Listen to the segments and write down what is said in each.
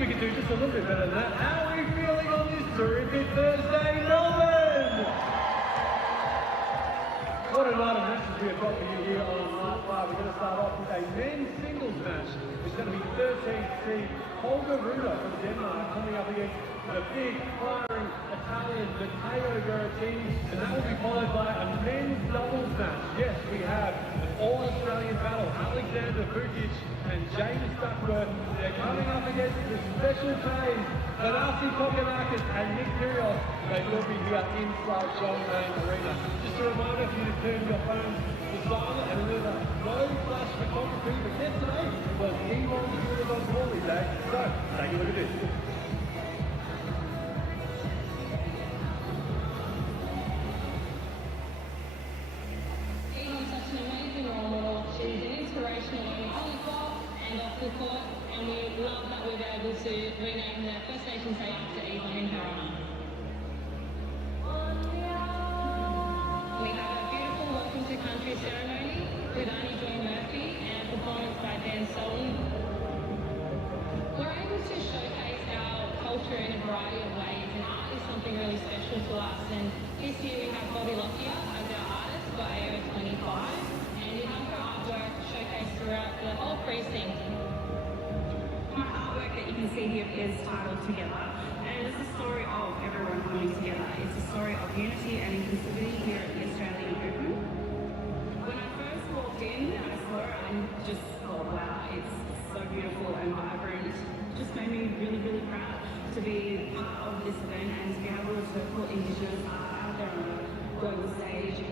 we could do just a little bit better than that. How are we feeling on this terrific Thursday in Melbourne? What a night of matches we have got for you here on Night 5. We're going to start off with a men's singles match. It's going to be 13th seed Holger Rune from Denmark coming up against the big, firing Italian Matteo Berrettini, and that will be followed by a men's doubles match. Yes, we have an all-Australian battle. Alexander Vukic and James Duckworth. They're coming up against the special Cain, Thanasi Kokonakis and Nick Kyrgios. They will be here inside Cain Arena. Just a reminder for you to turn your phones to silent and remember, no flash photography, but yesterday was Elon Musk on Holy Day. So, take a look at this. She's an inspirational woman on the court and off the court, and we love that we've been able to rename the First Nations Day after Elon in her honour. We have a beautiful welcome to country ceremony with Annie Joy Murphy and a performance by Dan Solon. We're able to showcase our culture in a variety of ways, and art is something really special to us. And this year we have Bobby Lockyer as our artist for AO 25. Showcased throughout the whole precinct. My artwork that you can see here is titled Together, and it's a story of everyone coming together. It's a story of unity and inclusivity here at the Australian Open. When I first walked in and I saw it, I just thought, wow, it's so beautiful and vibrant. It just made me really, really proud to be part of this event and to be able to put Indigenous art out there on a global stage.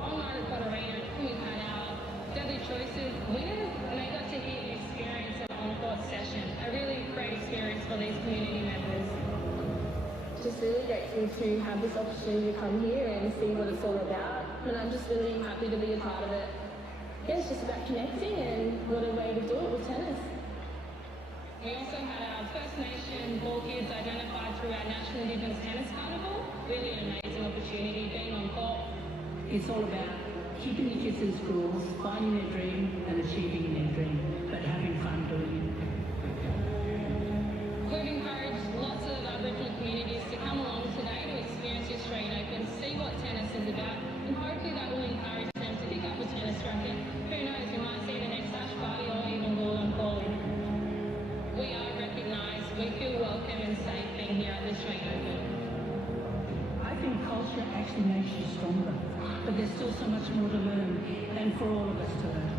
On Rod Laver Arena, we've had our Deadly Choices winners, and they got to hear and experience an on-court session. A really great experience for these community members. Just really grateful to have this opportunity to come here and see what it's all about, and I'm just really happy to be a part of it. Yeah, it's just about connecting, and what a way to do it with tennis. We also had our First Nation ball kids identified through our National Indigenous Tennis Carnival. Really an amazing opportunity being on court. It's all about keeping the kids in schools, finding their dream and achieving their dream, but having fun doing it. We've encouraged lots of Aboriginal communities to come along today to experience the Australian Open, see what tennis is about, and hopefully that will encourage them to pick up a tennis racket. Who knows, we might see the next Ash Party or even Golden Ball. We are recognised, we feel welcome and safe being here at the Australian Open. I think culture actually makes you stronger, but there's still so much more to learn, and for all of us to learn.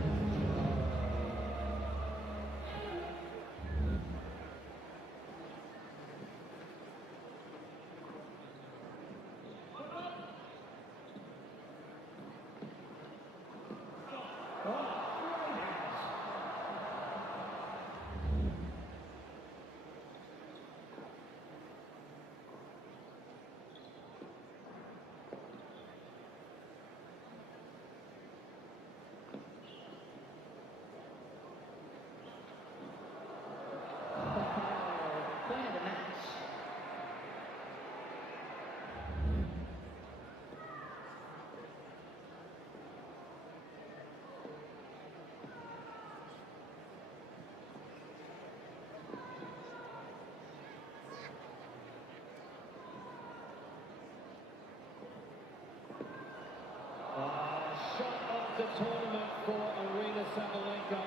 Shot of the tournament for Aryna Sabalenka.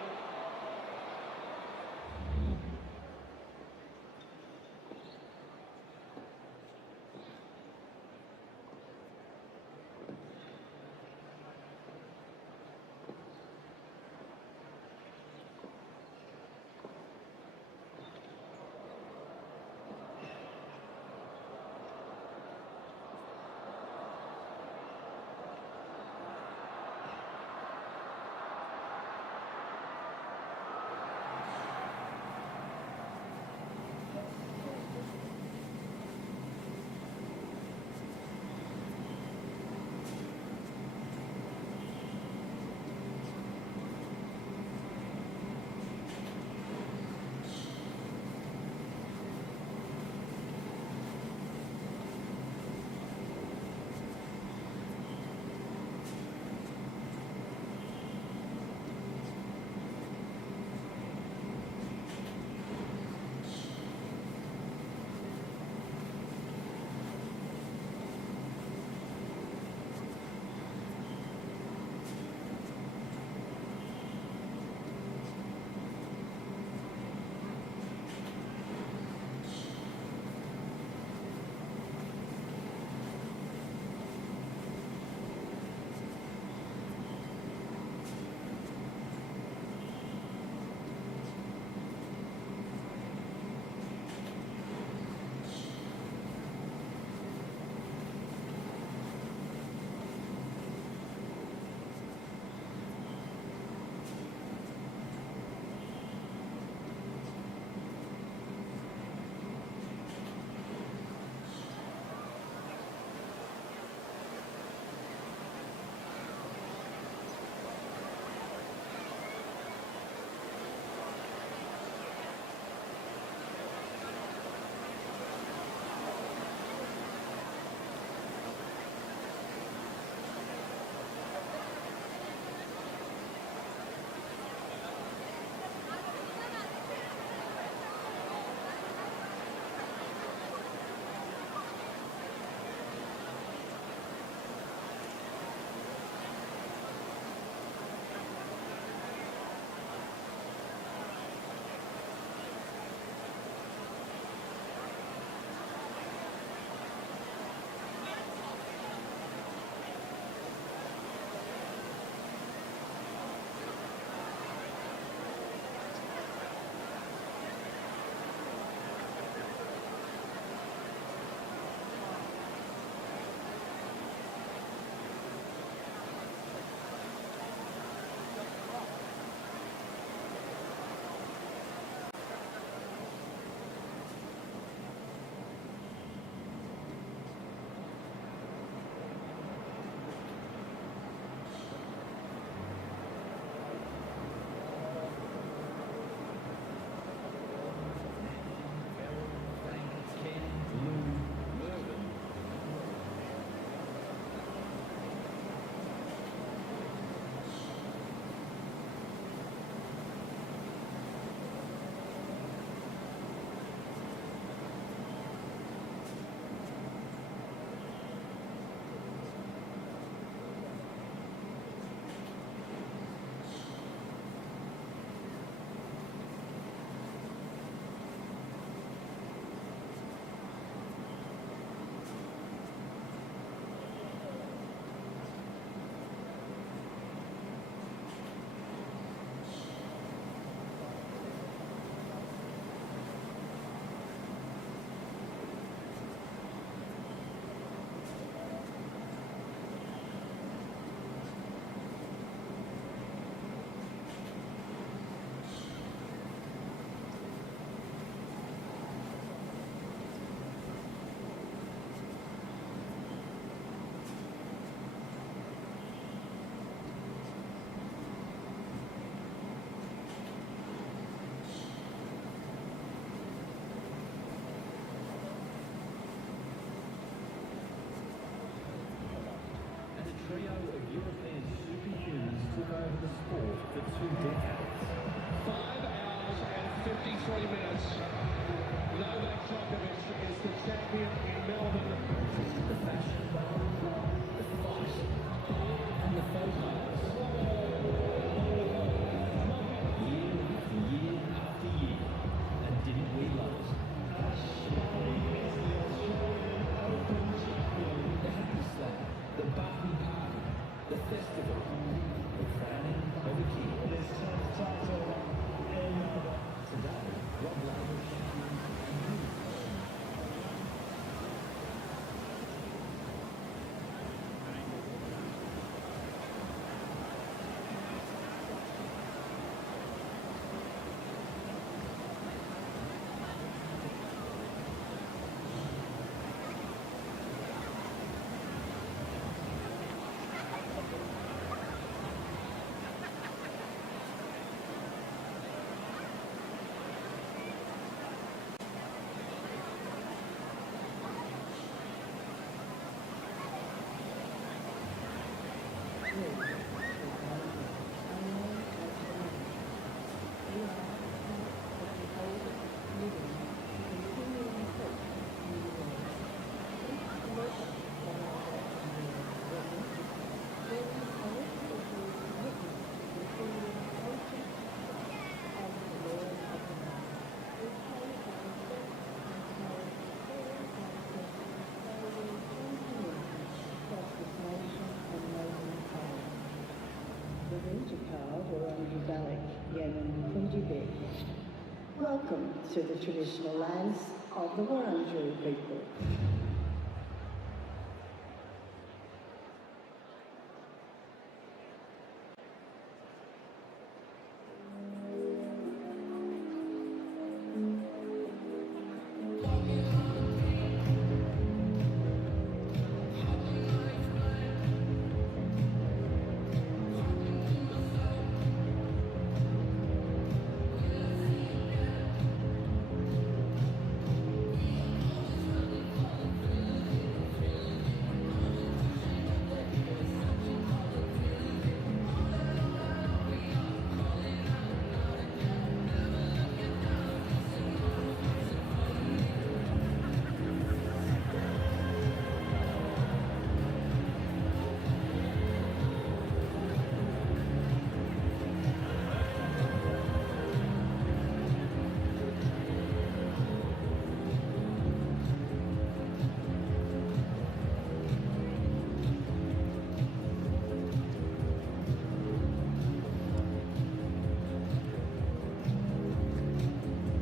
Welcome to the traditional lands of the Wurundjeri people.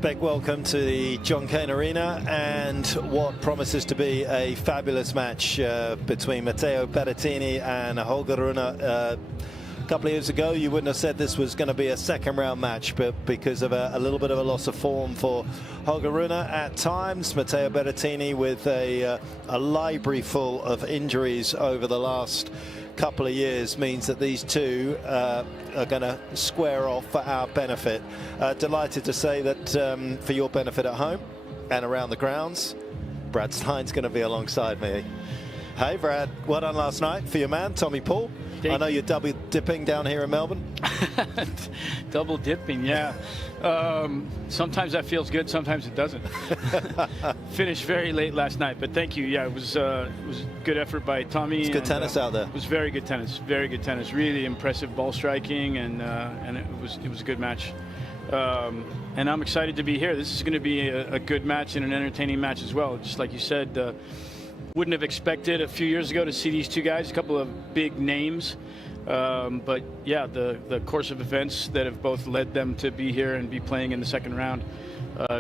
Big welcome to the Cain Arena and what promises to be a fabulous match between Matteo Berrettini and Holger Rune. A couple of years ago, you wouldn't have said this was going to be a second-round match, but because of a little bit of a loss of form for Holger Rune at times, Matteo Berrettini with a library full of injuries over the last couple of years means that these two are going to square off for our benefit. Delighted to say that for your benefit at home and around the grounds, Brad Stein's going to be alongside me. Hey Brad, well done last night for your man Tommy Paul. I know you're double dipping down here in Melbourne. Double dipping, yeah. Sometimes that feels good, sometimes it doesn't. Finished very late last night, but thank you. Yeah, it was a good effort by Tommy. It's good tennis out there. It was very good tennis, very good tennis. Really impressive ball striking, and it was a good match. And I'm excited to be here. This is going to be a good match and an entertaining match as well. Just like you said. Wouldn't have expected a few years ago to see these two guys, a couple of big names. But yeah, the course of events that have both led them to be here and be playing in the second round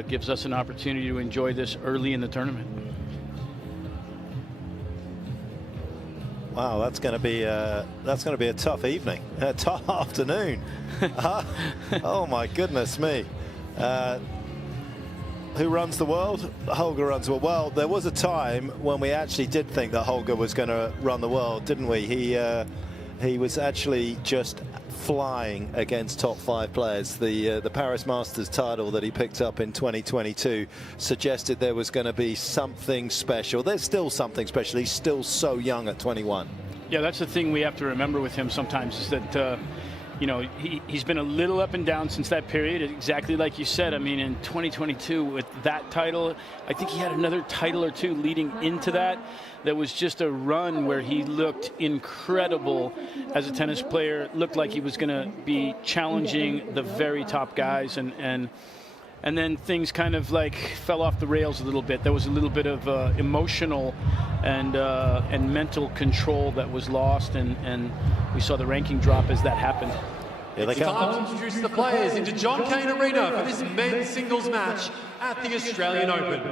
gives us an opportunity to enjoy this early in the tournament. Wow, that's going to be a tough evening, a tough afternoon. Oh my goodness me. Who runs the world? Holger runs the world. Well, there was a time when we actually did think that Holger was going to run the world, didn't we? He was actually just flying against top 5 players. The Paris Masters title that he picked up in 2022 suggested there was going to be something special. There's still something special. He's still so young at 21. Yeah, that's the thing we have to remember with him sometimes is that you know, he's been a little up and down since that period, exactly like you said. I mean, in 2022 with that title, I think he had another title or two leading into that. That was just a run where he looked incredible as a tennis player, looked like he was going to be challenging the very top guys, and then things kind of like fell off the rails a little bit. There was a little bit of emotional and mental control that was lost, and we saw the ranking drop as that happened. It's time to introduce the players into Cain Arena for this men's singles match at the Australian Open.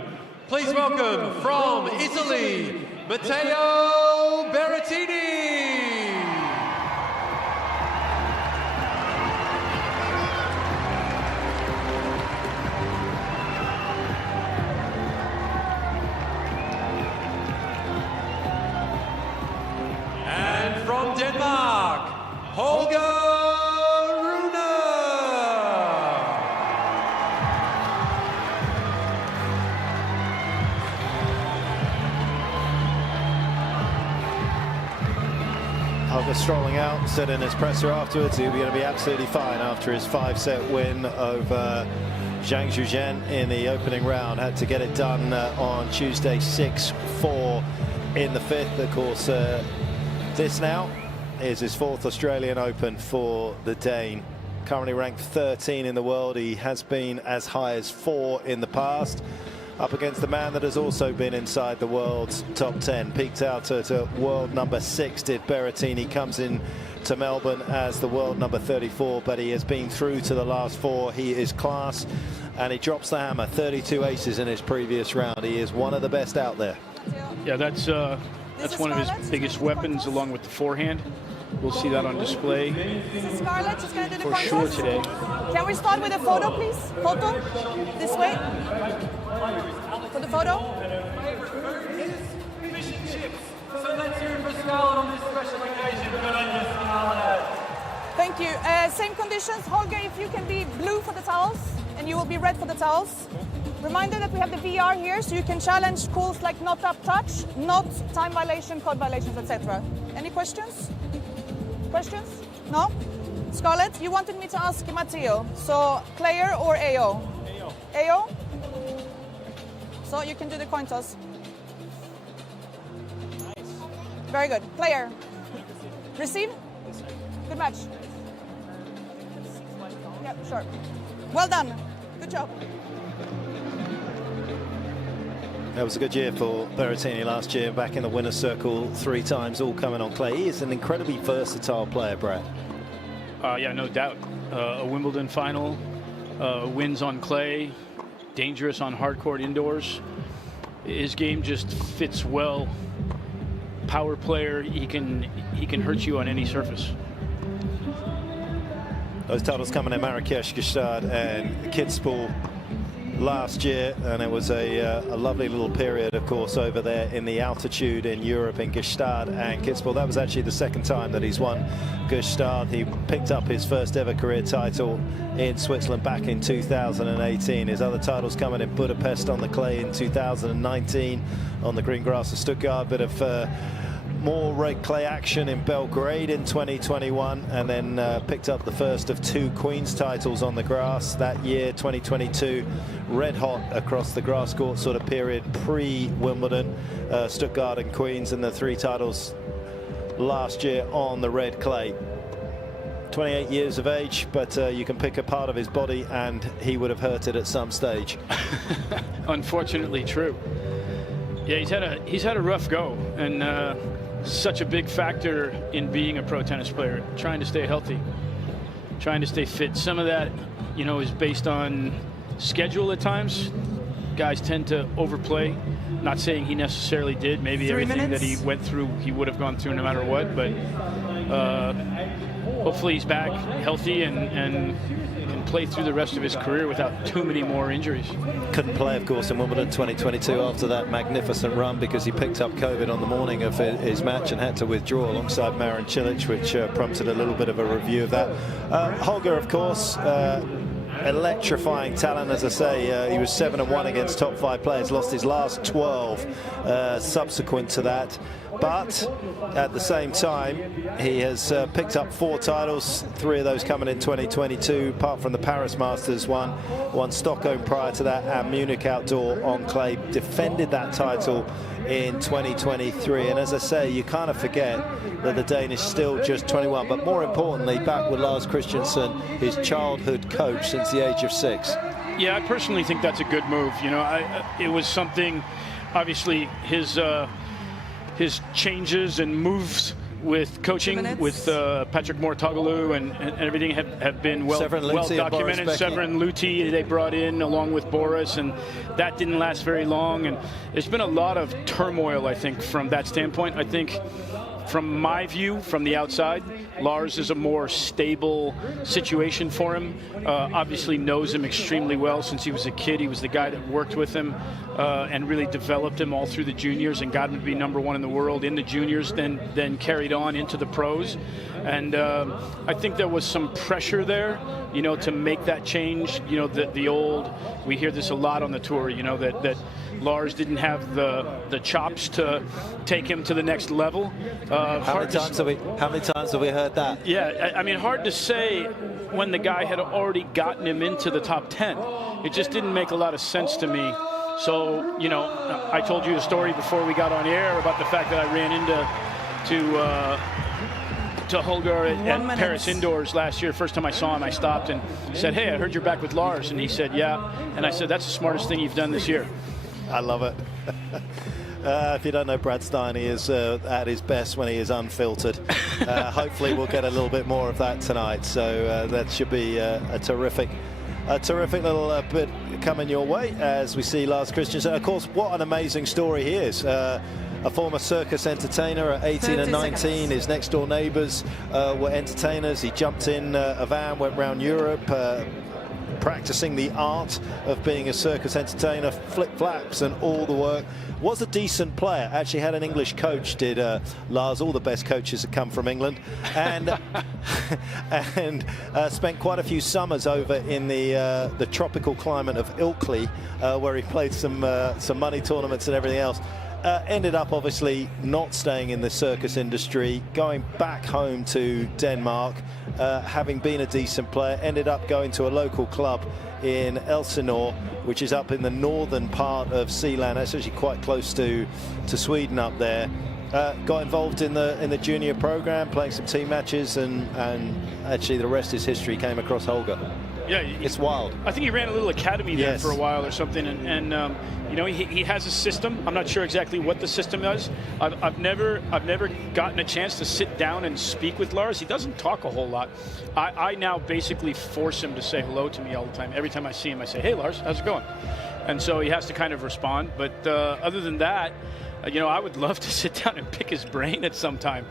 Please welcome from Italy, Matteo Berrettini. And from Denmark, Holger Rune. Holger strolling out, said in his presser afterwards he'll be going to be absolutely fine after his 5-set win over Zhang Zhuzhen in the opening round. Had to get it done on Tuesday, 6-4 in the 5th. Of course, this now is his 4th Australian Open for the Dane. Currently ranked 13 in the world. He has been as high as 4 in the past. up against the man that has also been inside the world's top 10. Peaked out at world number 6, did Berrettini. Comes in to Melbourne as the world number 34, but he has been through to the last 4. He is class, and he drops the hammer. 32 aces in his previous round. He is one of the best out there. Yeah, that's one of his biggest weapons, along with the forehand. We'll see that on display Scarlett is going to do the for sure contest. today. Can we start with a photo, please? Photo? This way? For the photo? So let's hear it for Scarlett on this special occasion. Good on you, Scarlett. Thank you. Same conditions. Holger, if you can be blue for the towels, and you will be red for the towels. Reminder that we have the VR here, so you can challenge calls like not up touch, not time violation, code violations, etc. Any questions? Questions? No? Scarlett, you wanted me to ask Matteo. So, player or AO? AO. AO? So you can do the coin toss. Nice. Very good. Player. Receive? Good match. Yep, sure. Well done. Good job. That was a good year for Berrettini last year, back in the winner's circle 3 times, all coming on clay. He is an incredibly versatile player, Brad. Yeah, no doubt. A Wimbledon final, wins on clay, dangerous on hard court indoors. His game just fits well. Power player, he can hurt you on any surface. Those titles coming in Marrakesh, Gstaad and Kitzbühel last year, and it was a lovely little period, of course, over there in the altitude in Europe in Gstaad and Kitzbühel. That was actually the second time that he's won Gstaad. He picked up his first ever career title in Switzerland back in 2018. His other titles coming in Budapest on the clay in 2019, on the green grass of Stuttgart. Bit of more red clay action in Belgrade in 2021, and then picked up the first of 2 Queen's titles on the grass that year, 2022. Red hot across the grass court sort of period pre-Wimbledon, Stuttgart and Queen's, and the 3 titles last year on the red clay. 28 years of age, but you can pick a part of his body and he would have hurt it at some stage. Unfortunately true. Yeah, he's had a rough go, and such a big factor in being a pro tennis player, trying to stay healthy, trying to stay fit. Some of that, you know, is based on schedule at times. Guys tend to overplay. Not saying he necessarily did. Maybe everything that he went through, he would have gone through no matter what. But hopefully he's back healthy and can play through the rest of his career without too many more injuries. Couldn't play, of course, in Wimbledon 2022 after that magnificent run because he picked up COVID on the morning of his match and had to withdraw alongside Marin Cilic, which prompted a little bit of a review of that. Holger, of course, electrifying talent, as I say. He was 7-1 against top 5 players, lost his last 12 subsequent to that. But at the same time, he has picked up 4 titles, 3 of those coming in 2022, apart from the Paris Masters one, won Stockholm prior to that, and Munich outdoor on clay, defended that title in 2023. And as I say, you kind of forget that the Danish still just 21, but more importantly, back with Lars Christensen, his childhood coach since the age of 6. Yeah, I personally think that's a good move. You know, it was something, obviously, his changes and moves with coaching with Patrick Mouratoglou and everything have been well documented. Severin Luthi they brought in along with Boris, and that didn't last very long. And there's been a lot of turmoil, I think, from that standpoint. I think from my view, from the outside, Lars is a more stable situation for him. Obviously knows him extremely well since he was a kid. He was the guy that worked with him and really developed him all through the juniors and got him to be #1 in the world in the juniors, then carried on into the pros. And I think there was some pressure there, you know, to make that change. You know, we hear this a lot on the tour, you know, that Lars didn't have the chops to take him to the next level. How many times have we heard that? Yeah, I mean, hard to say when the guy had already gotten him into the top 10. It just didn't make a lot of sense to me. So, you know, I told you a story before we got on air about the fact that I ran to Holger at Paris indoors last year. First time I saw him, I stopped and said, "Hey, I heard you're back with Lars." And he said, "Yeah." And I said, "That's the smartest thing you've done this year." I love it. If you don't know Brad Stein, he is at his best when he is unfiltered. Hopefully we'll get a little bit more of that tonight. So that should be a terrific little bit coming your way as we see Lars Christensen. Of course, what an amazing story he is. A former circus entertainer at 18 and 19. Seconds. His next door neighbors were entertainers. He jumped in a van, went around Europe, practicing the art of being a circus entertainer, flip-flaps and all the work. Was a decent player. Actually had an English coach, did Lars. All the best coaches have come from England. And and spent quite a few summers over in the tropical climate of Ilkley, where he played some money tournaments and everything else. Ended up obviously not staying in the circus industry, going back home to Denmark, having been a decent player, ended up going to a local club in Elsinore, which is up in the northern part of Sealand. That's actually quite close to Sweden up there. Got involved in the junior program, playing some team matches, and actually the rest is history. Came across Holger. Yeah, it's wild. I think he ran a little academy there for a while or something, and you know, he has a system. I'm not sure exactly what the system is. I've never gotten a chance to sit down and speak with Lars. He doesn't talk a whole lot. I now basically force him to say hello to me all the time. Every time I see him, I say, "Hey, Lars, how's it going?" And so he has to kind of respond. But other than that, you know, I would love to sit down and pick his brain at some time.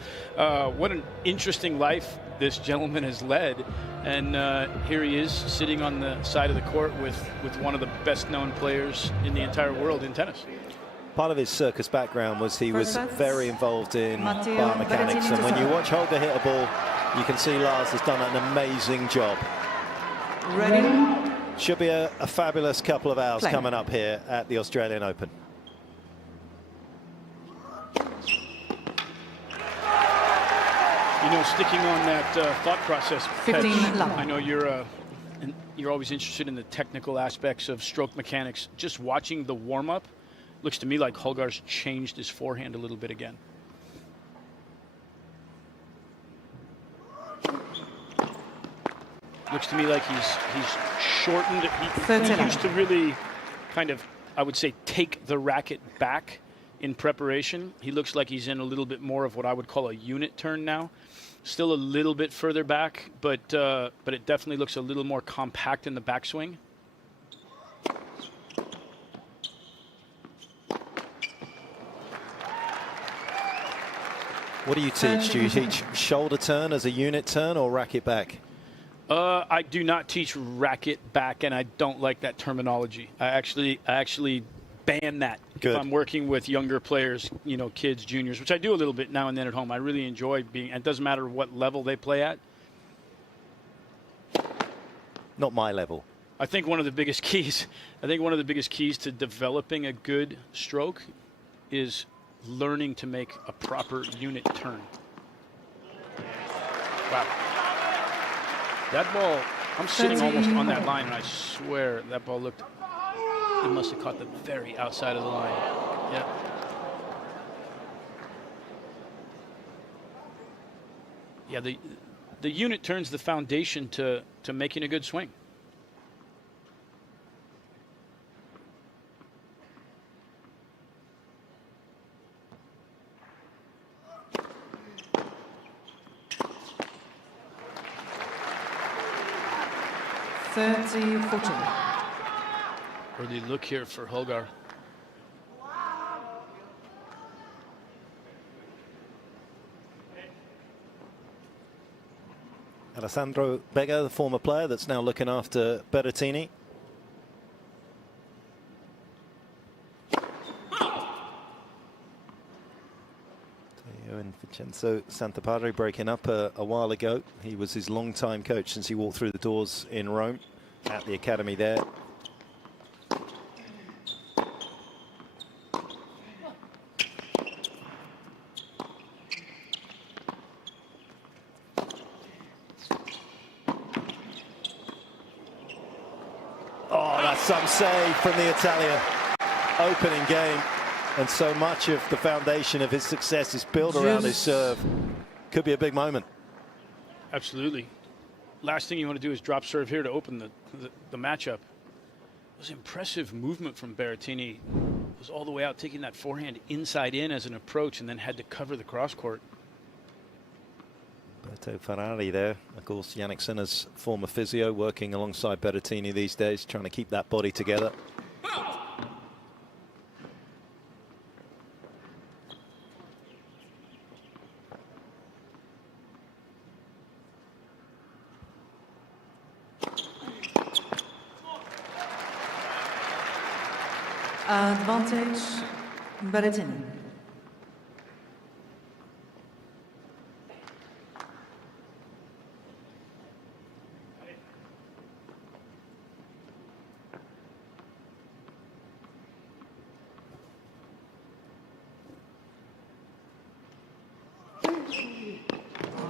What an interesting life this gentleman has led. And here he is sitting on the side of the court with one of the best known players in the entire world in tennis. Part of his circus background was he was very involved in biomechanics. And when you watch Holger hit a ball, you can see Lars has done an amazing job. Ready? Should be a fabulous couple of hours coming up here at the Australian Open. You know, sticking on that thought process, 15 I know you're always interested in the technical aspects of stroke mechanics. Just watching the warm-up, looks to me like Holger's changed his forehand a little bit again. Looks to me like he's shortened. He used to really kind of, I would say, take the racket back in preparation. He looks like he's in a little bit more of what I would call a unit turn now. Still a little bit further back, but it definitely looks a little more compact in the backswing. What do you teach? Do you teach shoulder turn as a unit turn or racket back? I do not teach racket back, and I don't like that terminology. I actually ban that. Good. If I'm working with younger players, you know, kids, juniors, which I do a little bit now and then at home. I really enjoy being, and it doesn't matter what level they play at. Not my level. I think one of the biggest keys to developing a good stroke is learning to make a proper unit turn. Wow. That ball, I'm sitting almost on that line, and I swear that ball looked, it must have caught the very outside of the line. Yeah. Yeah, the unit turns the foundation to making a good swing. Early look here for Holger. Alessandro Begga, the former player that's now looking after Berrettini. And Vincenzo Santapadre breaking up a while ago. He was his long-time coach since he walked through the doors in Rome at the academy there. Oh, that's some save from the Italian. Opening game. And so much of the foundation of his success is built around his serve. Could be a big moment. Absolutely. Last thing you want to do is drop serve here to open the matchup. It was impressive movement from Berrettini. was all the way out, taking that forehand inside in as an approach, and then had to cover the cross court. Berto Ferrari there, of course, Jannik Sinner's former physio, working alongside Berrettini these days, trying to keep that body together. Advantage, Berrettini.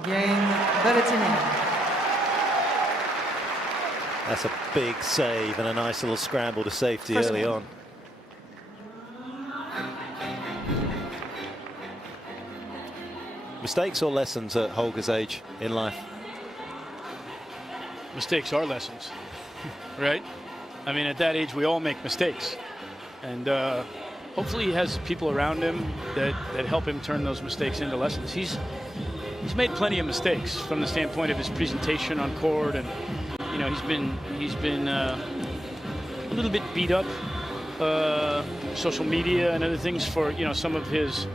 Game, Berrettini. That's a big save and a nice little scramble to safety early on. Mistakes or lessons at Holger's age in life? Mistakes are lessons, right? I mean, at that age, we all make mistakes. And hopefully he has people around him that help him turn those mistakes into lessons. He's made plenty of mistakes from the standpoint of his presentation on court, and you know, he's been a little bit beat up, social media and other things for, you know, some of his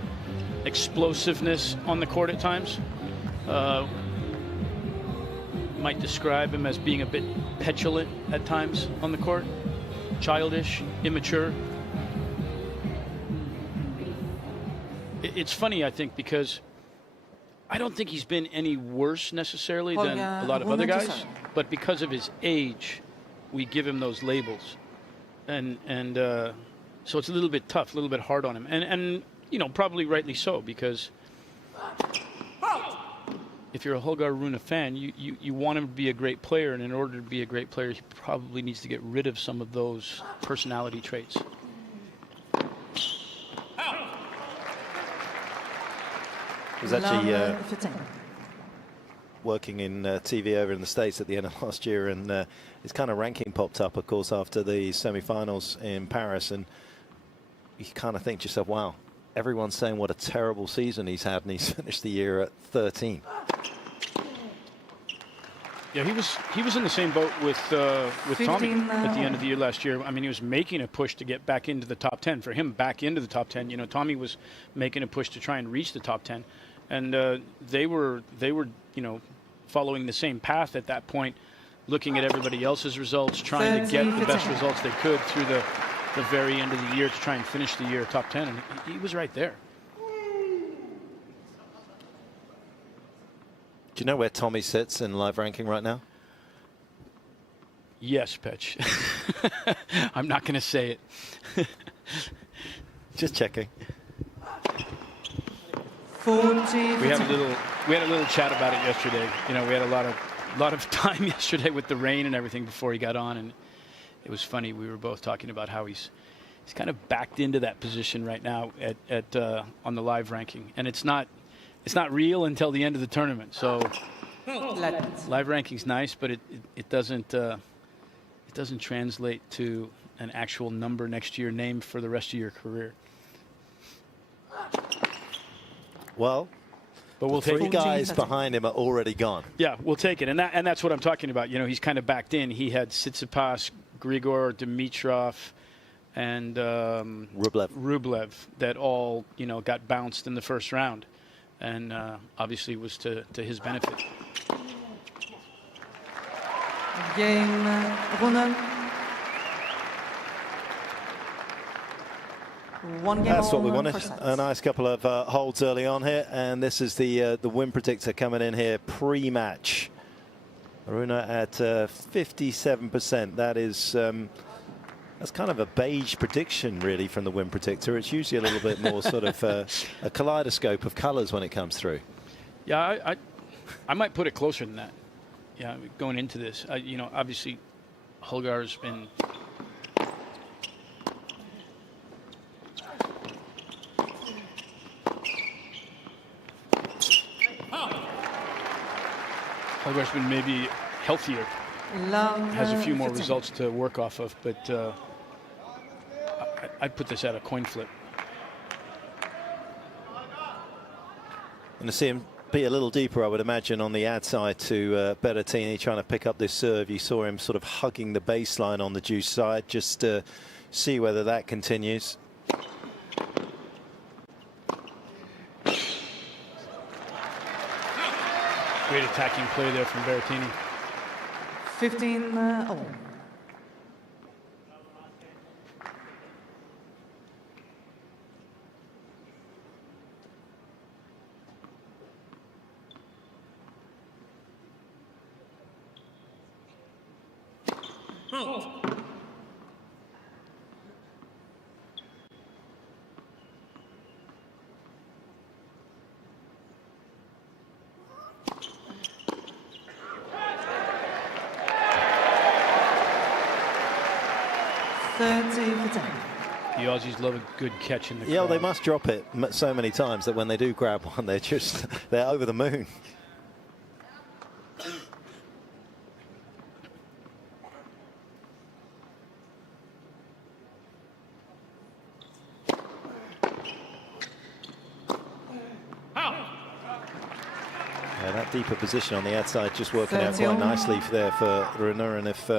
explosiveness on the court at times. Might describe him as being a bit petulant at times on the court, childish, immature. It's funny, I think, because I don't think he's been any worse necessarily than a lot of other guys, but because of his age, we give him those labels, and so it's a little bit tough, a little bit hard on him, and you know, probably rightly so, because if you're a Holger Rune fan, you want him to be a great player, and in order to be a great player, he probably needs to get rid of some of those personality traits. Was actually working in TV over in the States at the end of last year, and his kind of ranking popped up, of course, after the semi-finals in Paris, and you kind of think to yourself, wow, everyone's saying what a terrible season he's had, and he's finished the year at 13. Yeah, he was in the same boat with Tommy at the end of the year last year. I mean, he was making a push to get back into the top 10. For him, back into the top 10. You know, Tommy was making a push to try and reach the top 10, and they were you know, following the same path at that point, looking at everybody else's results, trying to get the best results they could through the very end of the year to try and finish the year top 10, and he was right there. Do you know where Tommy sits in live ranking right now? Yes, Petch. I'm not going to say it. Just checking. 40. We had a little chat about it yesterday. You know, we had a lot of time yesterday with the rain and everything before he got on, and it was funny. We were both talking about how he's kind of backed into that position right now at on the live ranking, and it's not real until the end of the tournament. So live ranking's nice, but it doesn't translate to an actual number next year named for the rest of your career. Well, but we'll take 3 guys behind him are already gone. Yeah, we'll take it, and that's what I'm talking about. You know, he's kind of backed in. He had Tsitsipas, Grigor, Dimitrov, and Rublev that all, you know, got bounced in the first round, and obviously was to his benefit. Game, Rune. That's what we wanted. A nice couple of holds early on here, and this is the win predictor coming in here pre-match. Rune at 57%. That is that's kind of a beige prediction, really, from the win predictor. It's usually a little bit more sort of a kaleidoscope of colours when it comes through. Yeah, I might put it closer than that. Yeah, going into this, you know, obviously Holger's been. Holger's been maybe healthier, has a few more results to work off of, but I'd put this at a coin flip. And to see him be a little deeper, I would imagine, on the ad side to Berrettini, trying to pick up this serve. You saw him sort of hugging the baseline on the juice side, just to see whether that continues. Great attacking play there from Berrettini. 15-all. The Aussies love a good catch in the Yeah, crowd. they must drop it so many times that when they do grab one, they're over the moon. Yeah, that deeper position on the outside just working out quite nicely there for Rune, and if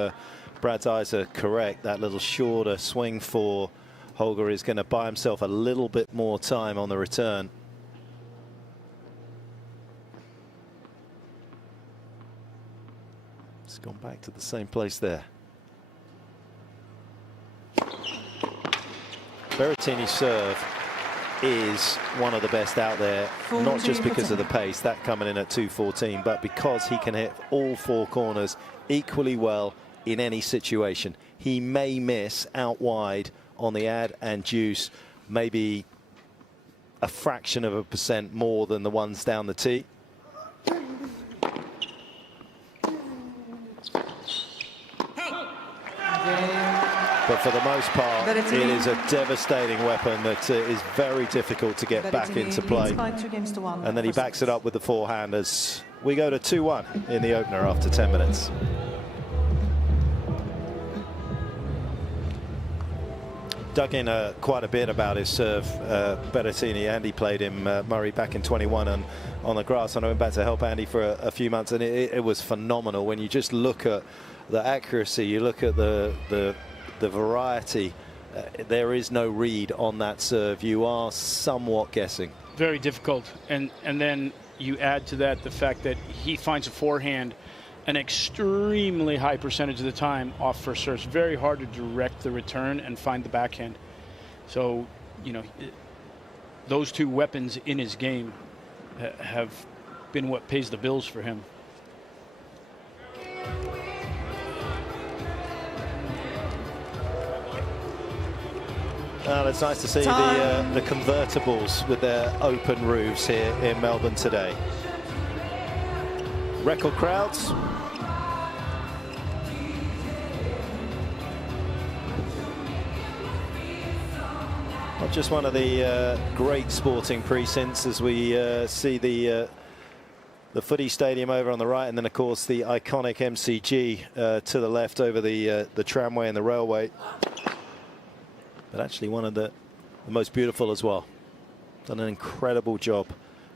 Brad's eyes are correct, that little shorter swing for Holger is going to buy himself a little bit more time on the return. It's gone back to the same place there. Berrettini's serve is one of the best out there, not just because of the pace, that coming in at 214, but because he can hit all four corners equally well in any situation. He may miss out wide on the ad and juice, maybe a fraction of a percent more than the ones down the tee. But for the most part, it is a devastating weapon that is very difficult to get back into play. And then he backs it up with the forehand as we go to 2-1 in the opener after 10 minutes. Dug in quite a bit about his serve, Berrettini. Andy played him, Murray, back in 21 on the grass. And I went back to help Andy for a few months, and it was phenomenal. When you just look at the accuracy, you look at the variety, there is no read on that serve. You are somewhat guessing. Very difficult. And then you add to that the fact that he finds a forehand an extremely high percentage of the time off first serve. It's very hard to direct the return and find the backhand. So, you know, those two weapons in his game have been what pays the bills for him. Well, it's nice to see the convertibles with their open roofs here in Melbourne today. Record crowds. Not just one of the great sporting precincts, as we see the footy stadium over on the right, and then of course the iconic MCG to the left over the tramway and the railway. But actually one of the most beautiful as well. Done an incredible job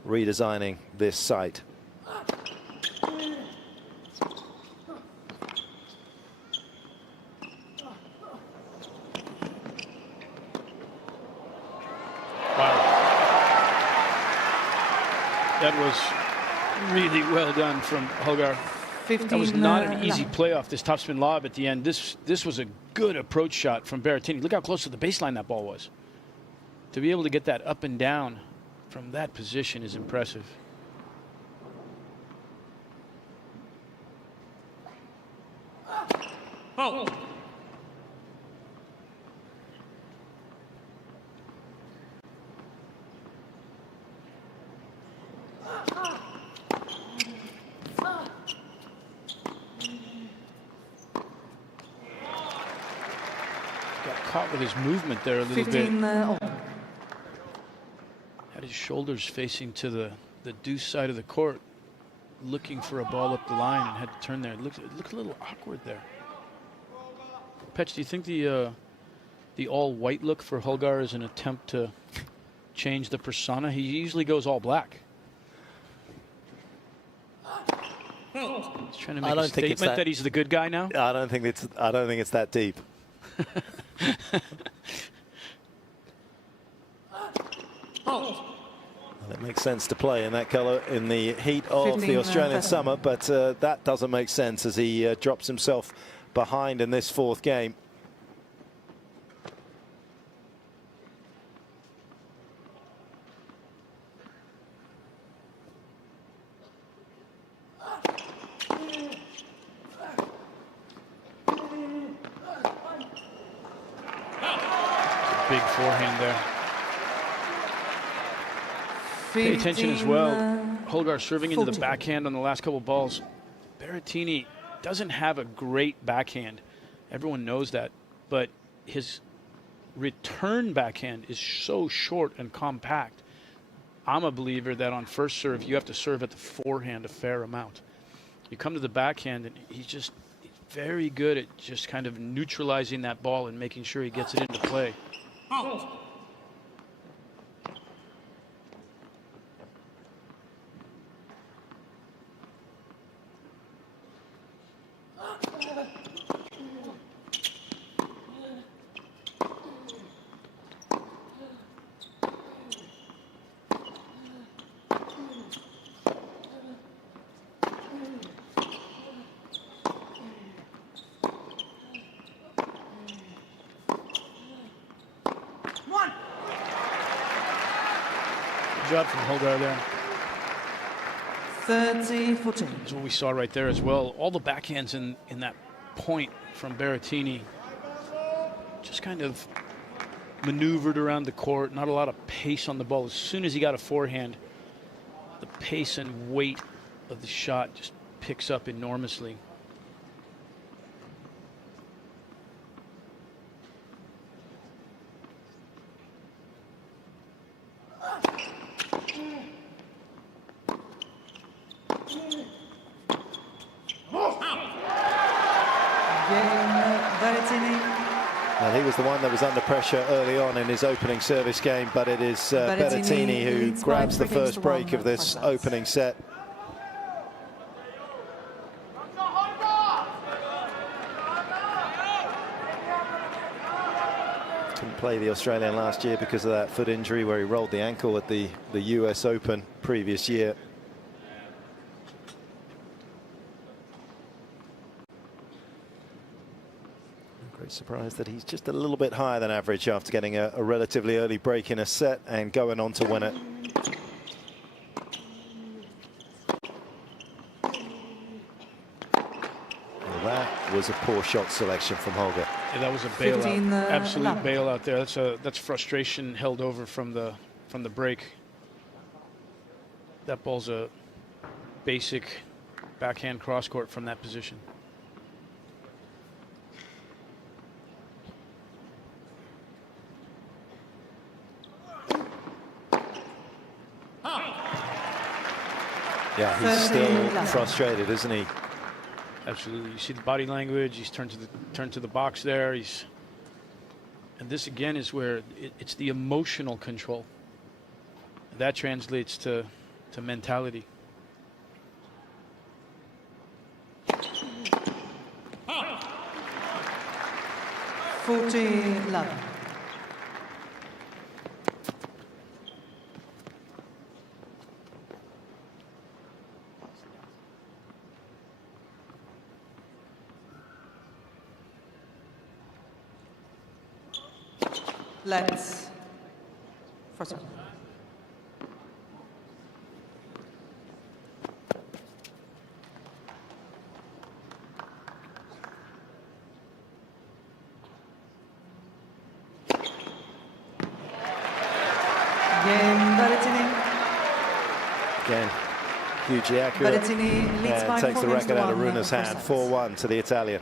redesigning this site. That was really well done from Holger. That was not an easy play off this topspin lob at the end. This was a good approach shot from Berrettini. Look how close to the baseline that ball was. To be able to get that up and down from that position is impressive. Oh. Caught with his movement there a little bit. Had his shoulders facing to the deuce side of the court, looking for a ball up the line, and had to turn there. It looked a little awkward there. Petch, do you think the the all-white look for Holger is an attempt to change the persona. He usually goes all black. He's trying to make a statement that he's the good guy now. I don't think it's that deep. Well, it makes sense to play in that colour in the heat of the Australian summer, but that doesn't make sense as he drops himself behind in this fourth game. Big forehand there. Pay attention as well. Holger serving into the backhand on the last couple of balls. Berrettini doesn't have a great backhand. Everyone knows that. But his return backhand is so short and compact. I'm a believer that on first serve, you have to serve at the forehand a fair amount. You come to the backhand, and he's very good at just kind of neutralizing that ball and making sure he gets it into play. Job from Holger there. 30-14. That's what we saw right there as well. All the backhands in that point from Berrettini just kind of maneuvered around the court. Not a lot of pace on the ball. As soon as he got a forehand, the pace and weight of the shot just picks up enormously. Well, he was the one that was under pressure early on in his opening service game, but it is Berrettini who grabs the first break of this opening set. Couldn't play the Australian last year because of that foot injury where he rolled the ankle at the US Open previous year. Surprised that he's just a little bit higher than average after getting a relatively early break in a set and going on to win it. Well, that was a poor shot selection from Holger. Yeah, that was a bailout, absolute bailout there. That's frustration held over from the break. That ball's a basic backhand cross court from that position. Yeah, he's still frustrated, isn't he? Absolutely. You see the body language. He's turned to the box there. And this again is where it's the emotional control that translates to mentality. $40-11. Let's first. Game Berrettini. Again, hugely accurate. Berrettini leads by takes the racket out of Rune's hand. 4-1 to the Italian.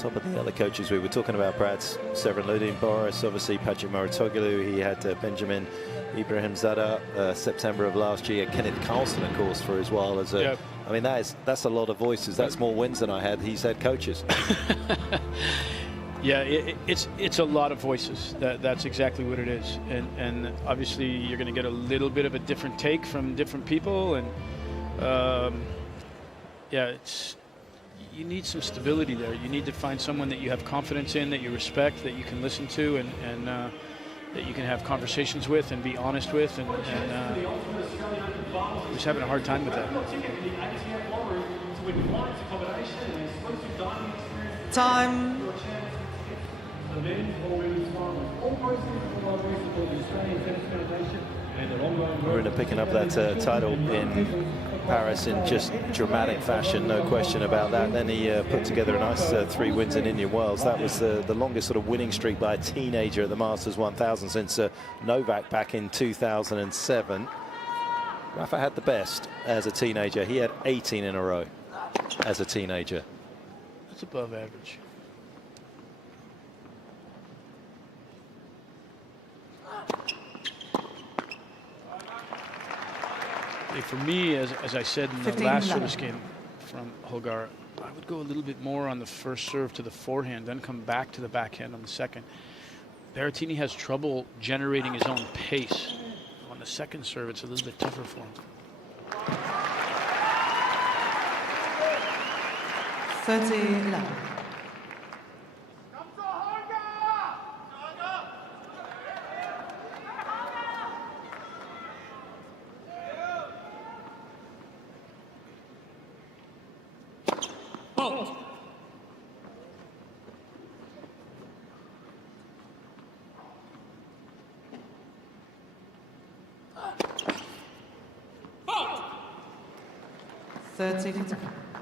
top of the other coaches we were talking about, Brad, Severin Ludin, Boris, obviously Patrick Mouratoglou. He had Benjamin Ibrahimzadeh, September of last year. Kenneth Carlson, of course, for as well as a. Yep. I mean, that's a lot of voices. That's more wins than I had. He's head coaches. Yeah, it's a lot of voices. That's exactly what it is. And obviously you're going to get a little bit of a different take from different people. And yeah, you need some stability there. You need to find someone that you have confidence in, that you respect, that you can listen to, and that you can have conversations with and be honest with. And I'm just having a hard time with that. Time. Rune picking up that title in Paris in just dramatic fashion, no question about that. Then he put together a nice 3 wins in Indian Wells. That was the longest sort of winning streak by a teenager at the Masters 1000 since Novak back in 2007. Rafa had the best as a teenager. He had 18 in a row as a teenager. That's above average. For me, as I said in the last service game from Holger, I would go a little bit more on the first serve to the forehand, then come back to the backhand on the second. Berrettini has trouble generating his own pace. On the second serve, it's a little bit tougher for him. 30-11.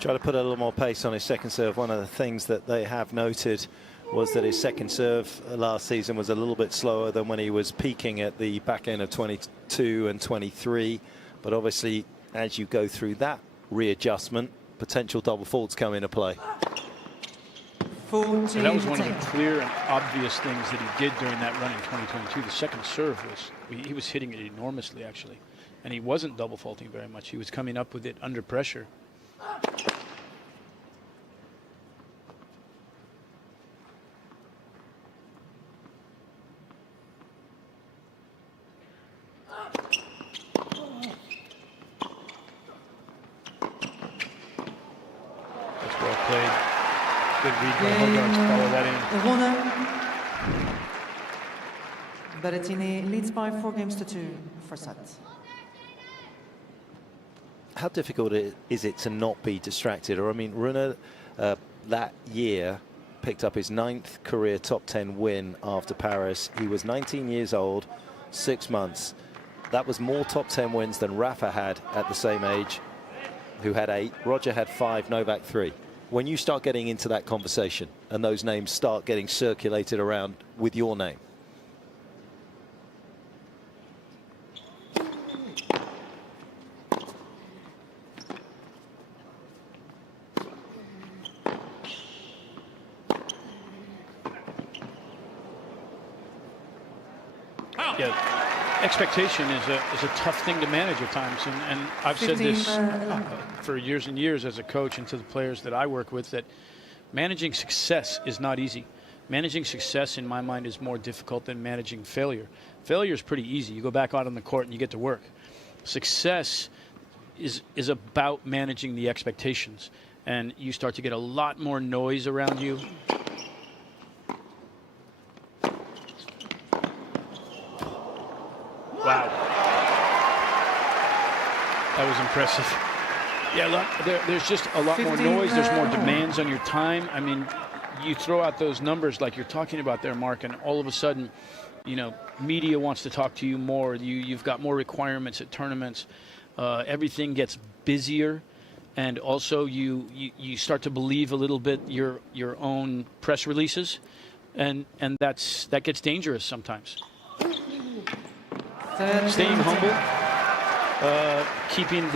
Try to put a little more pace on his second serve. One of the things that they have noted was that his second serve last season was a little bit slower than when he was peaking at the back end of 22 and 23. But obviously, as you go through that readjustment, potential double faults come into play. And that was one of the clear and obvious things that he did during that run in 2022. The second serve he was hitting it enormously, actually. And he wasn't double faulting very much. He was coming up with it under pressure. That's well played. Good read by Holger to follow that in. Berrettini leads by 4-2 for sets. How difficult is it to not be distracted? Or I mean, Rune that year picked up his 9th career top 10 win after Paris. He was 19 years old, 6 months. That was more top 10 wins than Rafa had at the same age, who had 8. Roger had 5, Novak 3. When you start getting into that conversation and those names start getting circulated around with your name, expectation is a tough thing to manage at times, and I've said this for years and years as a coach and to the players that I work with, that managing success is not easy. Managing success in my mind is more difficult than managing failure. Failure is pretty easy. You go back out on the court and you get to work. Success is about managing the expectations, and you start to get a lot more noise around you. Wow. That was impressive. Yeah, look, there's just a lot more noise. There's more demands on your time. I mean, you throw out those numbers like you're talking about there, Mark, and all of a sudden, you know, media wants to talk to you more. You've got more requirements at tournaments. Everything gets busier. And also you start to believe a little bit your own press releases. And that gets dangerous sometimes. Staying humble, keeping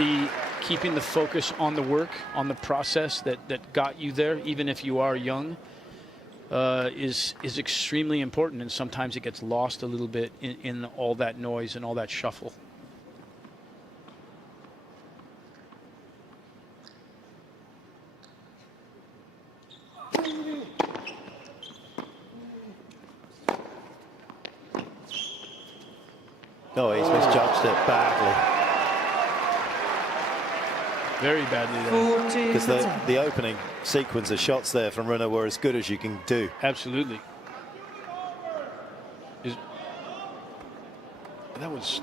the focus on the work, on the process that got you there, even if you are young, is extremely important, and sometimes it gets lost a little bit in all that noise and all that shuffle. Oh, he's misjudged it badly. Very badly. Because the opening sequence of shots there from Rune were as good as you can do. Absolutely. That was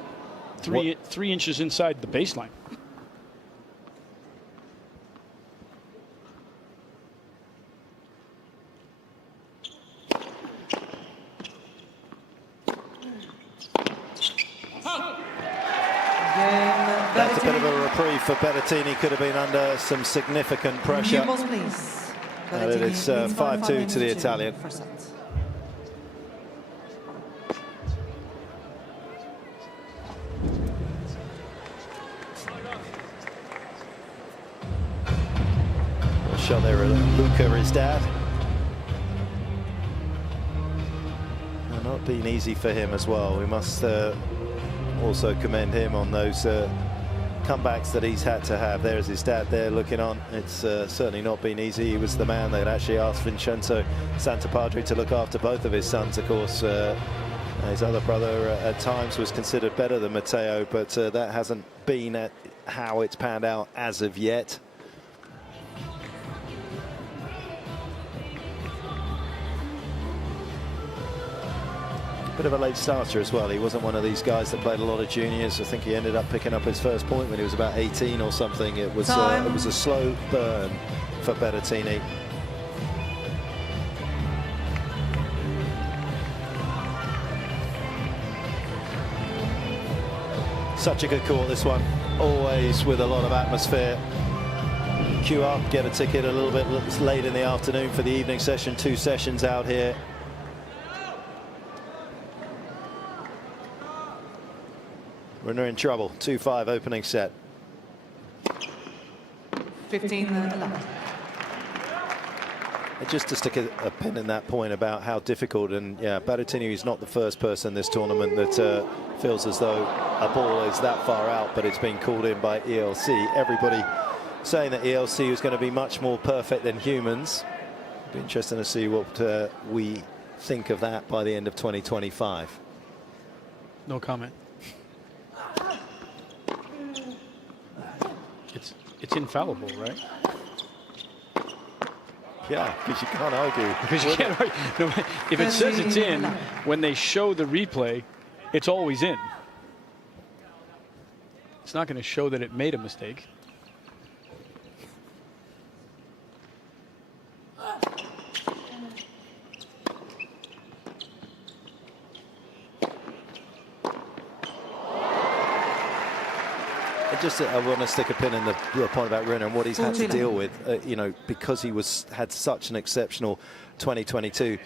three inches inside the baseline. That's a bit of a reprieve for Berrettini. Could have been under some significant pressure. And it is 5-2 to the Italian. Shot there at Luca, his dad. And not been easy for him as well. We must also commend him on those comebacks that he's had to have. There's his dad there looking on. It's certainly not been easy. He was the man that actually asked Vincenzo Santapadre to look after both of his sons. Of course, his other brother at times was considered better than Matteo, but that hasn't been how it's panned out as of yet. Bit of a late starter as well. He wasn't one of these guys that played a lot of juniors. I think he ended up picking up his first point when he was about 18 or something. It was a slow burn for Berrettini. Such a good court, this one. Always with a lot of atmosphere. Queue up, get a ticket a little bit late in the afternoon for the evening session. 2 sessions out here. Rune in trouble. 2-5 opening set. 15-11. Just to stick a pin in that point about how difficult, and yeah, Berrettini is not the first person this tournament that feels as though a ball is that far out, but it's been called in by ELC. Everybody saying that ELC was going to be much more perfect than humans. It'll be interesting to see what we think of that by the end of 2025. No comment. It's infallible, right? Yeah, because you can't argue. Because you can't argue. No, if it says it's in, when they show the replay, it's always in. It's not going to show that it made a mistake. I want to stick a pin in the point about Rune and what he's had to deal with, you know, because he had such an exceptional 2022.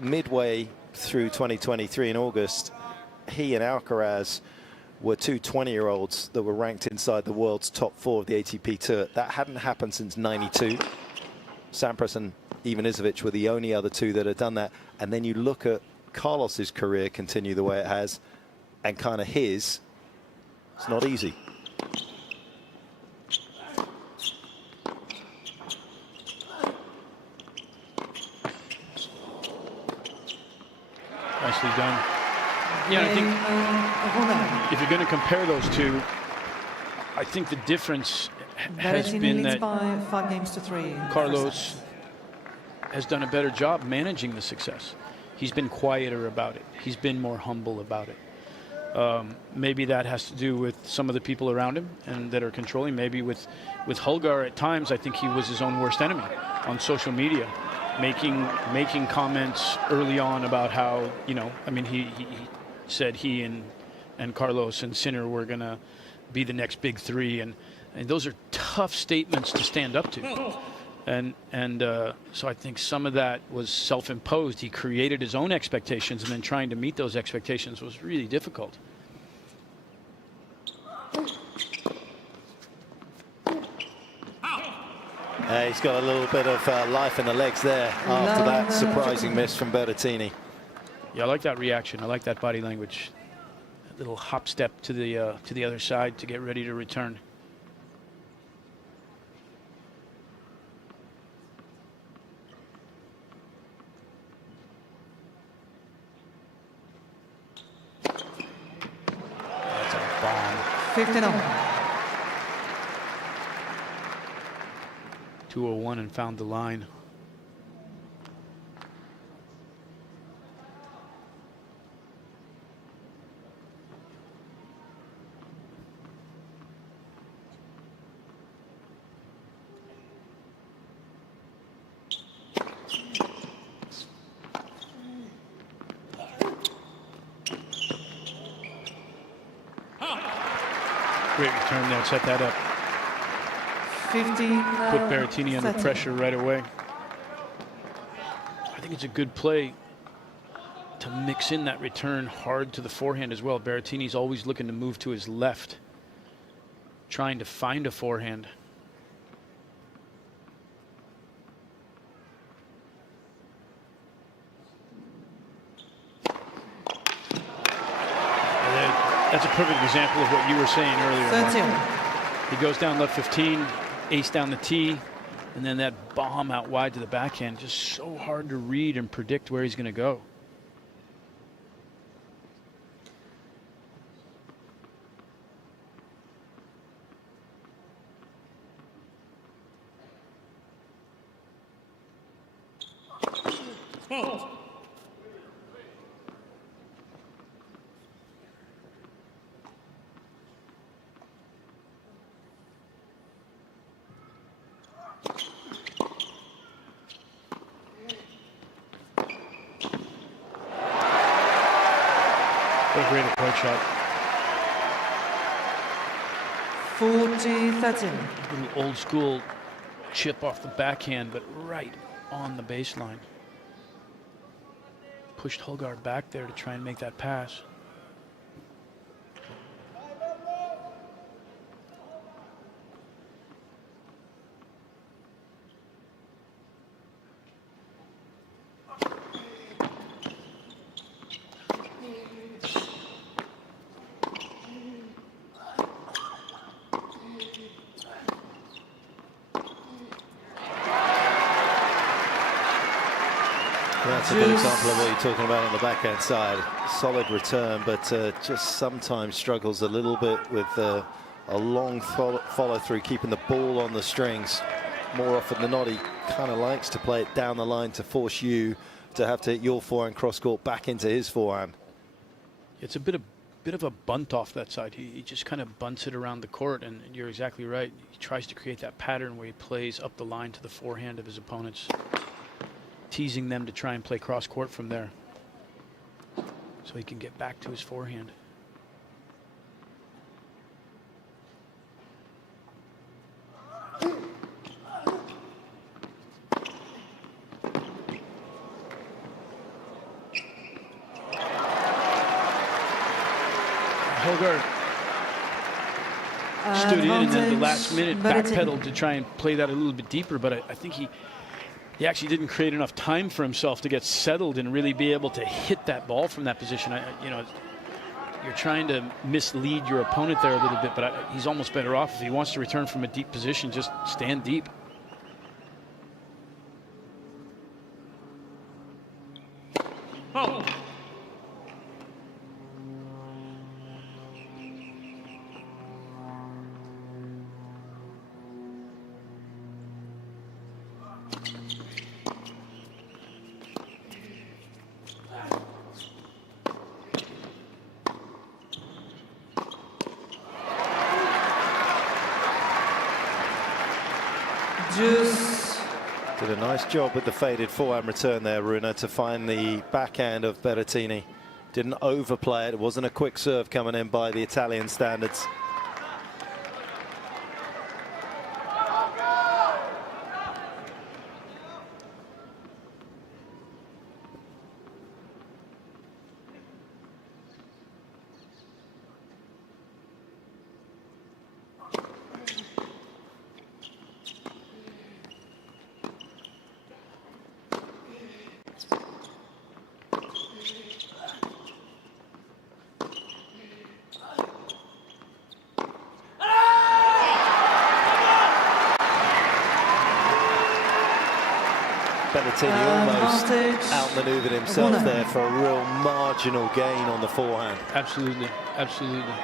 Midway through 2023 in August, he and Alcaraz were two 20-year-olds that were ranked inside the world's top 4 of the ATP Tour. That hadn't happened since '92. Sampras and Ivanisevic were the only other two that had done that. And then you look at Carlos's career continue the way it has, and kind of his. It's not easy. Nicely done. Yeah, I think if you're going to compare those two, I think the difference has been that by 5-3. Carlos has done a better job managing the success. He's been quieter about it. He's been more humble about it. Maybe that has to do with some of the people around him and that are controlling. Maybe with Holger at times, I think he was his own worst enemy on social media, making comments early on about how, you know, I mean, he said he and Carlos and Sinner were going to be the next big three, and those are tough statements to stand up to. And so I think some of that was self-imposed. He created his own expectations, and then trying to meet those expectations was really difficult. He's got a little bit of life in the legs there after that surprising miss from Berrettini. Yeah, I like that reaction. I like that body language. A little hop step to the other side to get ready to return. That's a bomb. 15-all. 201 and found the line. Great return there, set that up. 15. Put Berrettini under pressure right away. I think it's a good play to mix in that return hard to the forehand as well. Berrettini's always looking to move to his left, trying to find a forehand. That's a perfect example of what you were saying earlier, Mark. He goes down left 15, ace down the tee, and then that bomb out wide to the backhand. Just so hard to read and predict where he's going to go. What a great approach shot. 40-13. Little old school chip off the backhand, but right on the baseline. Pushed Holger back there to try and make that pass. That's a good example of what you're talking about on the backhand side. Solid return, but just sometimes struggles a little bit with a long follow through, keeping the ball on the strings. More often than not, he kind of likes to play it down the line to force you to have to hit your forehand cross court back into his forehand. It's a bit of a bunt off that side. He just kind of bunts it around the court, and you're exactly right. He tries to create that pattern where he plays up the line to the forehand of his opponents, teasing them to try and play cross court from there so he can get back to his forehand. Holger stood in and then at the last minute backpedaled to try and play that a little bit deeper, but I think he actually didn't create enough time for himself to get settled and really be able to hit that ball from that position. You know, you're trying to mislead your opponent there a little bit, but he's almost better off if he wants to return from a deep position, just stand deep. Oh. Did a nice job with the faded forehand return there, Rune, to find the backhand of Berrettini. Didn't overplay it. It wasn't a quick serve coming in by the Italian standards. Berrettini almost advantage. outmaneuvered himself Rune. there for a real marginal gain on the forehand. Absolutely, absolutely.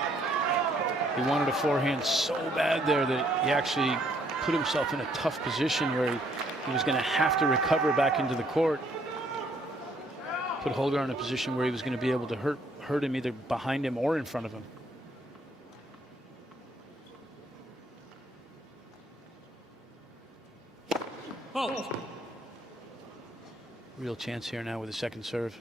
He wanted a forehand so bad there that he actually put himself in a tough position where he was going to have to recover back into the court. Put Holger in a position where he was going to be able to hurt him either behind him or in front of him. Oh. Real chance here now with a second serve.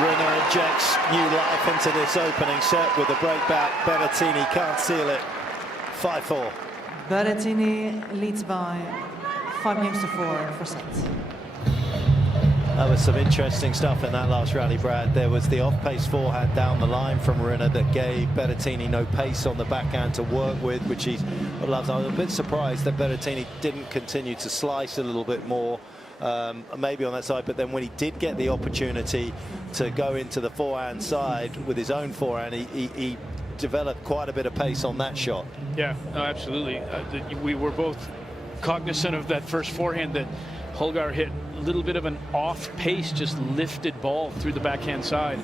Rune injects new life into this opening set with a breakback. Berrettini can't seal it. 5-4. Berrettini leads by 5 games to 4 for sets. That was some interesting stuff in that last rally, Brad. There was the off-pace forehand down the line from Rune that gave Berrettini no pace on the backhand to work with, which he loves. I was a bit surprised that Berrettini didn't continue to slice a little bit more. Maybe on that side, but then when he did get the opportunity to go into the forehand side with his own forehand, he developed quite a bit of pace on that shot. Yeah, no, absolutely. We were both cognizant of that first forehand that Holger hit a little bit of an off pace, just lifted ball through the backhand side,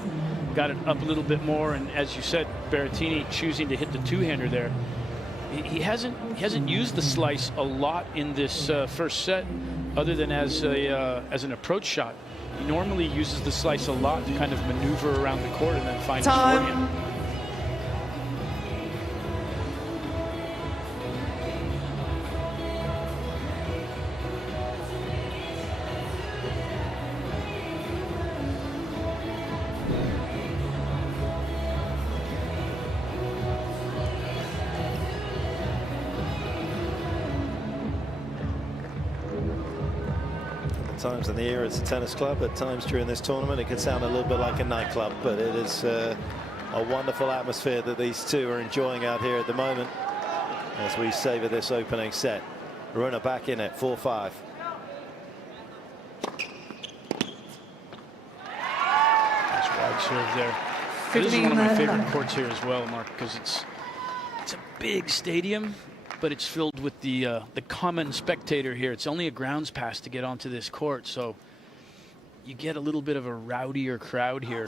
got it up a little bit more, and as you said, Berrettini choosing to hit the two-hander there. He hasn't used the slice a lot in this first set, other than as an approach shot. He normally uses the slice a lot to kind of maneuver around the court and then find his forehand. Times in the year it's a tennis club, at times during this tournament it can sound a little bit like a nightclub, but it is a wonderful atmosphere that these two are enjoying out here at the moment as we savor this opening set. Rune back in it, 4-5. Nice wide serve there. This is one of my favorite courts here as well, Mark, because it's a big stadium, but it's filled with the common spectator here. It's only a grounds pass to get onto this court, so you get a little bit of a rowdier crowd here.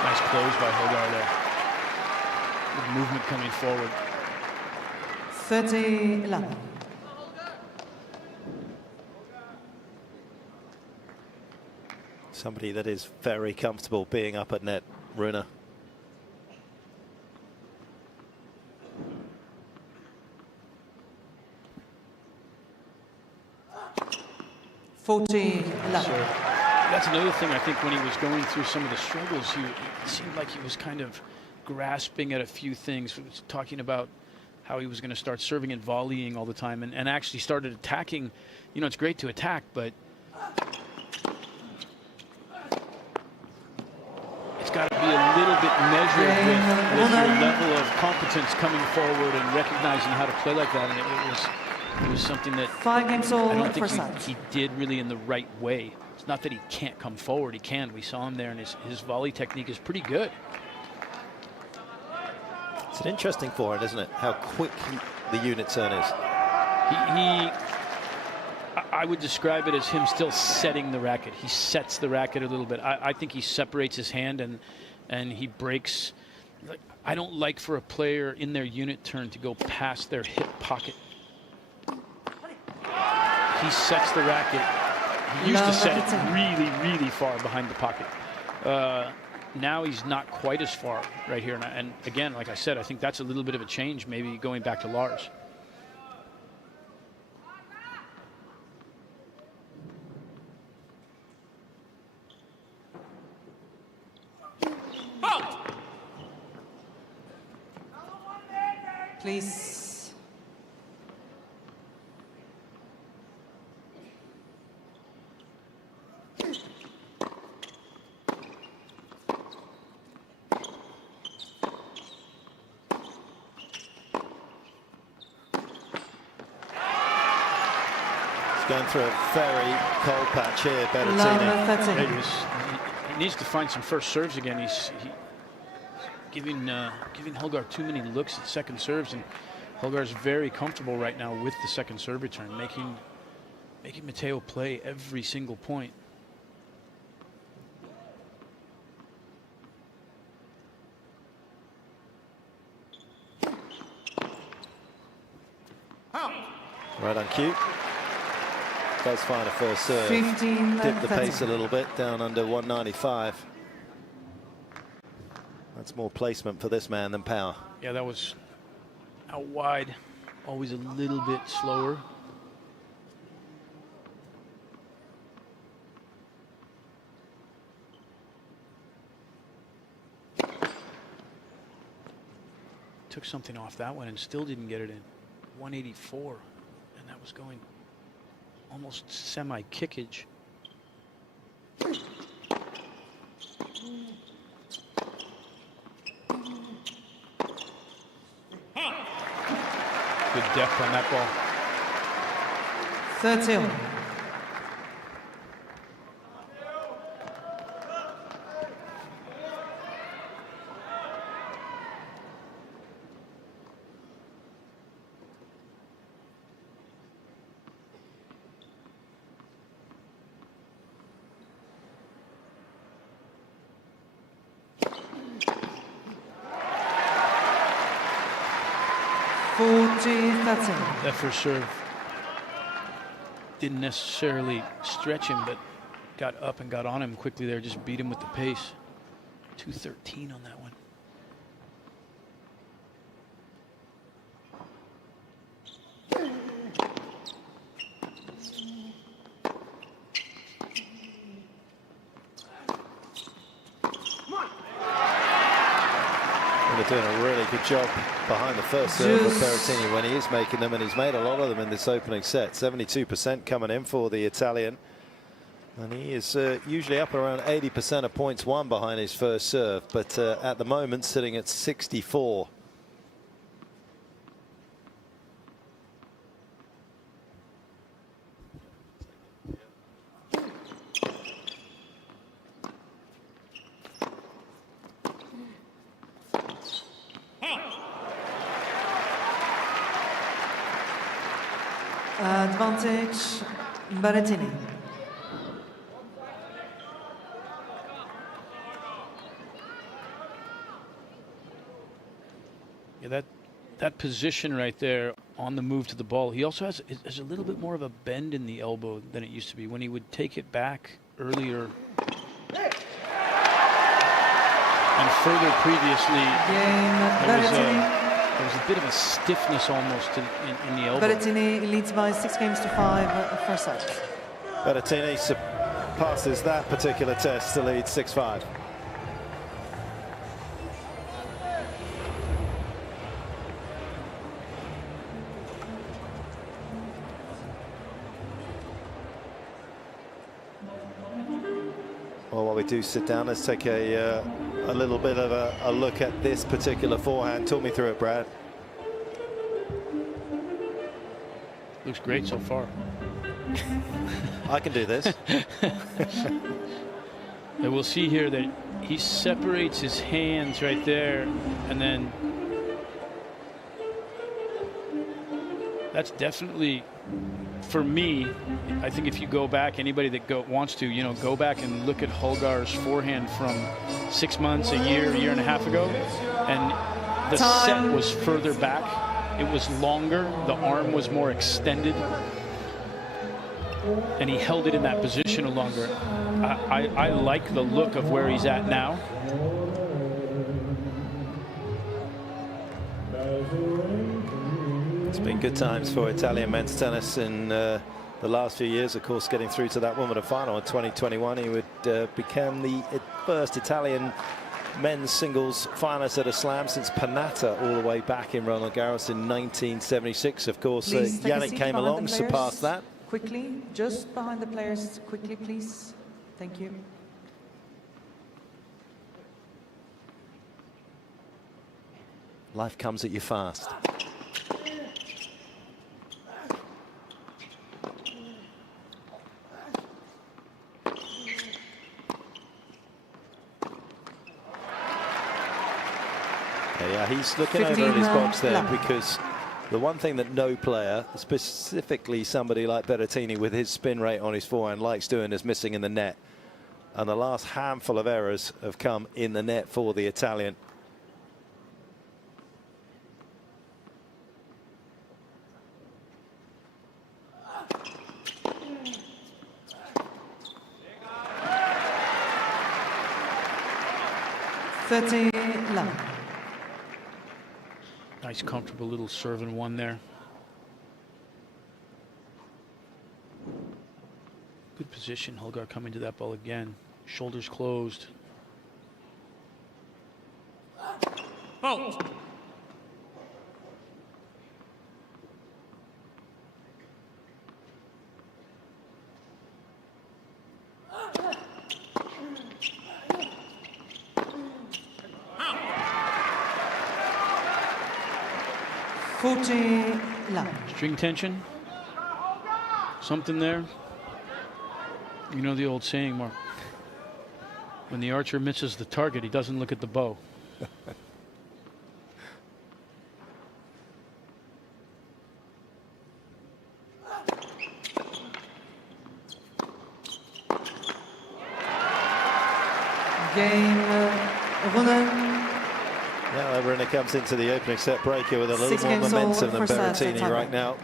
Nice close by Holger there. Good movement coming forward. 30-11. Somebody that is very comfortable being up at net, Rune. That's another thing. I think when he was going through some of the struggles, it seemed like he was kind of grasping at a few things. He was talking about how he was going to start serving and volleying all the time, and actually started attacking. You know, it's great to attack, but it's got to be a little bit measured with your level of competence coming forward and recognizing how to play like that. And it was something that 5 games all I don't think for he did really in the right way. It's not that he can't come forward. He can. We saw him there, and his volley technique is pretty good. It's an interesting forehand, isn't it? How quick the unit turn is. I would describe it as him still setting the racket. He sets the racket a little bit. I think he separates his hand and he breaks. I don't like for a player in their unit turn to go past their hip pocket. He sets the racket. He used to set it really, really far behind the pocket. Now he's not quite as far right here. And again, like I said, I think that's a little bit of a change, maybe going back to Lars. Please. going through a very cold patch here, Berrettini. He needs to find some first serves again. He's giving Holger too many looks at second serves, and Holger's very comfortable right now with the second serve return, making Matteo play every single point. Right on cue. Does find a first serve. 15, Dip the pace a little bit, down under 195. That's more placement for this man than power. Yeah, that was out wide, always a little bit slower. Took something off that one and still didn't get it in. 184, and that was going almost semi-kickage. Good depth on that ball. 13. That first serve didn't necessarily stretch him, but got up and got on him quickly there, just beat him with the pace. 213 on that one. They're doing a really good job behind the first serve of Berrettini when he is making them, and he's made a lot of them in this opening set. 72% coming in for the Italian, and he is usually up around 80% of points won behind his first serve, but at the moment sitting at 64. Advantage, Berrettini. Yeah, that position right there on the move to the ball. He also has a little bit more of a bend in the elbow than it used to be when he would take it back earlier and further previously. There was a bit of a stiffness almost in the elbow. Berrettini leads by 6-5 first set. Berrettini passes that particular test to lead 6-5. Well, while we do sit down, let's take a little bit of a look at this particular forehand. Talk me through it, Brad. Looks great so far. I can do this. And we'll see here that he separates his hands right there, and then that's definitely, for me, I think if you go back, anybody that wants to, go back and look at Holger's forehand from 6 months, a year and a half ago, and the set was further back. It was longer. The arm was more extended, and he held it in that position longer. I like the look of where he's at now. It's been good times for Italian men's tennis in the last few years. Of course, getting through to that Wimbledon final in 2021, he would become the first Italian men's singles finalist at a slam since Panatta all the way back in Roland Garros in 1976. Of course, Jannik came along, surpassed that. Quickly, just behind the players, quickly, please. Thank you. Life comes at you fast. Yeah, he's looking over at his box there because the one thing that no player, specifically somebody like Berrettini with his spin rate on his forehand, likes doing is missing in the net. And the last handful of errors have come in the net for the Italian. Nice, comfortable little serve and one there. Good position. Holger coming to that ball again. Shoulders closed. Oh! String tension. Something there. You know the old saying, Mark. When the archer misses the target, he doesn't look at the bow. Game Rune. Now Rune comes into the opening set breaker with a little more momentum than Berrettini right now,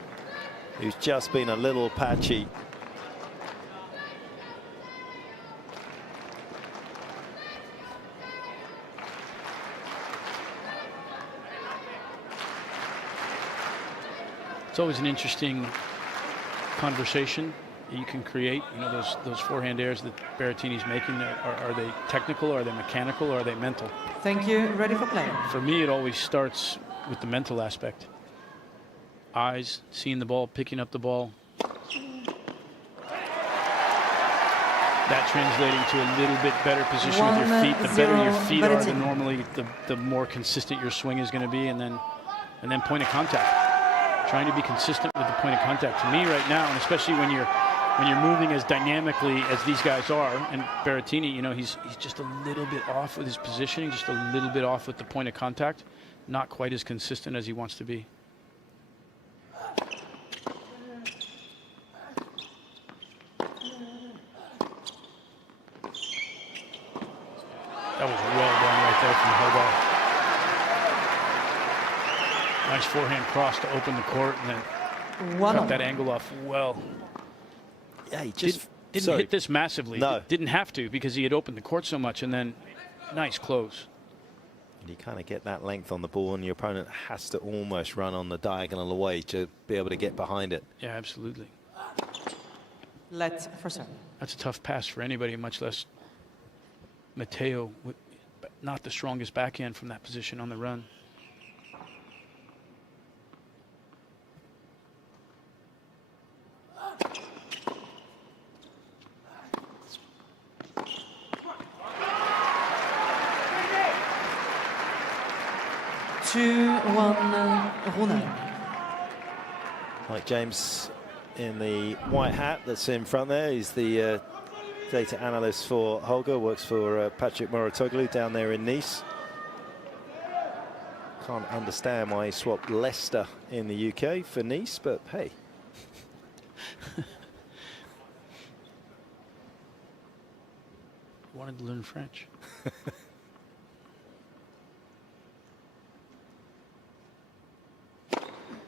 who's just been a little patchy. It's always an interesting conversation that you can create. You know, those forehand errors that Berrettini's making, are they technical, are they mechanical, or are they mental? Thank you. Ready for play. For me, it always starts with the mental aspect. Eyes, seeing the ball, picking up the ball. That translating to a little bit better position with your feet. The better your feet are, the normally the more consistent your swing is going to be, and then point of contact. Trying to be consistent with the point of contact. To me right now, and especially when you're moving as dynamically as these guys are, and Berrettini, you know, he's just a little bit off with his positioning, just a little bit off with the point of contact, not quite as consistent as he wants to be. That was well done right there from Holger. Nice forehand cross to open the court and then cut that angle off well. Yeah, he just didn't hit this massively. No. Didn't have to because he had opened the court so much, and then nice close. You kind of get that length on the ball and your opponent has to almost run on the diagonal away to be able to get behind it. Yeah, absolutely. Let's for serve. That's a tough pass for anybody, much less Matteo, not the strongest backhand from that position on the run. Rune. Mike James in the white hat that's in front there. He's the data analyst for Holger, works for Patrick Mouratoglou down there in Nice. Can't understand why he swapped Leicester in the UK for Nice, but hey. Wanted to learn French.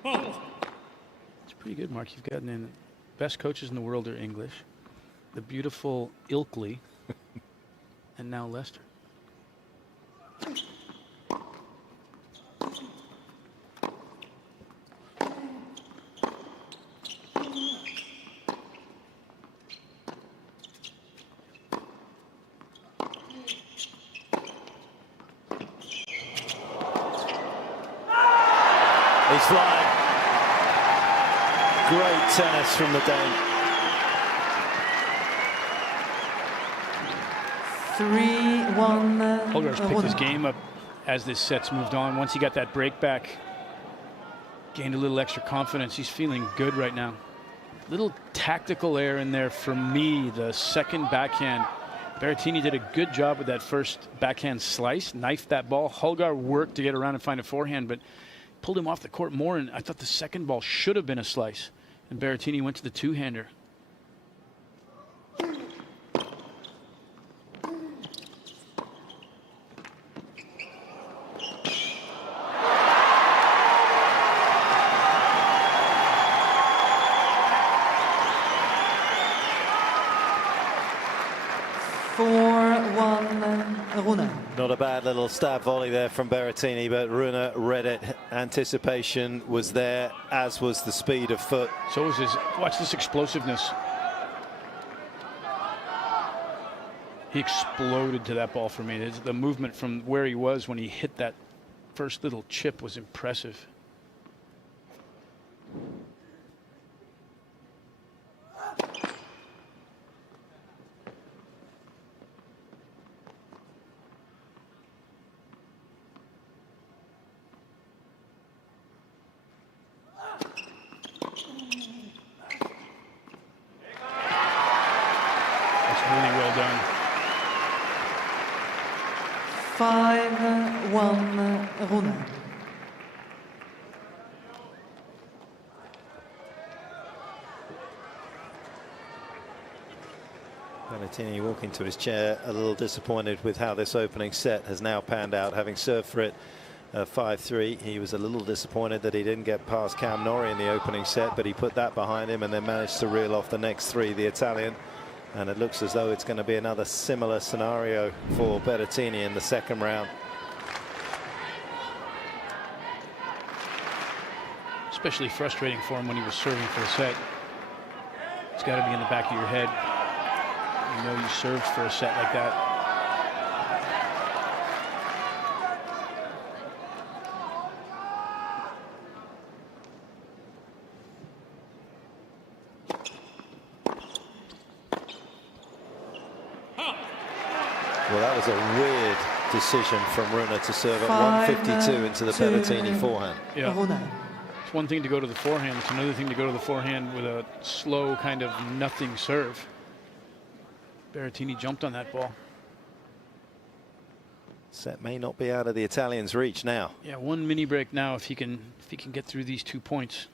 It's pretty good, Mark. You've gotten in. Best coaches in the world are English. The beautiful Ilkley, and now Leicester. He's flying. Great tennis from the Dane. 3-1. Holger's picked his game up as this set's moved on. Once he got that break back, gained a little extra confidence. He's feeling good right now. Little tactical error in there for me. The second backhand Berrettini did a good job with that first backhand slice, knifed that ball. Holger worked to get around and find a forehand, but pulled him off the court more, and I thought the second ball should have been a slice. And Berrettini went to the two-hander. Rune. Not a bad little stab volley there from Berrettini, but Rune read it. Anticipation was there, as was the speed of foot. So was his, watch this explosiveness. He exploded to that ball for me. The movement from where he was when he hit that first little chip was impressive. Really well done. 5-1 Rune. Berrettini walking to his chair, a little disappointed with how this opening set has now panned out, having served for it 5-3. He was a little disappointed that he didn't get past Cam Norrie in the opening set, but he put that behind him and then managed to reel off the next three, the Italian. And it looks as though it's going to be another similar scenario for Berrettini in the second round. Especially frustrating for him when he was serving for a set. It's got to be in the back of your head. You know you served for a set like that. Well, that was a weird decision from Rune to serve at 152 into the Berrettini forehand. Yeah. It's one thing to go to the forehand. It's another thing to go to the forehand with a slow kind of nothing serve. Berrettini jumped on that ball. Set may not be out of the Italian's reach now. Yeah, one mini break now if he can get through these 2 points.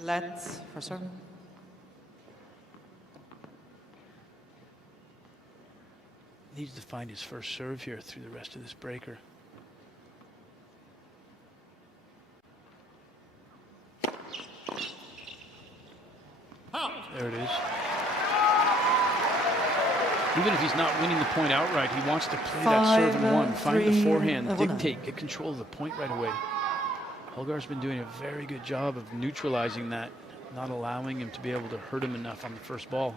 Let's for serve. Needs to find his first serve here through the rest of this breaker. There it is. Even if he's not winning the point outright, he wants to play that serve in one, find the forehand, dictate, get control of the point right away. Holger's been doing a very good job of neutralizing that, not allowing him to be able to hurt him enough on the first ball.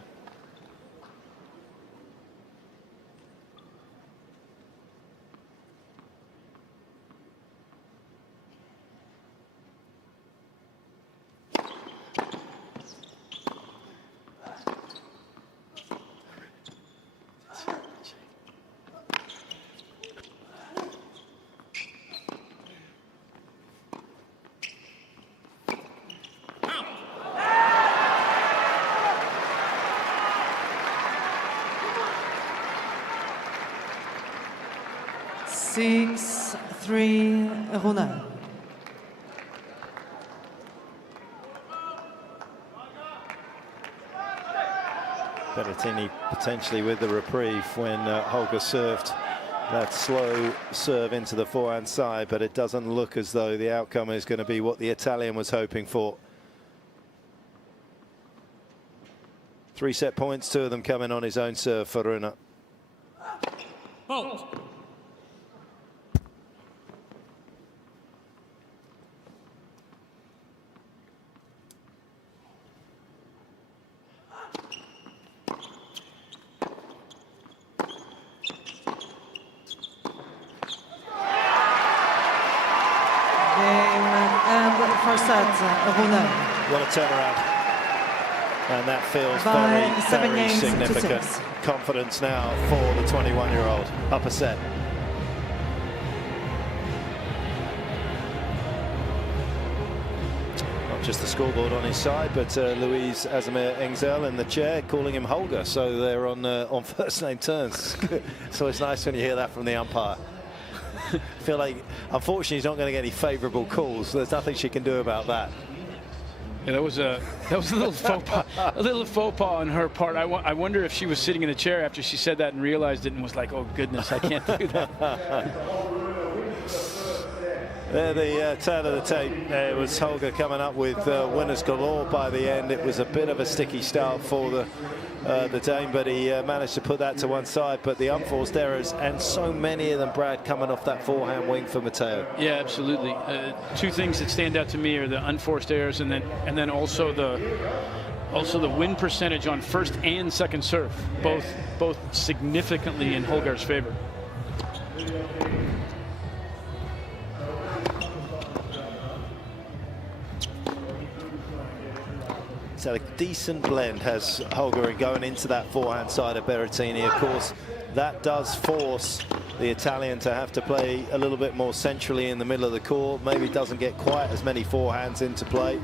Rune. Berrettini potentially with the reprieve when Holger served that slow serve into the forehand side, but it doesn't look as though the outcome is going to be what the Italian was hoping for. 3 set points, 2 of them coming on his own serve for Rune. Fault. What a turnaround. And that feels very significant. Confidence now for the 21-year-old. Upper set. not just the scoreboard on his side, but Louise Azemir Engzel in the chair calling him Holger. So they're on first name terms. So it's nice when you hear that from the umpire. I feel like, unfortunately, he's not going to get any favourable calls. There's nothing she can do about that. Yeah, that was a little faux pas on her part. I wonder if she was sitting in the chair after she said that and realized it and was like, oh goodness, I can't do that. There, the turn of the tape. It was Holger coming up with winners galore by the end. It was a bit of a sticky start for the Dane, but he managed to put that to one side. But the unforced errors, and so many of them, Brad, coming off that forehand wing for Matteo. Yeah, absolutely. Two things that stand out to me are the unforced errors, and then also the win percentage on first and second serve, both significantly in Holger's favor. So a decent blend has Holger going into that forehand side of Berrettini. Of course, that does force the Italian to have to play a little bit more centrally in the middle of the court. Maybe doesn't get quite as many forehands into play.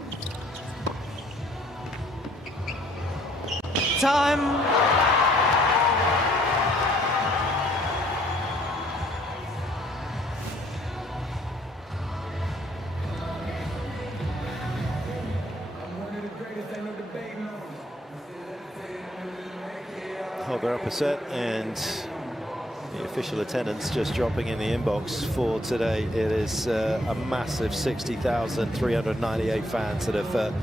Time. Holger up a set, and the official attendance just dropping in the inbox for today. It is a massive 60,398 fans that have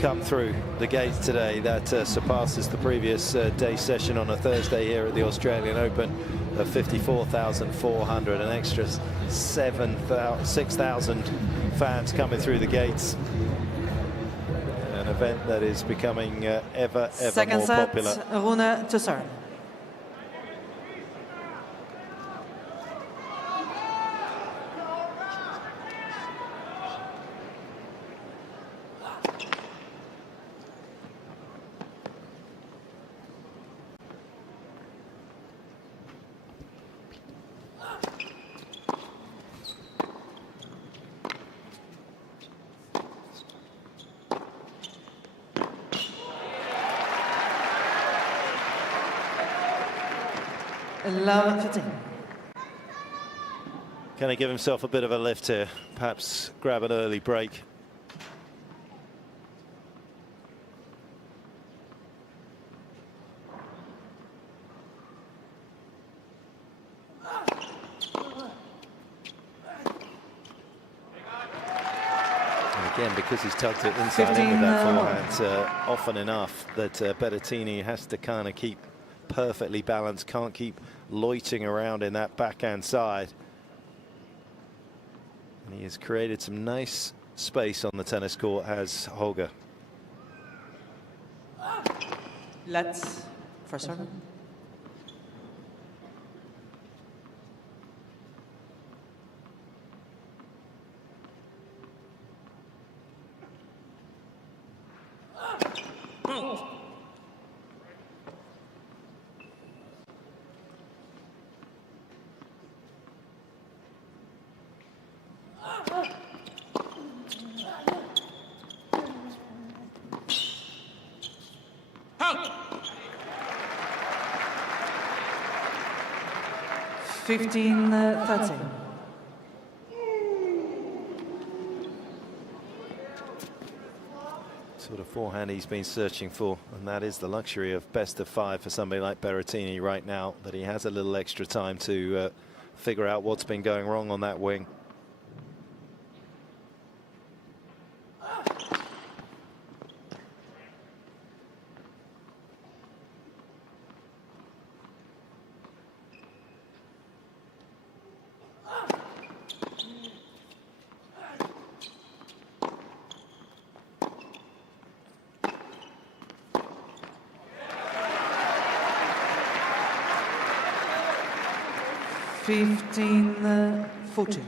come through the gates today. That surpasses the previous day session on a Thursday here at the Australian Open of 54,400. An extra 6,000 fans coming through the gates. An event that is becoming ever Second more set, popular. Rune to serve. Can he give himself a bit of a lift here? Perhaps grab an early break. And again, because he's tugged it inside in with that forehand often enough, that Berrettini has to kind of keep perfectly balanced, can't keep loitering around in that backhand side. And he has created some nice space on the tennis court, has Holger. Let's first serve. Uh, 15-13. Sort of forehand he's been searching for, and that is the luxury of best of 5 for somebody like Berrettini right now, that he has a little extra time to figure out what's been going wrong on that wing. $15-14.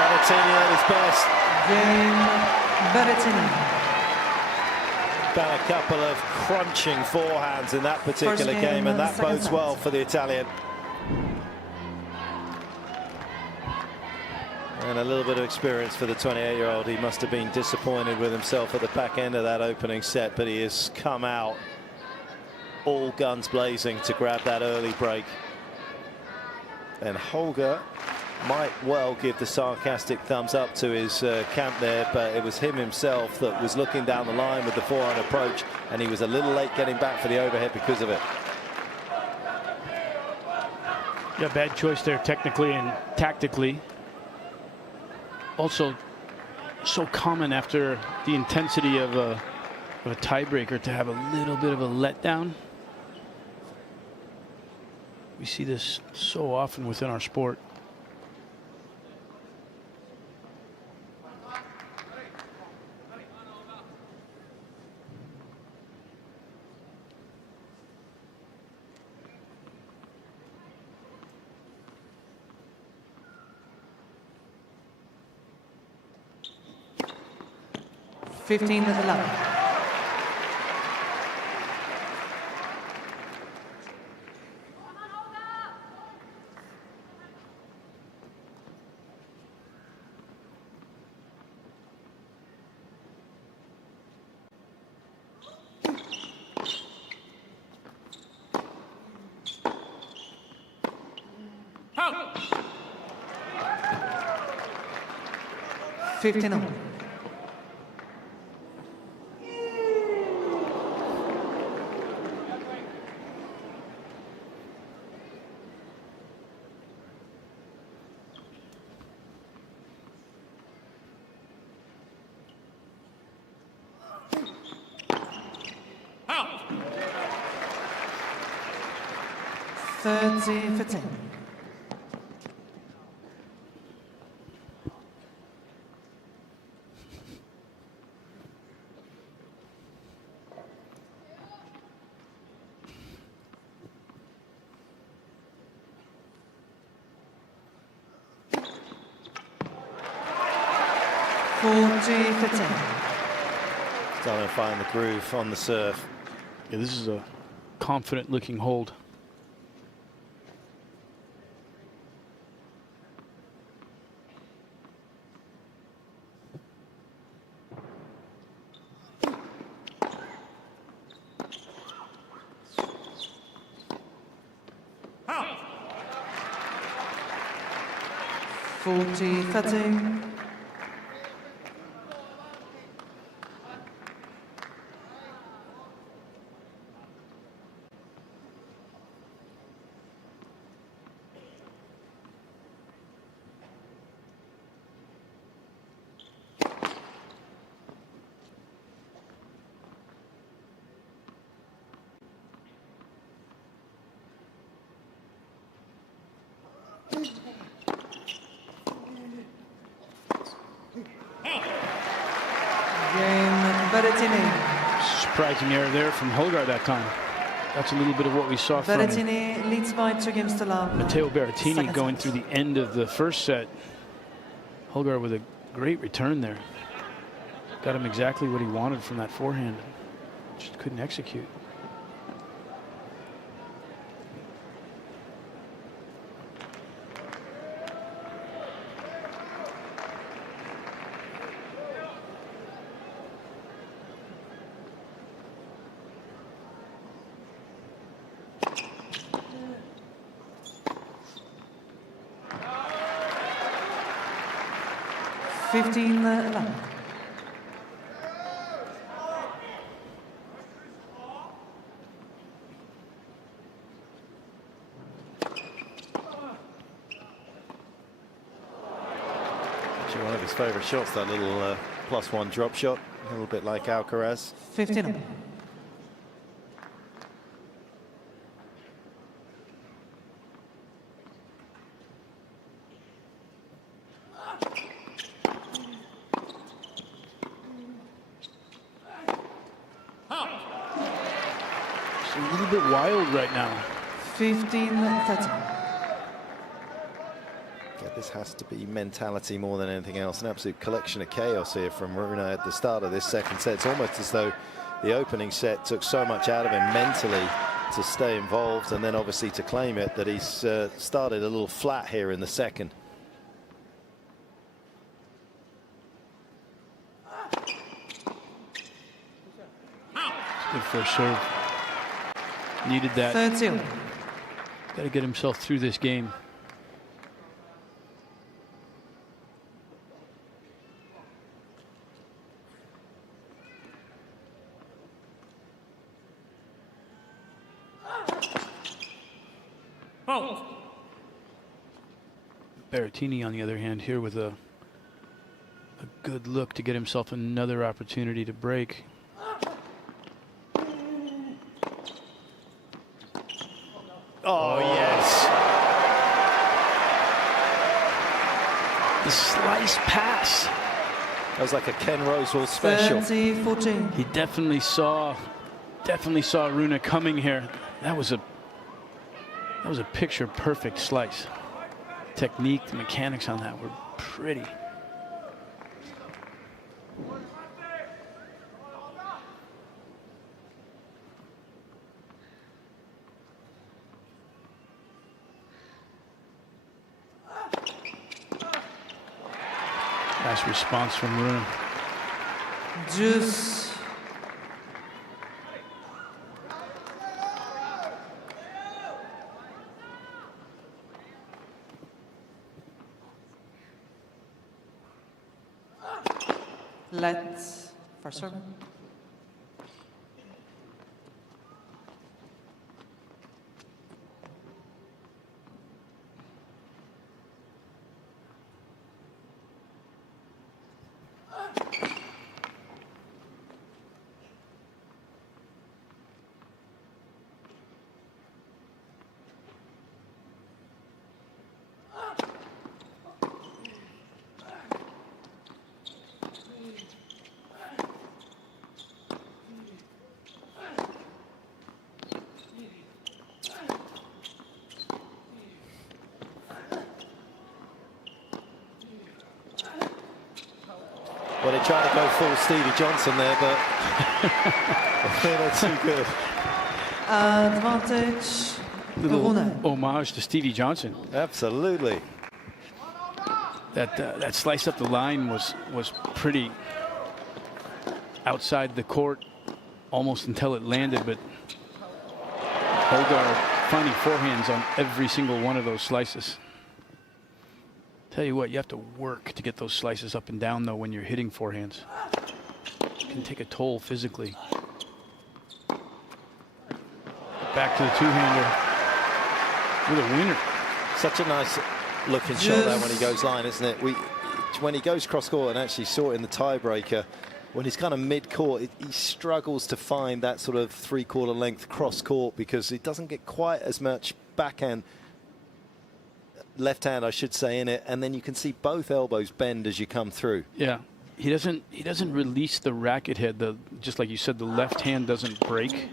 Berrettini at his best. Game Berrettini. Found a couple of crunching forehands in that particular game, and that bodes well for the Italian. And a little bit of experience for the 28-year-old. He must have been disappointed with himself at the back end of that opening set, but he has come out all guns blazing to grab that early break. And Holger might well give the sarcastic thumbs up to his camp there, but it was him himself that was looking down the line with the forehand approach, and he was a little late getting back for the overhead because of it. Yeah, bad choice there technically and tactically. Also, so common after the intensity of a tiebreaker to have a little bit of a letdown. We see this so often within our sport. Fifteen to 11. Out. 15-0. Out. 30-15. Starting to find the groove on the serve. Yeah, this is a confident looking hold. Out. 40-13. Berrettini. Surprising error there from Holger that time. That's a little bit of what we saw from Berrettini leads by 2 games to love. Matteo Berrettini Second going set. through the end of the first set. Holger with a great return there. Got him exactly what he wanted from that forehand. Just couldn't execute. $15-11. One of his favourite shots, that little +1 drop shot, a little bit like Alcaraz. 15-0. It's a little bit wild right now. 15-13. This has to be mentality more than anything else. An absolute collection of chaos here from Rune at the start of this second set. It's almost as though the opening set took so much out of him mentally to stay involved, and then obviously to claim it, that he's started a little flat here in the second. Good first serve. Needed that. 30. Got to get himself through this game. Berrettini, on the other hand, here with a good look to get himself another opportunity to break. Oh, yes. The slice pass. That was like a Ken Rosewall special. 30-14. He definitely saw Rune coming here. That was a picture perfect slice. Technique, the mechanics on that were pretty. Nice response from Rune. Juice. Let's first serve. Well, they tried to go full Stevie Johnson there, but they're not too good. Advantage. Little Rune. homage to Stevie Johnson. Absolutely. That slice up the line was pretty outside the court almost until it landed, but Holger finding forehands on every single one of those slices. Tell you what, you have to work to get those slices up and down, though, when you're hitting forehands. It can take a toll physically. Back to the two-hander with a winner. Such a nice looking shot there when he goes line, isn't it? When he goes cross-court, and actually saw it in the tiebreaker, when he's kind of mid-court, he struggles to find that sort of three-quarter length cross-court because it doesn't get quite as much backhand, left hand, I should say, in it, and then you can see both elbows bend as you come through. Yeah, he doesn't release the racket head. Just like you said, the left hand doesn't break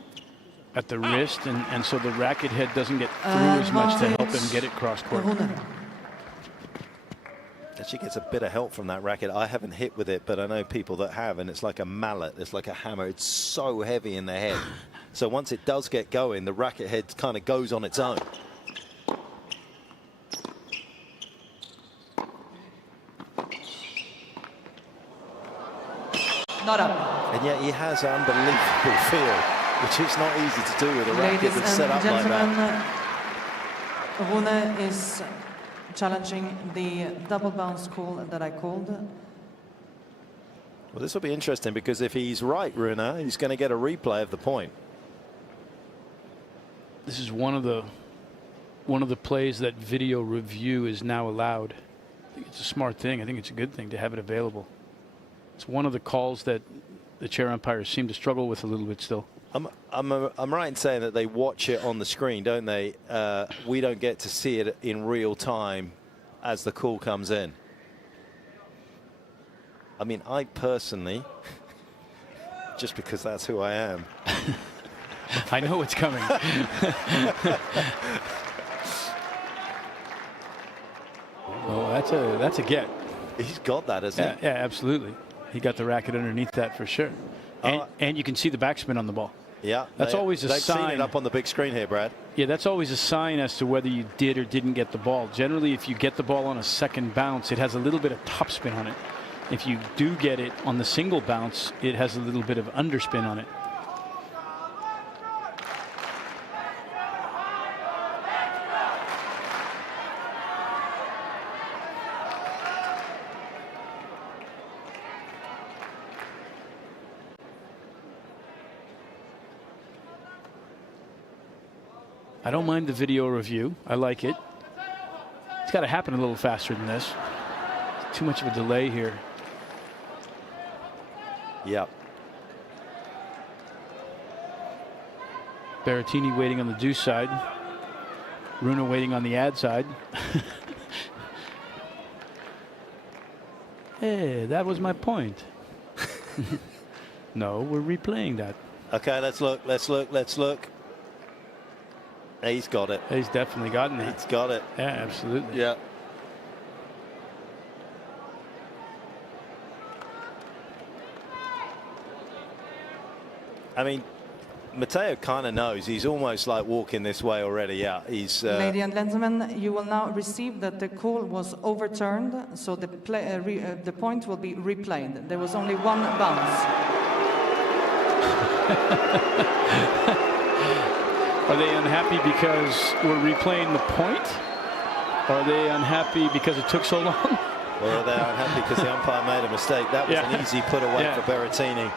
at the wrist, and so the racket head doesn't get through as much to help him get it cross court. Actually gets a bit of help from that racket. I haven't hit with it, but I know people that have, and it's like a mallet. It's like a hammer. It's so heavy in the head. So once it does get going, the racket head kind of goes on its own. Not up. And yet he has an unbelievable feel, which is not easy to do with a racket that's set up like that. Rune is challenging the double bounce call that I called. Well, this will be interesting because if he's right, Rune, he's going to get a replay of the point. This is one of the plays that video review is now allowed. I think it's a smart thing. I think it's a good thing to have it available. It's one of the calls that the chair umpires seem to struggle with a little bit still. I'm right in saying that they watch it on the screen, don't they? We don't get to see it in real time as the call comes in. I mean, I personally, just because that's who I am. I know it's coming. Oh. that's a get. He's got that, hasn't he? Yeah, absolutely. He got the racket underneath that for sure. And you can see the backspin on the ball. Yeah, that's always a sign. They've seen it up on the big screen here, Brad. Yeah, that's always a sign as to whether you did or didn't get the ball. Generally, if you get the ball on a second bounce, it has a little bit of topspin on it. If you do get it on the single bounce, it has a little bit of underspin on it. I don't mind the video review. I like it. It's got to happen a little faster than this. Too much of a delay here. Yep. Berrettini waiting on the deuce side. Rune waiting on the ad side. Hey, that was my point. No, we're replaying that. Okay, let's look. Let's look. Let's look. He's got it. He's definitely gotten it. He's got it. Yeah, absolutely. Yeah. I mean, Matteo kind of knows. He's almost like walking this way already. Yeah, he's. Ladies and gentlemen, you will now receive that the call was overturned, so the point will be replayed. There was only one bounce. Are they unhappy because we're replaying the point? Are they unhappy because it took so long? Or are they unhappy because the umpire made a mistake? That was an easy put away for Berrettini.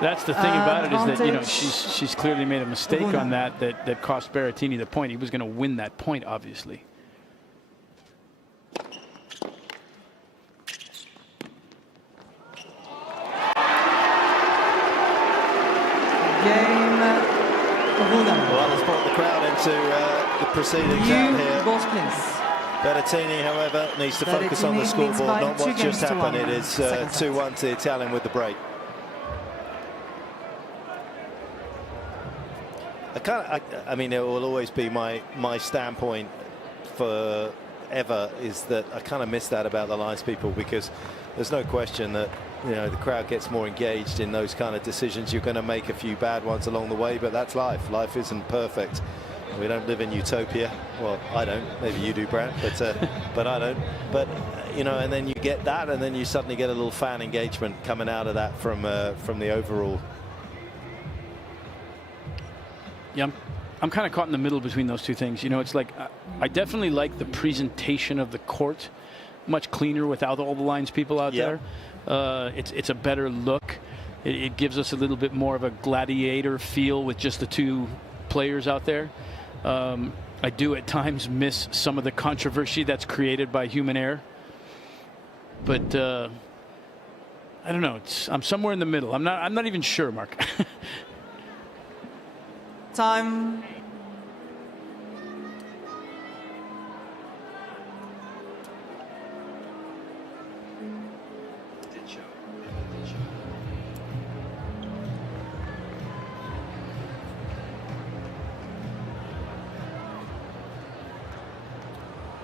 That's the thing about it, is that, you know, she's clearly made a mistake on that cost Berrettini the point. He was going to win that point, obviously. Well, let's brought the crowd into the proceedings out here. Balls, please. Berrettini, however, needs to focus on the scoreboard, not what just happened. It is 2-1 to the Italian with the break. I mean, it will always be my standpoint forever, is that I kind of miss that about the Lions people, because there's no question that, you know, the crowd gets more engaged in those kind of decisions. You're going to make a few bad ones along the way, but that's life. Life isn't perfect. We don't live in utopia. Well, I don't. Maybe you do, Brad, but I don't. But you know, and then you get that, and then you suddenly get a little fan engagement coming out of that from the overall. Yeah, I'm kind of caught in the middle between those two things. You know, it's like I definitely like the presentation of the court, much cleaner without all the Lions people out there. It's a better look. It gives us a little bit more of a gladiator feel with just the two players out there. I do at times miss some of the controversy that's created by human error, but I don't know. I'm somewhere in the middle. I'm not even sure, Mark. Time.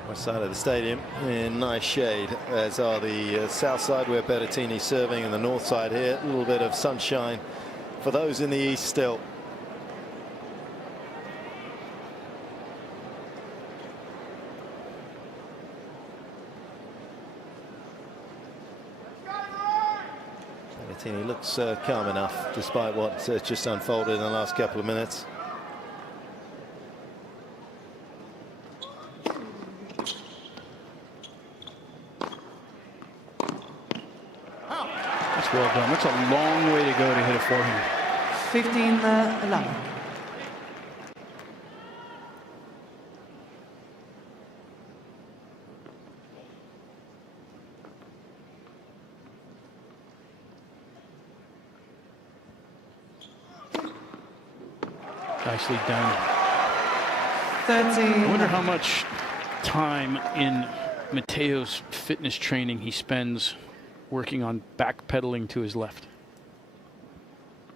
West side of the stadium in nice shade, as are the south side where Berrettini's serving, and the north side here. A little bit of sunshine for those in the east still. Berrettini looks calm enough despite what just unfolded in the last couple of minutes. Well done. That's a long way to go to hit a forehand. 15-11. Nicely done. 13. I wonder how much time in Matteo's fitness training he spends working on backpedaling to his left.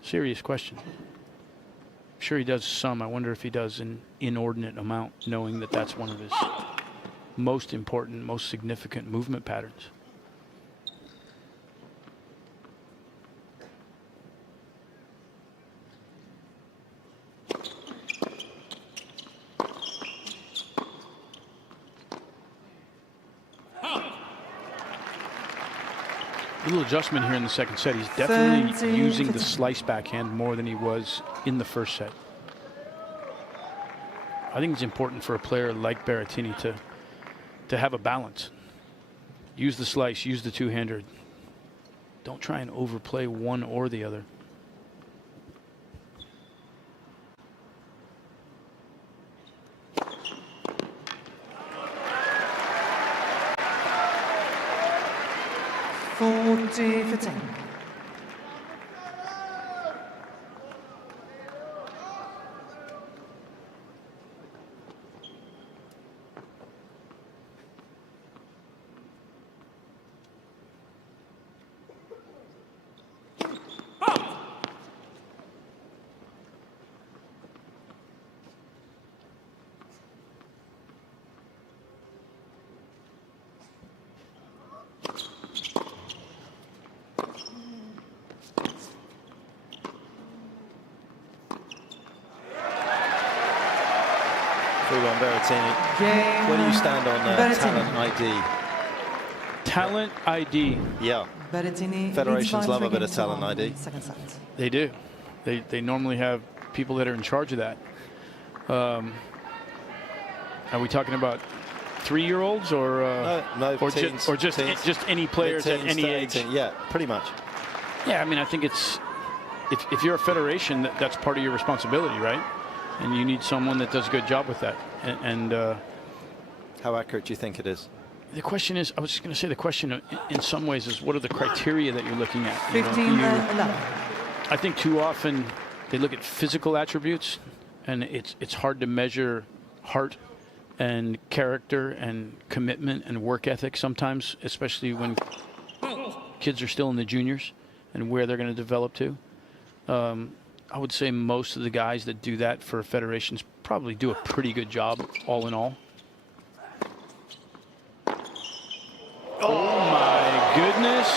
Serious question. I'm sure he does some. I wonder if he does an inordinate amount, knowing that that's one of his most important, most significant movement patterns. Little adjustment here in the second set. He's definitely using the slice backhand more than he was in the first set. I think it's important for a player like Berrettini to have a balance. Use the slice, use the two-hander. Don't try and overplay one or the other. For 10. Berrettini. Where do you stand on talent ID? Talent ID. Yeah. Berrettini. Federations love a bit of talent ID. Second set. They do. They normally have people that are in charge of that. Are we talking about 3-year-olds or no, or teens, just any players at any age? 18, yeah, pretty much. Yeah, I mean, I think it's if you're a federation, that's part of your responsibility, right? And you need someone that does a good job with that. And how accurate do you think it is? The question is, I was just going to say, the question in some ways is, what are the criteria that you're looking at? 15, 11. I think too often they look at physical attributes, and it's hard to measure heart and character and commitment and work ethic sometimes, especially when kids are still in the juniors and where they're going to develop to. I would say most of the guys that do that for federations probably do a pretty good job, all in all. Oh my goodness.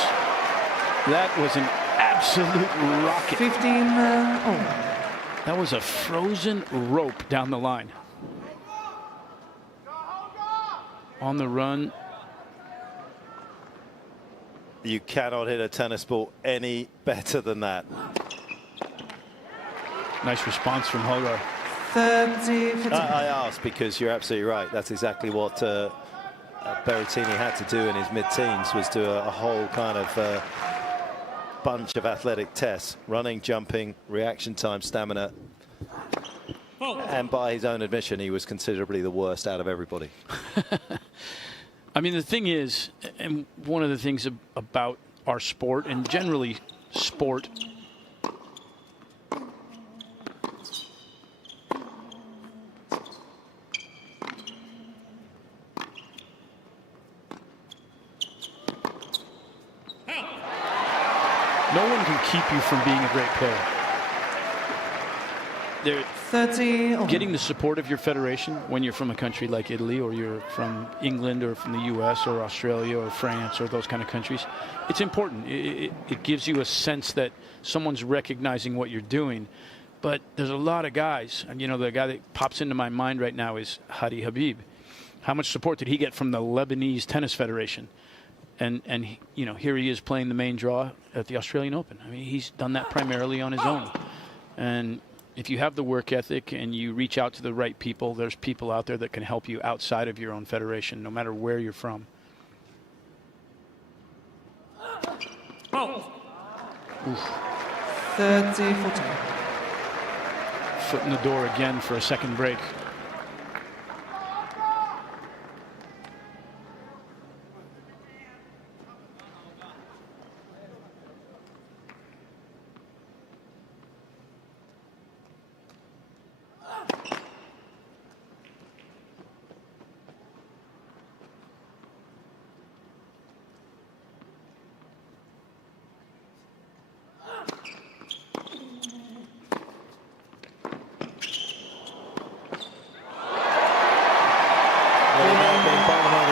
That was an absolute rocket. 15, That was a frozen rope down the line. On the run. You cannot hit a tennis ball any better than that. Nice response from Holger. 30. I asked because you're absolutely right. That's exactly what Berrettini had to do in his mid-teens, was do a whole kind of bunch of athletic tests: running, jumping, reaction time, stamina. And by his own admission, he was considerably the worst out of everybody. I mean, the thing is, and one of the things about our sport, and generally sport, no one can keep you from being a great player. 30. Getting the support of your federation when you're from a country like Italy, or you're from England, or from the US or Australia or France or those kind of countries, it's important. It gives you a sense that someone's recognizing what you're doing. But there's a lot of guys, and the guy that pops into my mind right now is Hadi Habib. How much support did he get from the Lebanese Tennis Federation? And here he is playing the main draw at the Australian Open. I mean, he's done that primarily on his own. And if you have the work ethic and you reach out to the right people, there's people out there that can help you outside of your own federation, no matter where you're from. Oof. 30, 40. Foot in the door again for a second break.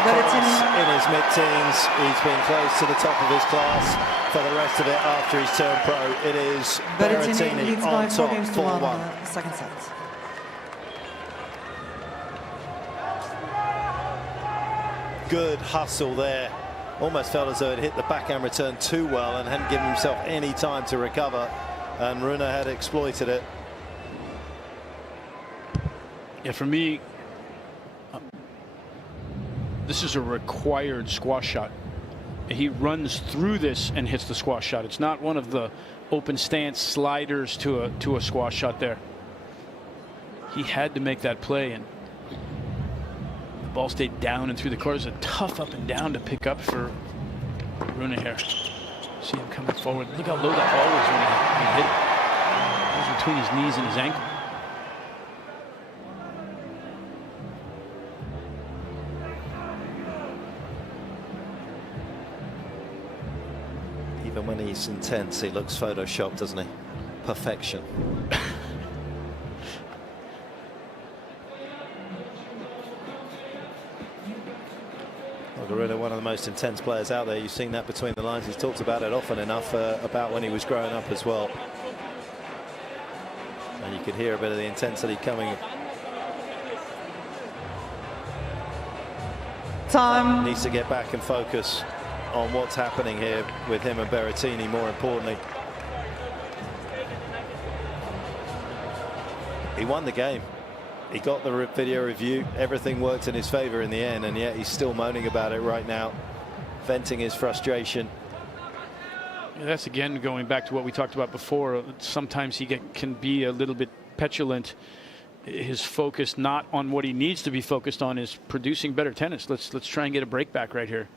class in his mid-teens. He's been close to the top of his class for the rest of it after he's turned pro. It is Berrettini on top, 4-1. Second set. Good hustle there. Almost felt as though it hit the backhand return too well and hadn't given himself any time to recover. And Rune had exploited it. Yeah, for me, this is a required squash shot. He runs through this and hits the squash shot. It's not one of the open stance sliders to a squash shot there. He had to make that play, and the ball stayed down and through the court. It was a tough up and down to pick up for Rune here. See him coming forward. Look how low that ball was when he hit it. It was between his knees and his ankle. Even when he's intense, he looks photoshopped, doesn't he? Perfection. Rune, one of the most intense players out there. You've seen that between the lines. He's talked about it often enough, about when he was growing up as well. And you could hear a bit of the intensity coming. Time. Needs to get back and focus on what's happening here with him and Berrettini, more importantly. He won the game. He got the video review. Everything worked in his favor in the end, and yet he's still moaning about it right now, venting his frustration. Yeah, that's again going back to what we talked about before. Sometimes he can be a little bit petulant. His focus not on what he needs to be focused on is producing better tennis. Let's try and get a break back right here.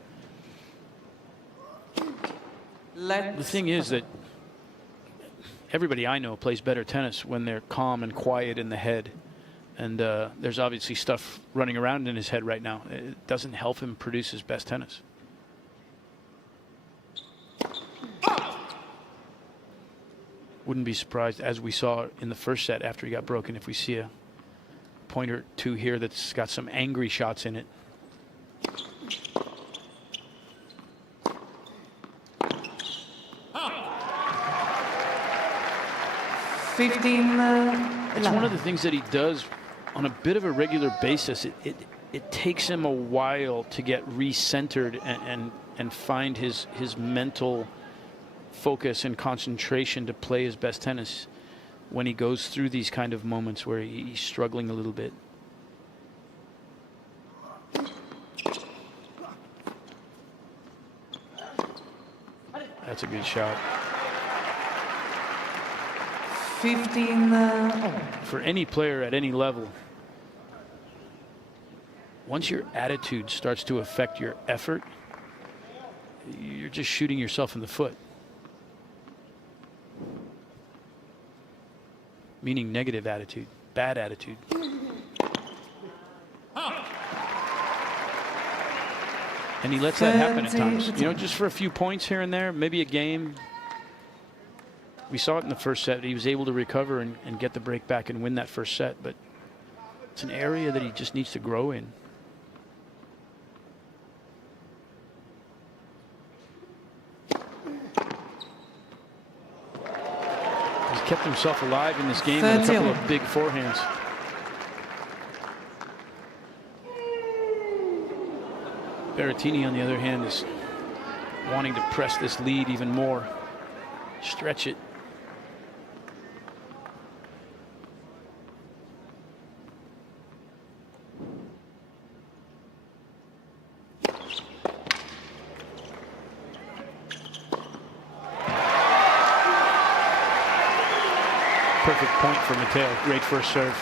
The thing is that everybody I know plays better tennis when they're calm and quiet in the head. And there's obviously stuff running around in his head right now. It doesn't help him produce his best tennis. Wouldn't be surprised, as we saw in the first set after he got broken, if we see a point or two here that's got some angry shots in it. It's one of the things that he does on a bit of a regular basis. It takes him a while to get recentered and find his mental focus and concentration to play his best tennis when he goes through these kind of moments where he's struggling a little bit. That's a good shot. 15. For any player at any level, once your attitude starts to affect your effort, you're just shooting yourself in the foot. Meaning negative attitude, bad attitude. And he lets that happen at times. You know, just for a few points here and there, maybe a game. We saw it in the first set. He was able to recover and get the break back and win that first set. But it's an area that he just needs to grow in. He's kept himself alive in this game with a couple of big forehands. Berrettini, on the other hand, is wanting to press this lead even more, stretch it. Perfect point for Matteo. Great first serve.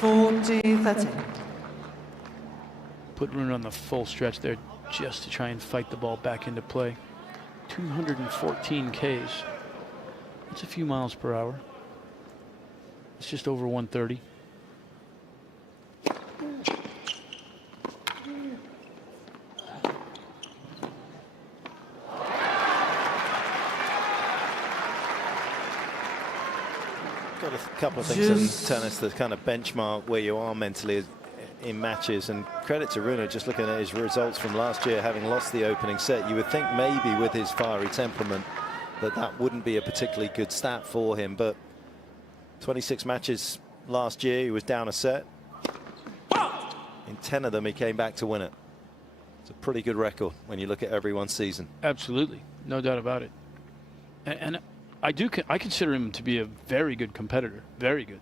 40-30. Put Rune on the full stretch there just to try and fight the ball back into play. 214 Ks. That's a few miles per hour. It's just over 130. Got a couple of things in tennis that kind of benchmark where you are mentally in matches. And credit to Rune, just looking at his results from last year, having lost the opening set, you would think maybe with his fiery temperament that wouldn't be a particularly good stat for him. But 26 matches last year, he was down a set. In 10 of them, he came back to win it. It's a pretty good record when you look at everyone's season. Absolutely, no doubt about it. And I consider him to be a very good competitor, very good.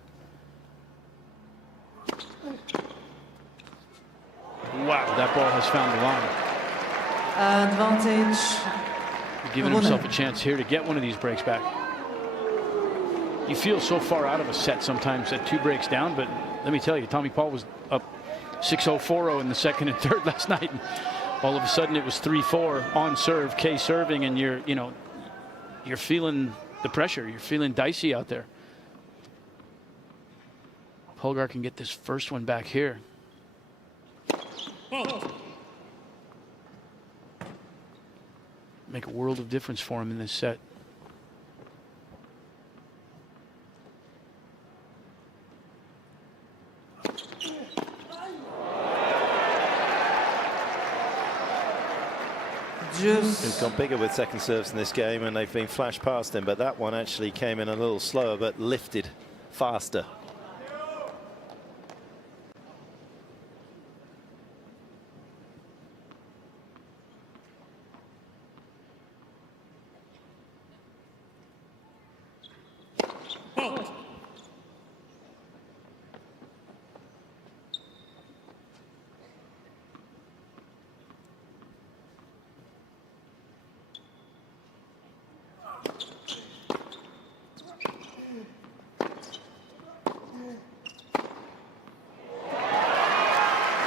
Wow, that ball has found the line. Advantage. Giving himself a chance here to get one of these breaks back. You feel so far out of a set sometimes at 2 breaks down, but let me tell you, Tommy Paul was up 6-0, 4-0 in the second and third last night. And all of a sudden it was 3-4 on serve, K serving, and you're feeling the pressure. You're feeling dicey out there. Holger can get this first one back here. Make a world of difference for him in this set. He's gone bigger with second serves in this game, and they've been flashed past him, but that one actually came in a little slower but lifted faster.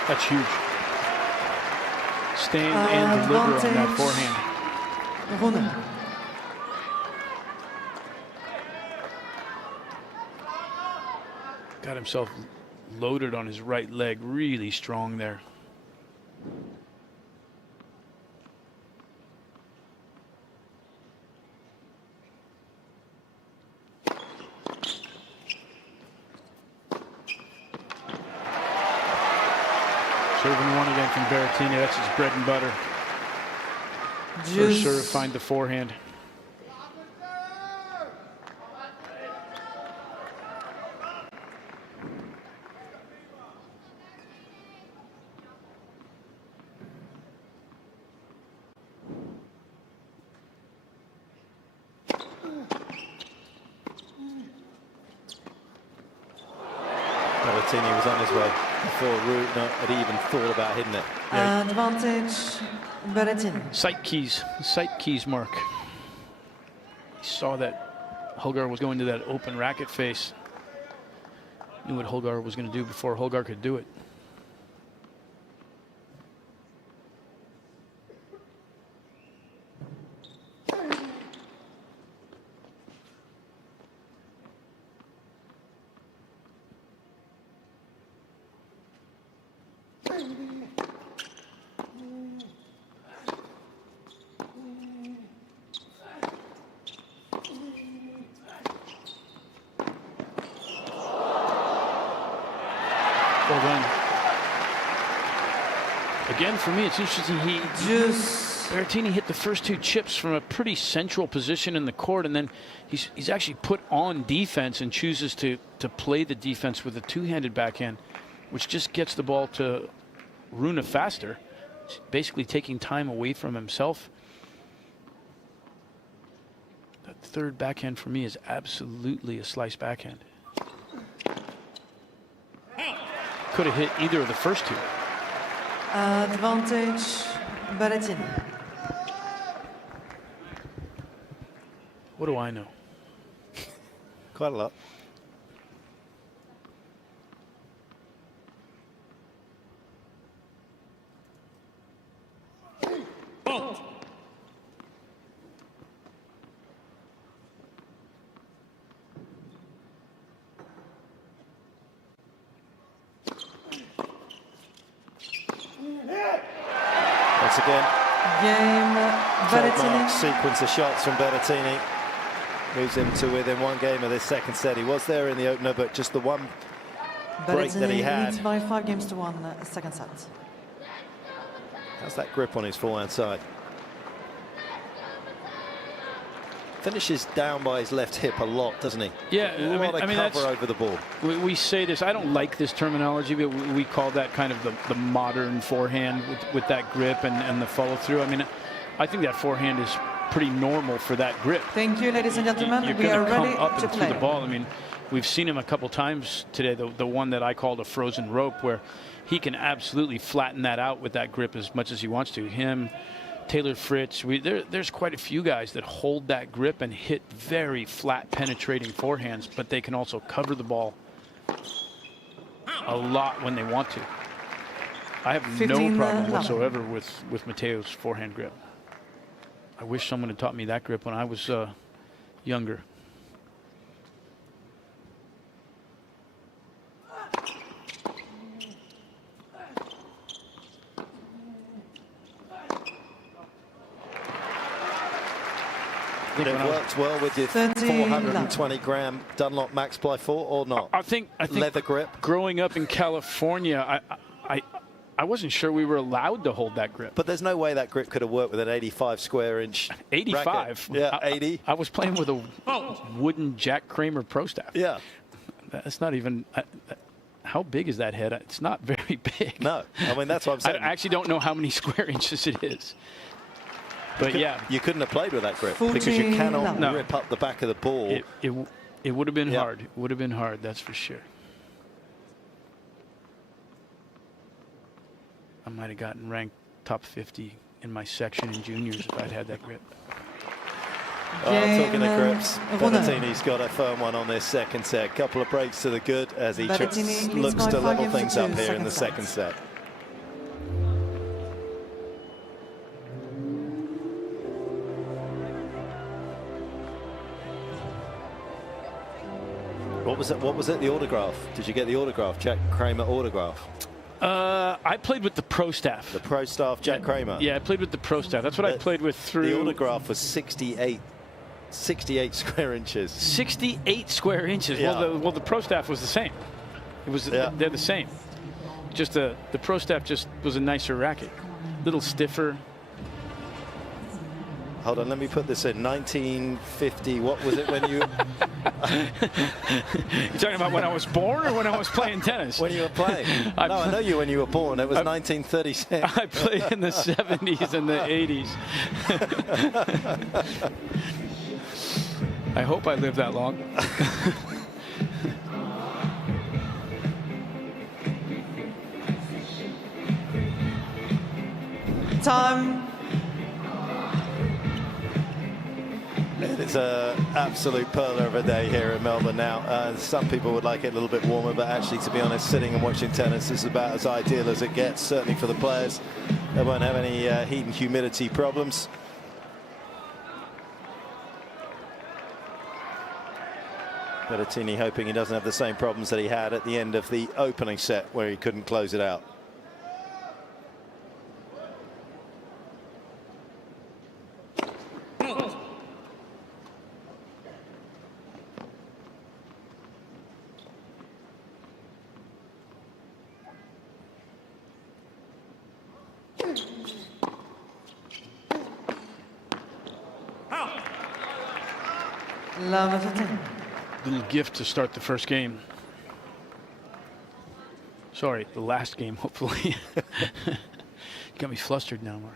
That's huge. Stand and deliver on that forehand. Rune. Got himself loaded on his right leg, really strong there. Serving one again from Berrettini. That's his bread and butter. First serve, find the forehand. Berrettini was on his way before Rune had even thought about hitting it. Advantage, Berrettini. Sight keys, Mark. He saw that Holger was going to that open racket face. Knew what Holger was going to do before Holger could do it. Well done. Again, for me, it's interesting. Berrettini hit the first 2 chips from a pretty central position in the court, and then he's actually put on defense and chooses to play the defense with a 2-handed backhand, which just gets the ball to Rune faster, basically taking time away from himself. That third backhand for me is absolutely a slice backhand. Could have hit either of the first 2. Advantage, Berrettini. What do I know? Quite a lot. Once again, Berrettini. Sequence of shots from Berrettini moves him to within 1 game of this second set. He was there in the opener, but just the one break that he had. leads by 5-1, second set. How's that grip on his forehand side? Finishes down by his left hip a lot, doesn't he? Yeah, a lot of cover over the ball. We say this. I don't like this terminology, but we call that kind of the modern forehand with that grip and the follow through. I mean, I think that forehand is pretty normal for that grip. Thank you, ladies and gentlemen. You're We are come ready up to and through play. the ball. I mean, we've seen him a couple times today. The one that I called a frozen rope, where he can absolutely flatten that out with that grip as much as he wants to. Him, Taylor Fritz, there's quite a few guys that hold that grip and hit very flat penetrating forehands, but they can also cover the ball a lot when they want to. I have no problem whatsoever with Matteo's forehand grip. I wish someone had taught me that grip when I was younger. It worked well with your 420-gram Dunlop Max Ply 4 or not? I think leather grip. Growing up in California, I wasn't sure we were allowed to hold that grip. But there's no way that grip could have worked with an 85 square inch. 85. Racket. Yeah, 80. I was playing with a wooden Jack Kramer Pro Staff. Yeah. That's not even. How big is that head? It's not very big. No, I mean that's what I'm saying. I actually don't know how many square inches it is. But you couldn't have played with that grip because you cannot rip up the back of the ball. It would have been hard. It would have been hard, that's for sure. I might have gotten ranked top 50 in my section in juniors if I'd had that grip. Talking of grips, Berrettini's got a firm one on this second set. Couple of breaks to the good as he looks to level things up here in the second set. What was it? The autograph? Did you get the autograph? Jack Kramer autograph? I played with the Pro Staff. The Pro Staff, Jack Kramer? Yeah, I played with the Pro Staff. That's what I played with through. The autograph was 68 square inches. 68 square inches. Yeah. Well, the Pro Staff was the same. It was they're the same. Just the Pro Staff just was a nicer racket, little stiffer. Hold on, let me put this in. 1950. What was it when you? You're talking about when I was born or when I was playing tennis? When you were playing. I know you when you were born. It was 1936. I played in the 70s and the 80s. I hope I lived that long. Time. It's an absolute perler of a day here in Melbourne now. Some people would like it a little bit warmer, but actually, to be honest, sitting and watching tennis is about as ideal as it gets, certainly for the players. They won't have any heat and humidity problems. Berrettini hoping he doesn't have the same problems that he had at the end of the opening set where he couldn't close it out. Little gift to start the first game. Sorry, the last game, hopefully. You got me flustered now, Mark.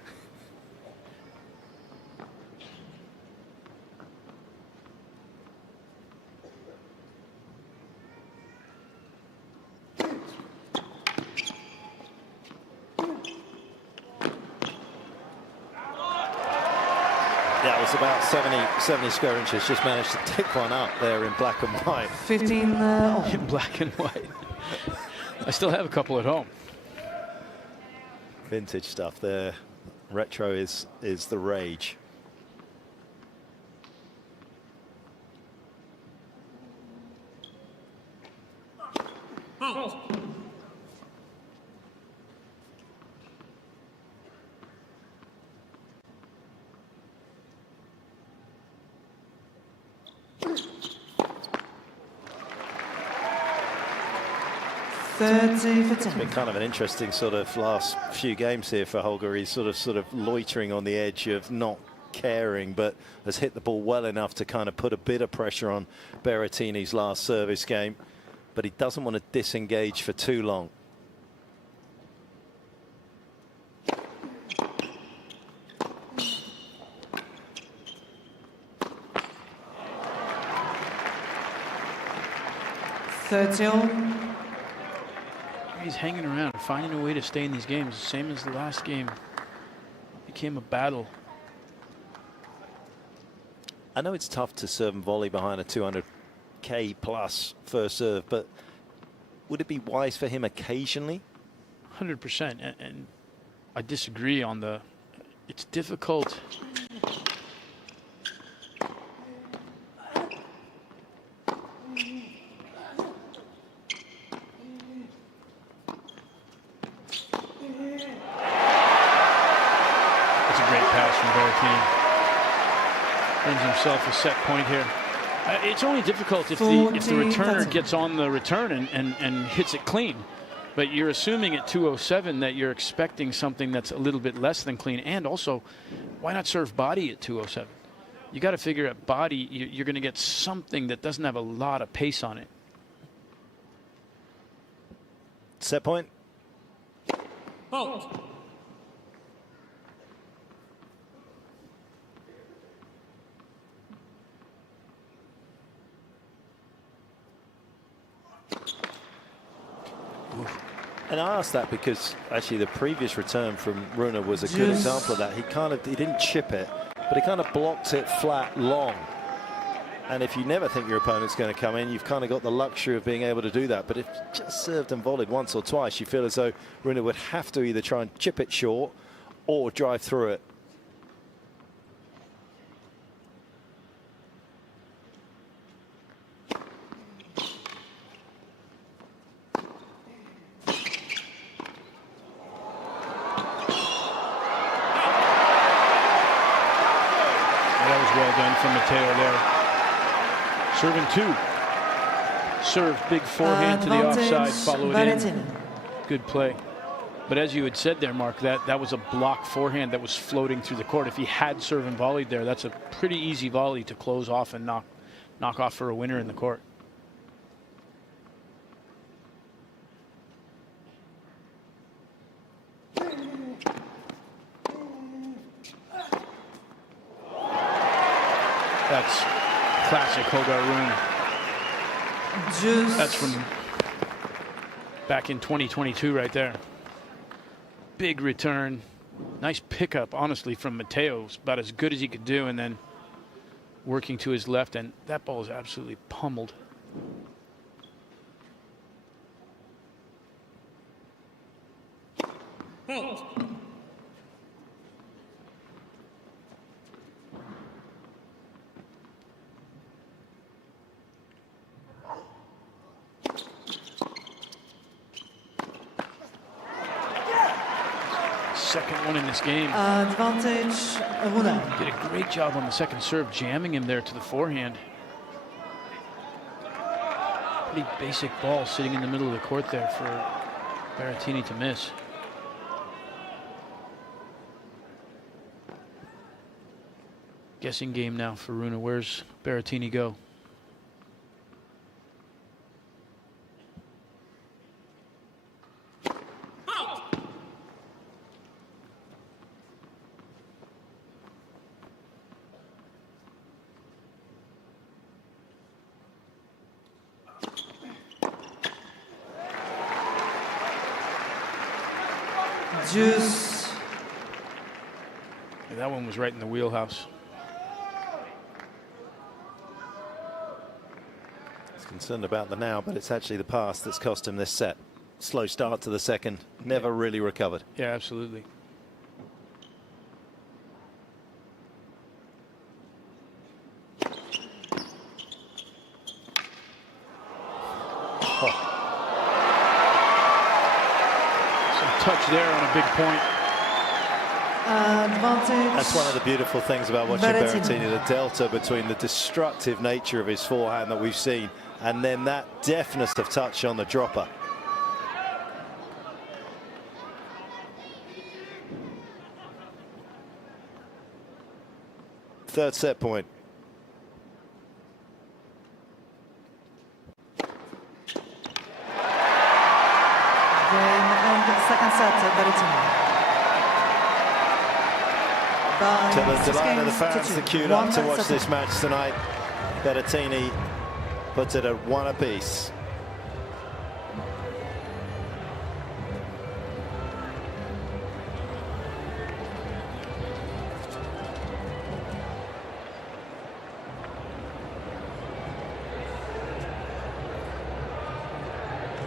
That was about 70 square inches. Just managed to tick one up there in black and white. 15 in black and white. I still have a couple at home. Vintage stuff there. Retro is the rage. 30 for 10. It's been kind of an interesting sort of last few games here for Holger. He's sort of loitering on the edge of not caring, but has hit the ball well enough to kind of put a bit of pressure on Berrettini's last service game. But he doesn't want to disengage for too long. He's hanging around, finding a way to stay in these games. Same as the last game. Became a battle. I know it's tough to serve and volley behind a 200K plus first serve, but would it be wise for him occasionally? 100%. And I disagree on the. It's difficult. Brings himself a set point here. It's only difficult if the returner gets on the return and hits it clean. But you're assuming at 207 that you're expecting something that's a little bit less than clean. And also, why not serve body at 207? You got to figure at body, you're going to get something that doesn't have a lot of pace on it. Set point. Halt. And I asked that because actually the previous return from Rune was a good example of that. He didn't chip it, but he kind of blocked it flat long. And if you never think your opponent's going to come in, you've kind of got the luxury of being able to do that. But if you just served and volleyed once or twice, you feel as though Rune would have to either try and chip it short or drive through it. From Matteo there. Serving two. Serve big forehand to the offside, follow it in. Good play. But as you had said there, Mark, that was a block forehand that was floating through the court. If he had serve and volleyed there, that's a pretty easy volley to close off and knock off for a winner in the court. That's classic Holger Rune. That's from back in 2022 right there. Big return. Nice pickup, honestly, from Matteo. It was about as good as he could do, and then working to his left, and that ball is absolutely pummeled. Halt. Second one in this game. Advantage, Rune. Did a great job on the second serve, jamming him there to the forehand. Pretty basic ball sitting in the middle of the court there for Berrettini to miss. Guessing game now for Rune. Where's Berrettini go? Juice. Yeah, that one was right in the wheelhouse. He's concerned about the now, but it's actually the past that's cost him this set. Slow start to the second, never really recovered. Yeah, absolutely. Touch there on a big point. Advantage. That's one of the beautiful things about watching Berrettini, the delta between the destructive nature of his forehand that we've seen and then that deftness of touch on the dropper. third set point. Second set, Berrettini. To the delight of the fans that queued up to watch this match tonight, Berrettini puts it at 1 apiece.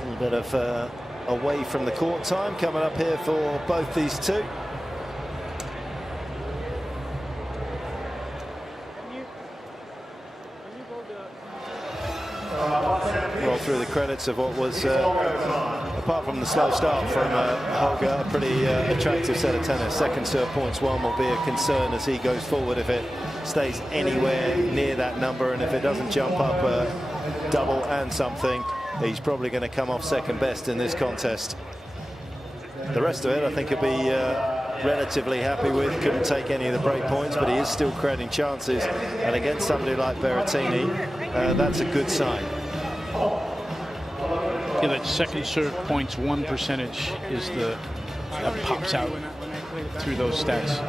A little bit of away from the court time coming up here for both these two. Roll through the credits of what was, apart from the slow start from Holger, a pretty attractive set of tennis. Second serve points one will be a concern as he goes forward if it stays anywhere near that number, and if it doesn't jump up double and something, he's probably going to come off second best in this contest. The rest of it, I think, he'll be relatively happy with. Couldn't take any of the break points, but he is still creating chances. And against somebody like Berrettini, that's a good sign. Yeah, that second serve points one percentage is the that pops out through those stats.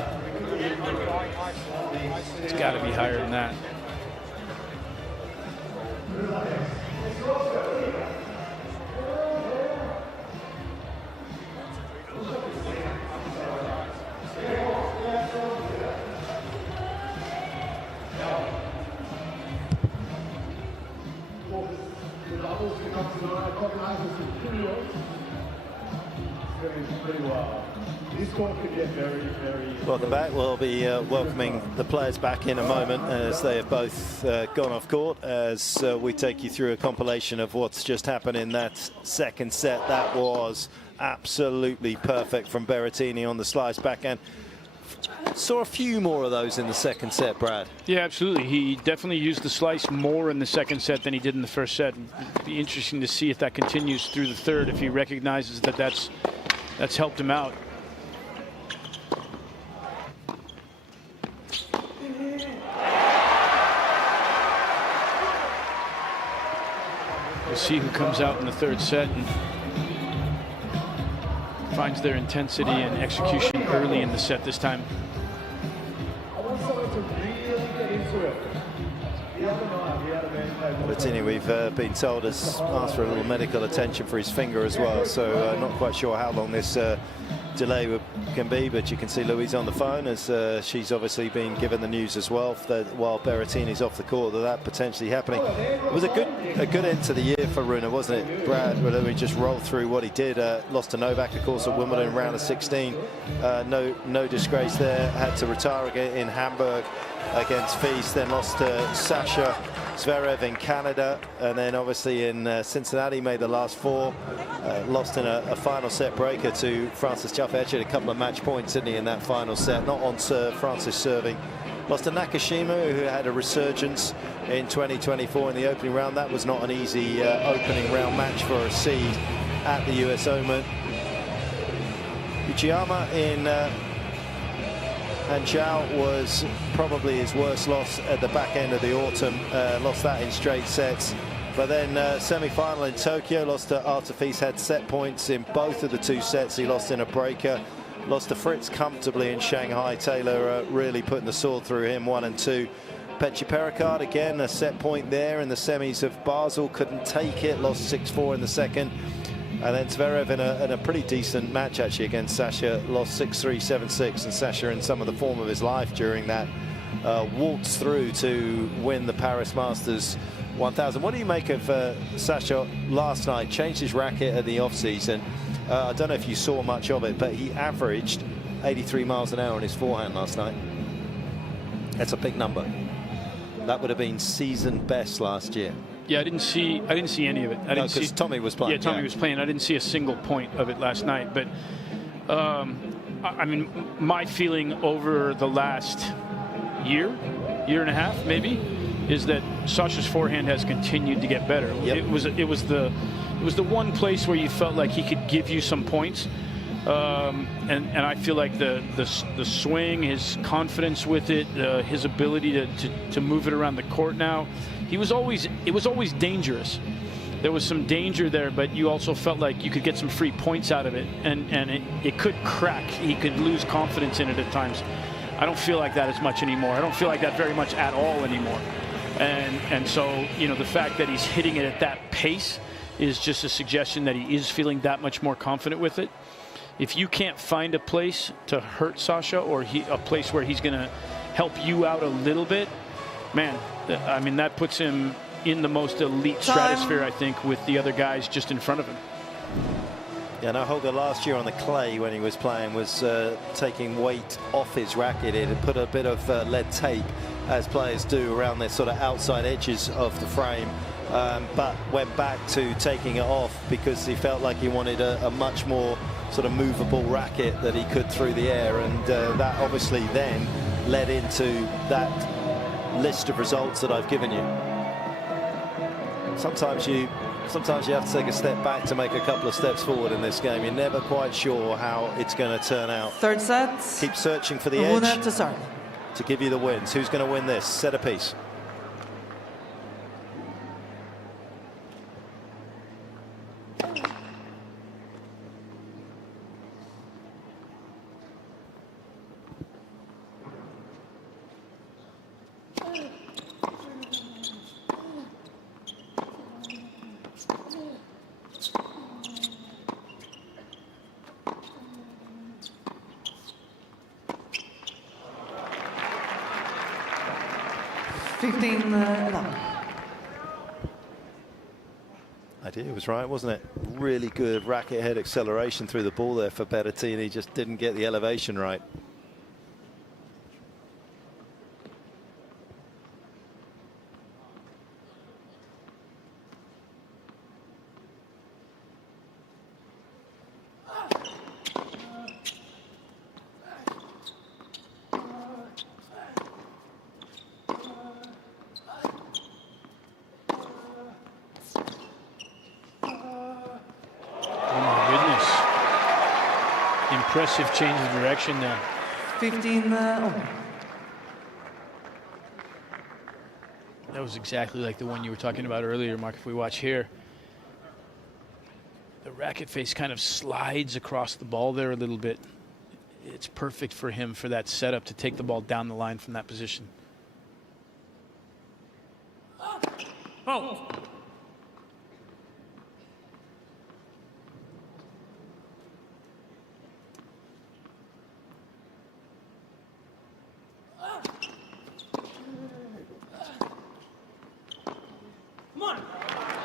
It's got to be higher than that. Welcome back. We'll be welcoming the players back in a moment as they have both gone off court, as we take you through a compilation of what's just happened in that second set. That was absolutely perfect from Berrettini on the slice backhand. Saw a few more of those in the second set, Brad. Yeah, absolutely. He definitely used the slice more in the second set than he did in the first set. It'd be interesting to see if that continues through the third, if he recognizes that that's helped him out. We'll see who comes out in the third set and finds their intensity and execution early in the set this time. Berrettini, we've been told, has asked for a little medical attention for his finger as well, so not quite sure how long this delay can be, but you can see Louise on the phone as she's obviously been given the news as well that while Berrettini's off the court that potentially happening. It was a good end to the year for Rune, wasn't it, Brad? Where we just rolled through what he did. Lost to Novak, of course, at Wimbledon round of 16. No disgrace there. Had to retire again in Hamburg against Feast, then lost to Sasha Zverev in Canada, and then obviously in Cincinnati made the last four. Lost in a final set breaker to Francis Tiafoe. Actually had a couple of match points, didn't he, in that final set? Not on serve, Francis serving. Lost to Nakashima, who had a resurgence in 2024 in the opening round. That was not an easy opening round match for a seed at the US Open. Uchiyama in Hangzhou was probably his worst loss at the back end of the autumn. Lost that in straight sets. But then semi-final in Tokyo, lost to Artifice, had set points in both of the two sets. He lost in a breaker. Lost to Fritz comfortably in Shanghai. Taylor really putting the sword through him, 1 and 2. Petchi Pericard, again, a set point there in the semis of Basel. Couldn't take it, lost 6-4 in the second. And then Zverev in a pretty decent match, actually, against Sasha. Lost 6-3, 7-6, and Sasha in some of the form of his life during that waltz through to win the Paris Masters 1000. What do you make of Sasha last night? Changed his racket at the off-season. I don't know if you saw much of it, but he averaged 83 miles an hour on his forehand last night. That's a big number. That would have been season best last year. Yeah, I didn't see any of it. I didn't see Tommy was playing. Yeah, Tommy was playing. I didn't see a single point of it last night. But I mean, my feeling over the last year and a half, maybe, is that Sasha's forehand has continued to get better. Yep. It was the one place where you felt like he could give you some points. And I feel like the swing, his confidence with it, his ability to move it around the court now, it was always dangerous. There was some danger there, but you also felt like you could get some free points out of it, and it could crack. He could lose confidence in it at times. I don't feel like that as much anymore. I don't feel like that very much at all anymore. And so, you know, the fact that he's hitting it at that pace is just a suggestion that he is feeling that much more confident with it. If you can't find a place to hurt Sasha, or a place where he's going to help you out a little bit, man, I mean, that puts him in the most elite stratosphere, I think, with the other guys just in front of him. Yeah, no, Holger last year on the clay when he was playing was taking weight off his racket. It had put a bit of lead tape, as players do, around the sort of outside edges of the frame, but went back to taking it off because he felt like he wanted a much more sort of movable racket that he could through the air, and that obviously then led into that list of results that I've given you. Sometimes you have to take a step back to make a couple of steps forward in this game. You're never quite sure how it's going to turn out. Third set. Keep searching for the edge to give you the wins. Who's going to win this set apiece? Idea was right, wasn't it? Really good racket head acceleration through the ball there for Berrettini. Just didn't get the elevation right. Impressive change of direction there. 15. That was exactly like the one you were talking about earlier, Mark. If we watch here, the racket face kind of slides across the ball there a little bit. It's perfect for him for that setup to take the ball down the line from that position. Oh.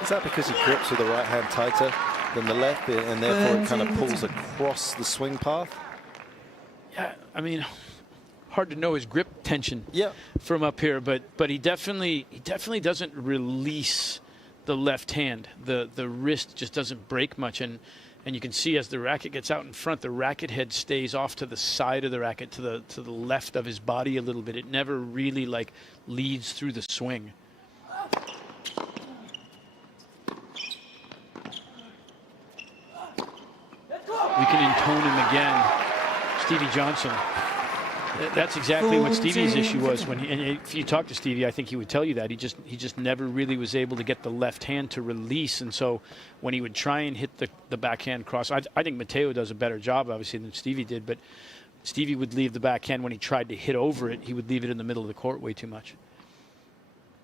Is that because he grips with the right hand tighter than the left, and therefore it kind of pulls across the swing path? Yeah, I mean, hard to know his grip tension from up here, but he definitely doesn't release the left hand. The wrist just doesn't break much, and you can see as the racket gets out in front, the racket head stays off to the side of the racket, to the left of his body a little bit. It never really like leads through the swing. We can intone him again. Stevie Johnson. That's exactly what Stevie's issue was. And if you talk to Stevie, I think he would tell you that. He just never really was able to get the left hand to release. And so when he would try and hit the backhand cross, I think Matteo does a better job, obviously, than Stevie did. But Stevie would leave the backhand when he tried to hit over it. He would leave it in the middle of the court way too much.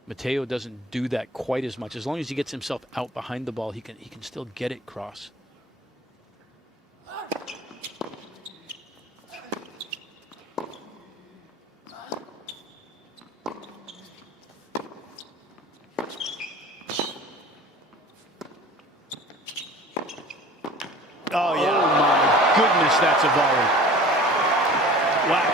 Matteo doesn't do that quite as much. As long as he gets himself out behind the ball, he can still get it cross. Oh, yeah. Oh, my goodness, that's a volley. Wow.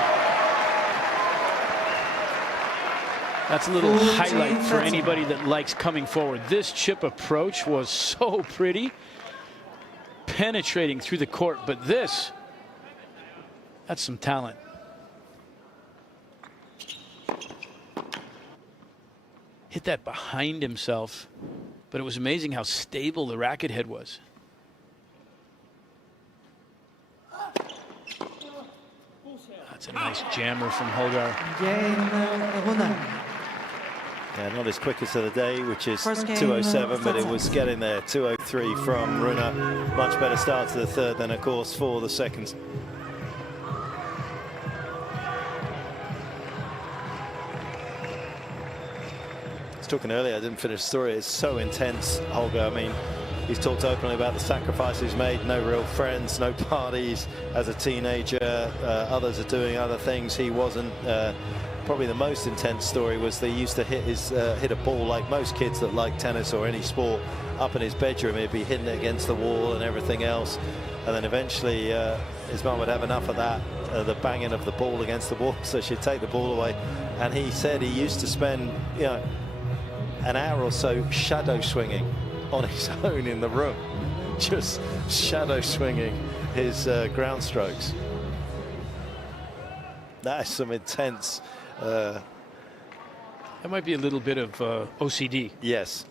That's a little highlight for anybody that likes coming forward. This chip approach was so pretty, penetrating through the court, but that's some talent. Hit that behind himself, but it was amazing how stable the racket head was. That's a nice jammer from Holger. Rune. Yeah, not as quick as of the day, which is First game, 2:07, but it starts. was getting there. 2:03 from Rune. Much better start to the third than, of course, for the second. I was talking earlier, I didn't finish the story. It's so intense, Holger. I mean, he's talked openly about the sacrifices he's made. No real friends, no parties as a teenager. Others are doing other things. He wasn't. Probably the most intense story was they used to hit a ball like most kids that like tennis or any sport up in his bedroom. He'd be hitting it against the wall and everything else, and then eventually his mum would have enough of that, the banging of the ball against the wall, so she'd take the ball away. And he said he used to spend, you know, an hour or so shadow swinging on his own in the room, just shadow swinging his ground strokes. That is some intense. That might be a little bit of OCD. Yes.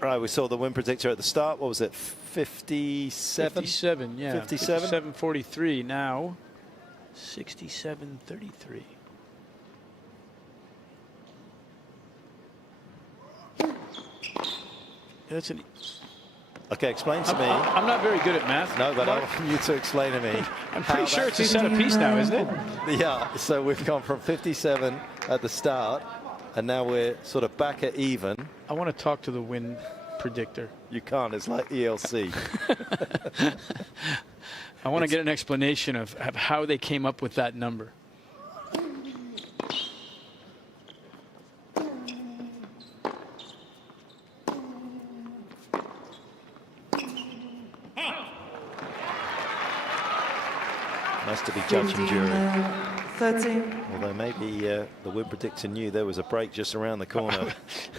Right, we saw the win predictor at the start. What was it? 57? 57, yeah. 57? 57-43 now. 67-33. That's an. Okay, explain to me. I'm not very good at math. No, but I want you to explain to me. I'm pretty sure it's a set apiece now, isn't it? Yeah, so we've gone from 57 at the start, and now we're sort of back at even. I want to talk to the win predictor. You can't, it's like ELC. I want to get an explanation of how they came up with that number. Nice to be judge and jury. 13. Although maybe the win predictor knew there was a break just around the corner.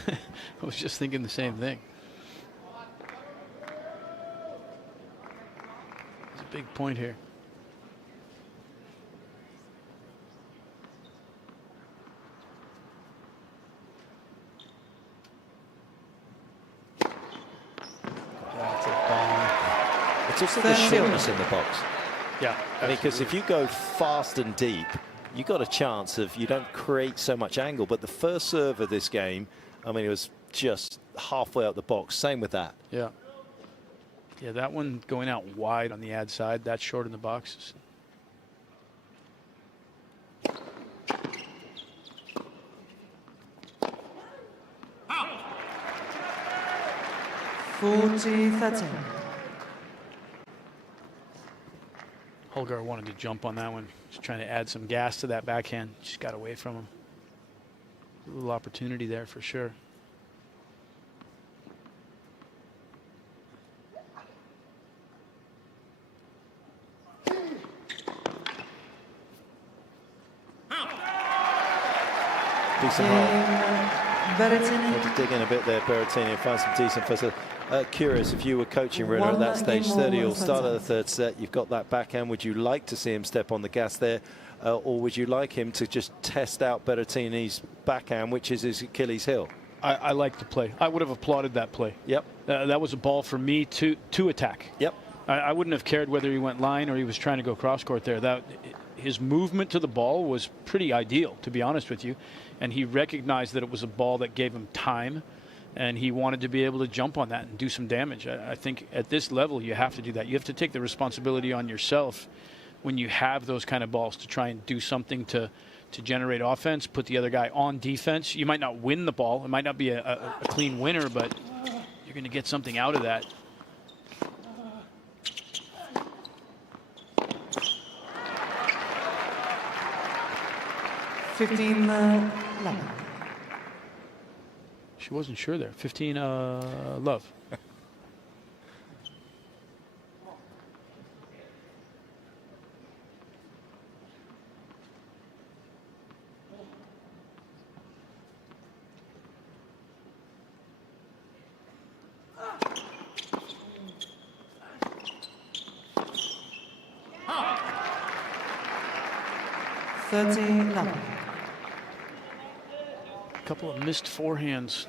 I was just thinking the same thing. It's a big point here. That's a bomb. It's also the shortness in the box. Yeah, I mean, because if you go fast and deep, you got a chance of, you don't create so much angle. But the first serve of this game, I mean, it was just halfway up the box. Same with that. Yeah. Yeah, that one going out wide on the ad side, that's short in the box. 40-13. Holger wanted to jump on that one. Just trying to add some gas to that backhand. Just got away from him. A little opportunity there for sure. Decent hole. Berrettini. Had to dig in a bit there, Berrettini, and find some decent first. Curious, if you were coaching Rune at that stage, 30 all start of the third set, you've got that backhand. Would you like to see him step on the gas there, or would you like him to just test out Berrettini's backhand, which is his Achilles heel? I like the play. I would have applauded that play. Yep. That was a ball for me to attack. Yep. I wouldn't have cared whether he went line or he was trying to go cross court there. His movement to the ball was pretty ideal, to be honest with you. And he recognized that it was a ball that gave him time, and he wanted to be able to jump on that and do some damage. I think at this level you have to do that. You have to take the responsibility on yourself when you have those kind of balls to try and do something to generate offense, put the other guy on defense. You might not win the ball. It might not be a clean winner, but you're going to get something out of that. She wasn't sure there. 15 love. Love. couple of missed forehands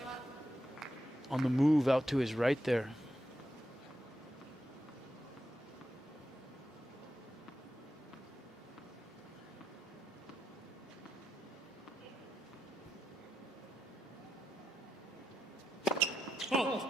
on the move out to his right there. Oh.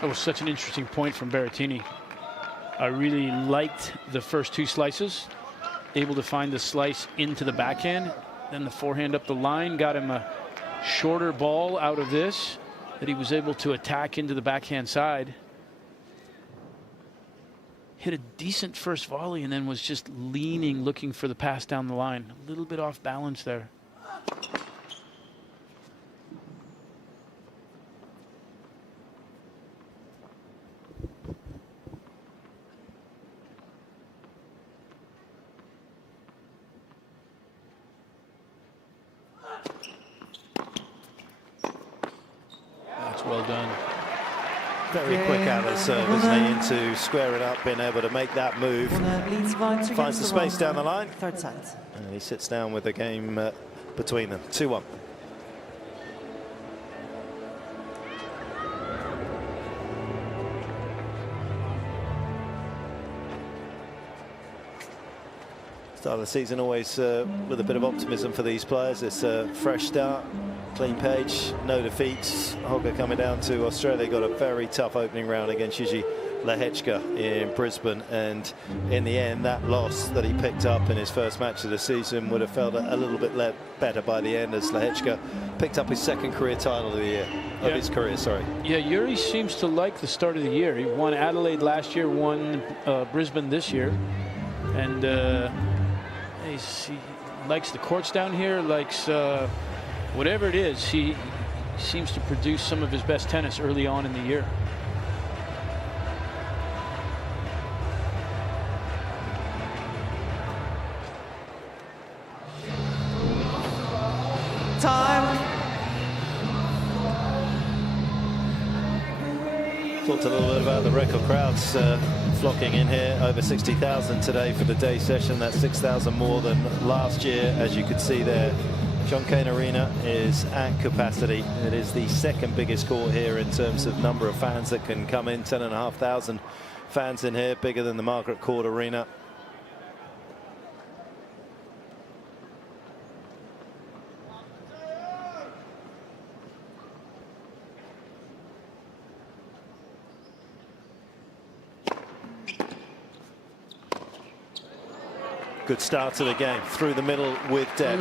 That was such an interesting point from Berrettini. I really liked the first two slices, able to find the slice into the backhand, then the forehand up the line, got him a shorter ball out of this that he was able to attack into the backhand side. Hit a decent first volley and then was just leaning, looking for the pass down the line. A little bit off balance there. Very quick out of the serve, isn't he, into squaring up, being able to make that move. Finds the space down the line. Third set. And he sits down with the game between them. 2-1. Start of the season always with a bit of optimism for these players. It's a fresh start. Clean page, no defeats. Holger coming down to Australia, got a very tough opening round against Jiří Lehečka in Brisbane, and in the end that loss that he picked up in his first match of the season would have felt a little bit better by the end, as Lehečka picked up his second career title of the year, of his career, sorry. Yeah, Jiří seems to like the start of the year. He won Adelaide last year, won Brisbane this year, and he likes the courts down here, likes whatever it is. He seems to produce some of his best tennis early on in the year. Time. Talked a little bit about the record crowds flocking in here. Over 60,000 today for the day session. That's 6,000 more than last year, as you could see there. Cain Arena is at capacity. It is the second biggest court here in terms of number of fans that can come in. 10,500 fans in here, bigger than the Margaret Court Arena. Good start to the game, through the middle with depth.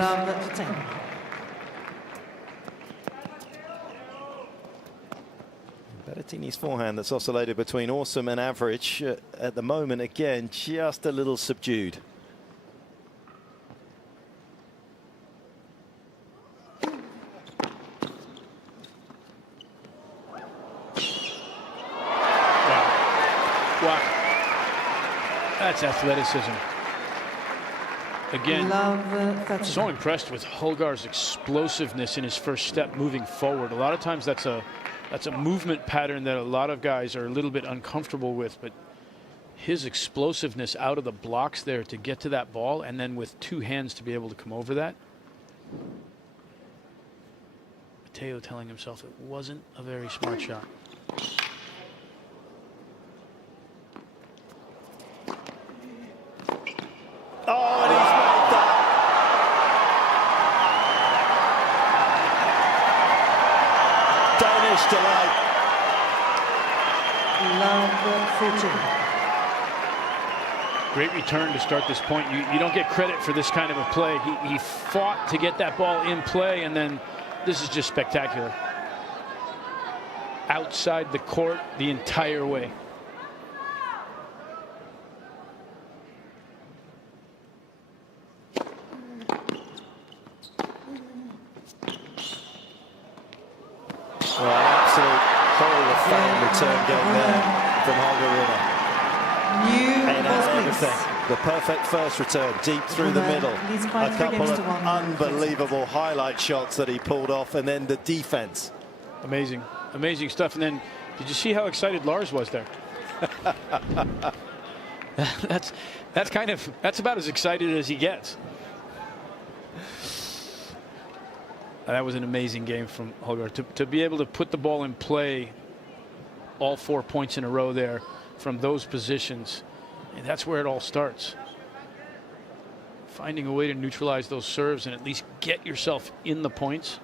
Berrettini's forehand that's oscillated between awesome and average at the moment, again, just a little subdued. Wow. That's athleticism. Again, so impressed with Holger's explosiveness in his first step moving forward. A lot of times that's a movement pattern that a lot of guys are a little bit uncomfortable with, but his explosiveness out of the blocks there to get to that ball, and then with two hands to be able to come over that. Matteo telling himself it wasn't a very smart shot. Oh, and he's made that. Danish delight. Great return to start this point. You don't get credit for this kind of a play. He fought to get that ball in play, and then this is just spectacular. Outside the court the entire way. return game there from Holger Rune. Everything. The perfect first return, deep through the middle. A couple of unbelievable highlight shots that he pulled off, and then the defense. Amazing, amazing stuff. And then, did you see how excited Lars was there? That's about as excited as he gets. That was an amazing game from Holger. To be able to put the ball in play, all 4 points in a row there from those positions, and that's where it all starts. Finding a way to neutralize those serves and at least get yourself in the points.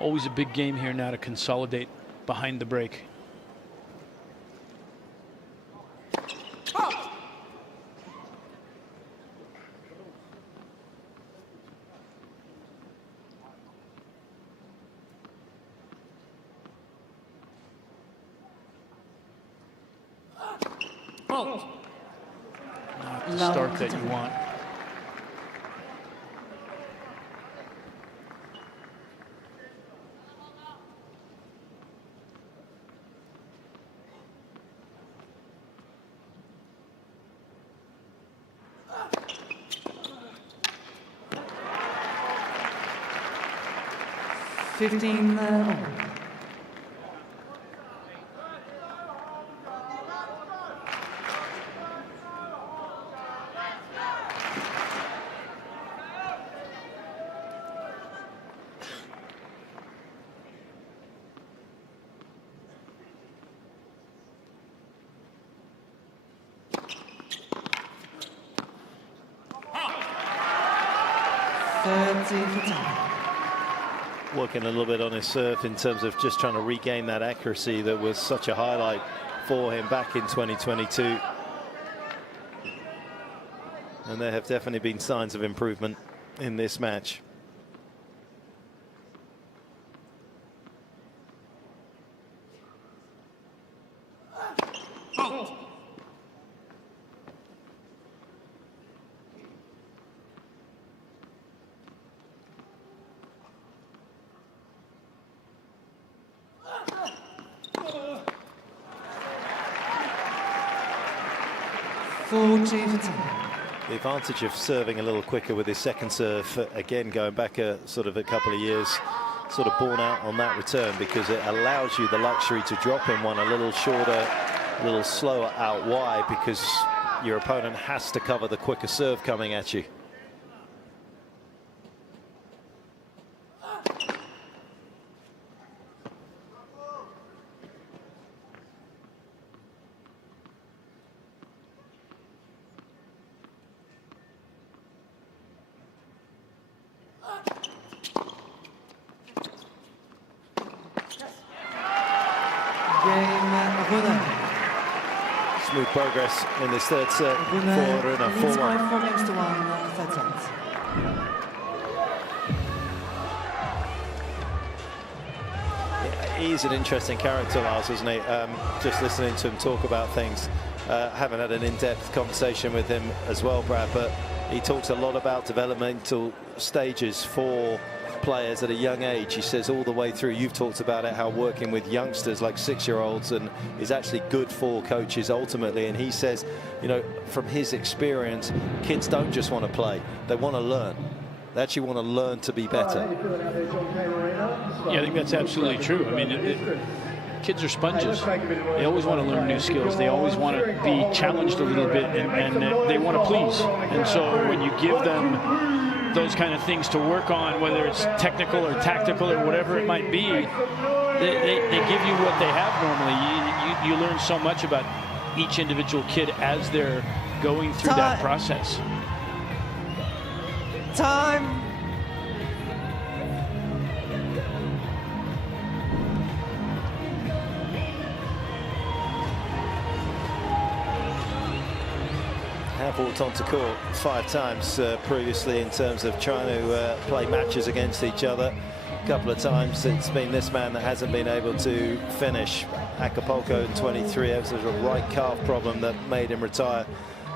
Always a big game here now to consolidate behind the break. Not the start that you want. Working a little bit on his serve in terms of just trying to regain that accuracy that was such a highlight for him back in 2022. And there have definitely been signs of improvement in this match. The advantage of serving a little quicker with his second serve, again going back a couple of years, sort of borne out on that return, because it allows you the luxury to drop in one a little shorter, a little slower out wide, because your opponent has to cover the quicker serve coming at you. Smooth progress in this third set for Rune. 4-1. He's an interesting character, Lars, isn't he? Just listening to him talk about things. Haven't had an in-depth conversation with him as well, Brad, but he talks a lot about developmental stages for players at a young age. He says all the way through, you've talked about it, how working with youngsters like 6-year-olds and is actually good for coaches ultimately. And he says, you know, from his experience, kids don't just want to play, they want to learn. They actually want to learn to be better. Yeah, I think that's absolutely true. I mean, kids are sponges. They always want to learn new skills. They always want to be challenged a little bit, and they want to please. And so when you give them those kind of things to work on, whether it's technical or tactical or whatever it might be, they give you what they have normally. You learn so much about each individual kid as they're going through that process. Time. Have walked onto court 5 times previously in terms of trying to play matches against each other. A couple of times it's been this man that hasn't been able to finish. Acapulco in 23, it was a right calf problem that made him retire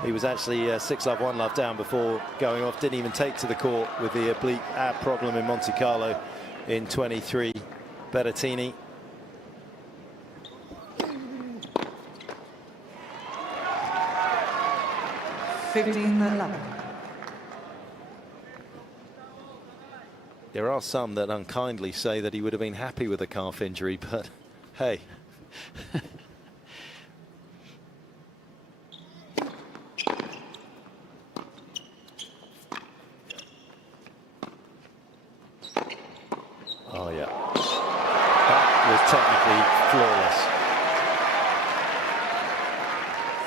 He was actually 6-love, 1-love down before going off. Didn't even take to the court with the oblique ab problem in Monte Carlo in 23. Berrettini. There are some that unkindly say that he would have been happy with a calf injury, but hey. Oh yeah, that was technically flawless.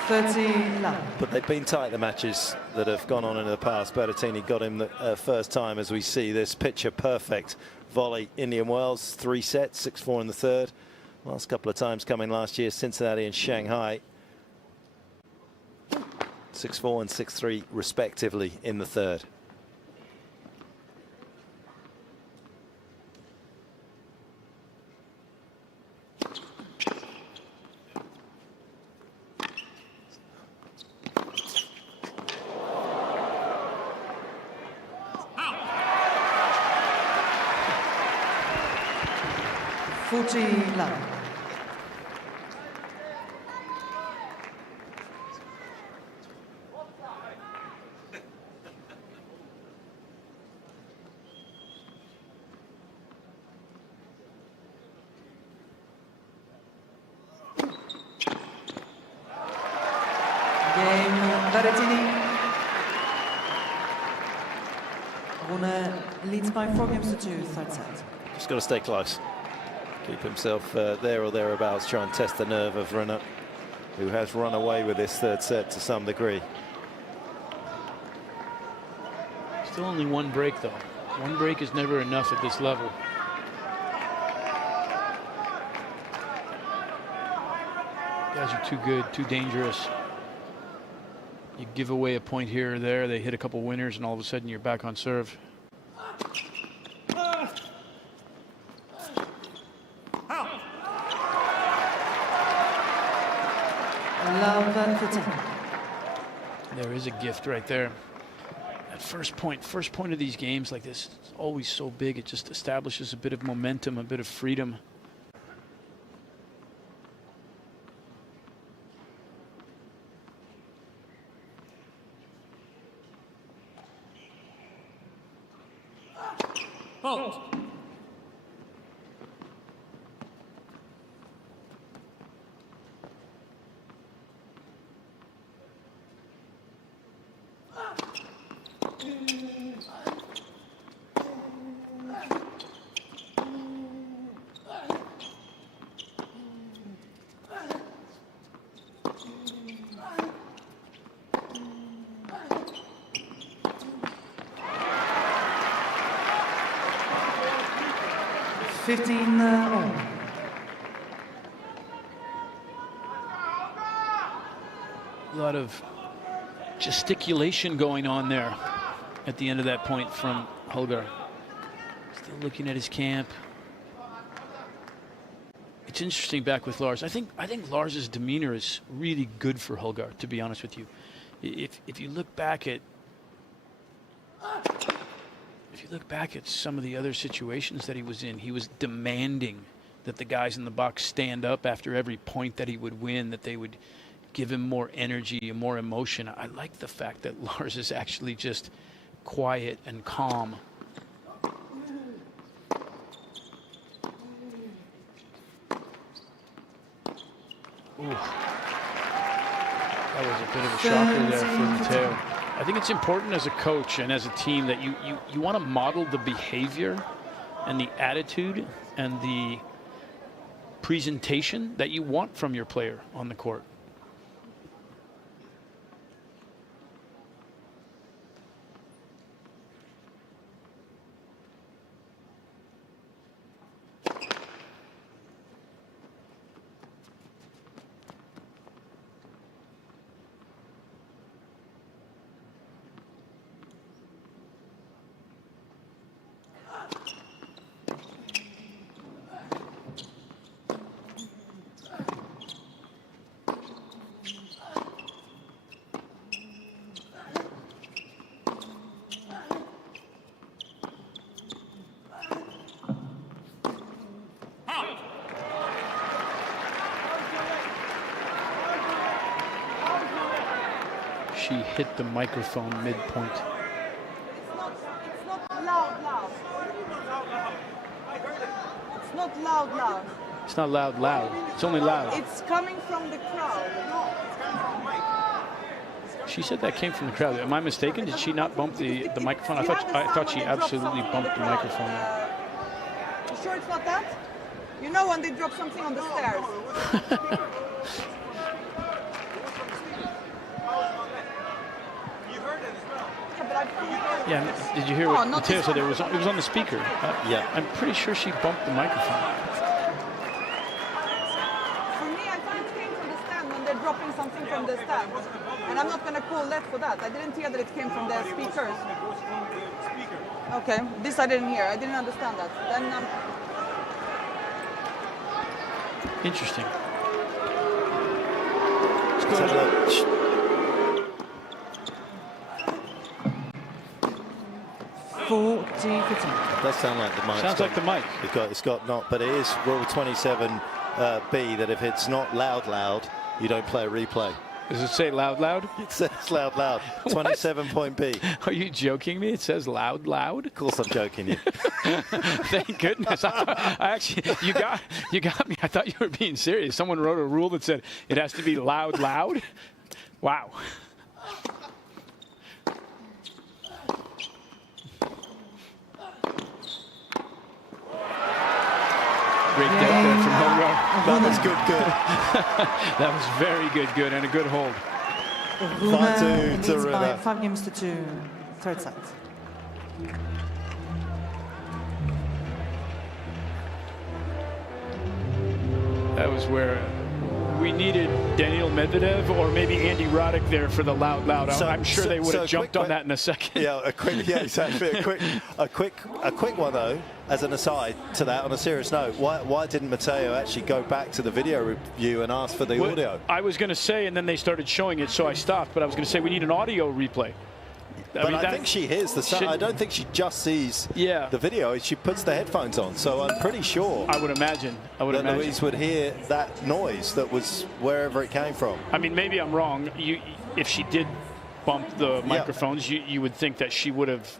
30-love. But they've been tight, the matches that have gone on in the past. Berrettini got him the first time, as we see this picture perfect volley. Indian Wells, 3 sets, 6-4 in the third. Last couple of times coming last year, Cincinnati and Shanghai. 6-4 and 6-3 respectively in the third. Love. Game Berrettini. Rune leads by 4 games to 2, third set. Just got to stay close. Keep himself there or thereabouts, try and test the nerve of Rune, who has run away with this third set to some degree. Still only 1 break, though. 1 break is never enough at this level. Guys are too good, too dangerous. You give away a point here or there, they hit a couple winners, and all of a sudden you're back on serve. There is a gift right there. That first point of these games like this is always so big. It just establishes a bit of momentum, a bit of freedom. Halt. All. A lot of gesticulation going on there at the end of that point from Holger. Still looking at his camp. It's interesting back with Lars. I think Lars's demeanor is really good for Holger, to be honest with you. If you look back at some of the other situations that he was in, he was demanding that the guys in the box stand up after every point that he would win, that they would give him more energy and more emotion. I like the fact that Lars is actually just quiet and calm. Ooh. That was a bit of a shocker there for Matteo. I think it's important as a coach and as a team that you want to model the behavior and the attitude and the presentation that you want from your player on the court. she hit the microphone mid-point. It's not loud. It's not loud. It's not loud. It's only loud. It's coming from the crowd. She said that came from the crowd. Am I mistaken? Did she not bump the microphone? I thought she absolutely bumped the microphone. You sure it's not that? You know when they drop something on the stairs. Yeah, did you hear what Matteo said? It was on the speaker. Yeah. I'm pretty sure she bumped the microphone. For me, I thought it came from the stand when they're dropping something from the stand. And I'm not going to call that for that. I didn't hear that it came from the speakers. Okay, this I didn't hear. I didn't understand that. Then Interesting. Let's go to lunch. Does sound like the mic. Sounds like the mic. It's got not, but it is Rule 27B that if it's not loud, you don't play a replay. Does it say loud? It says loud. 27.B. Are you joking me? It says loud? Of course I'm joking you. Thank goodness. I actually, you got me. I thought you were being serious. Someone wrote a rule that said it has to be loud. Wow. Great deck there from Holger. That was good. That was very good, and a good hold. Rune leads by 5 games to 2, third set. That was where we needed Daniil Medvedev or maybe Andy Roddick there for the loud. I'm sure they would have jumped on that in a second. Yeah, exactly. A quick one though. As an aside to that, on a serious note, why didn't Matteo actually go back to the video review and ask for the audio? I was going to say, and then they started showing it, so I stopped. But I was going to say we need an audio replay. I think she hears the sound. I don't think she just sees the video. She puts the headphones on, so I'm pretty sure. I would imagine. that Louise would hear that noise that was wherever it came from. I mean, maybe I'm wrong. If she did bump the microphones, you would think that she would have,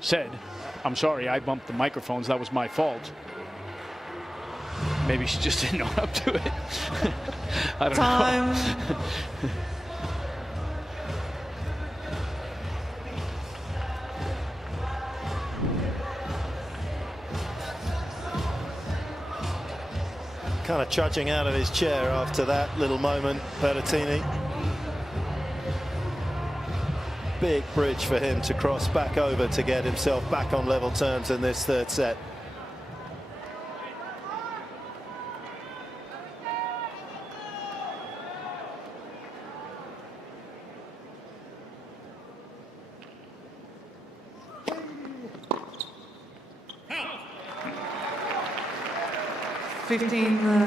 said, "I'm sorry, I bumped the microphones. That was my fault." Maybe she just didn't own up to it. I don't know. Kind of trudging out of his chair after that little moment, Berrettini. Big bridge for him to cross back over to get himself back on level terms in this third set. No.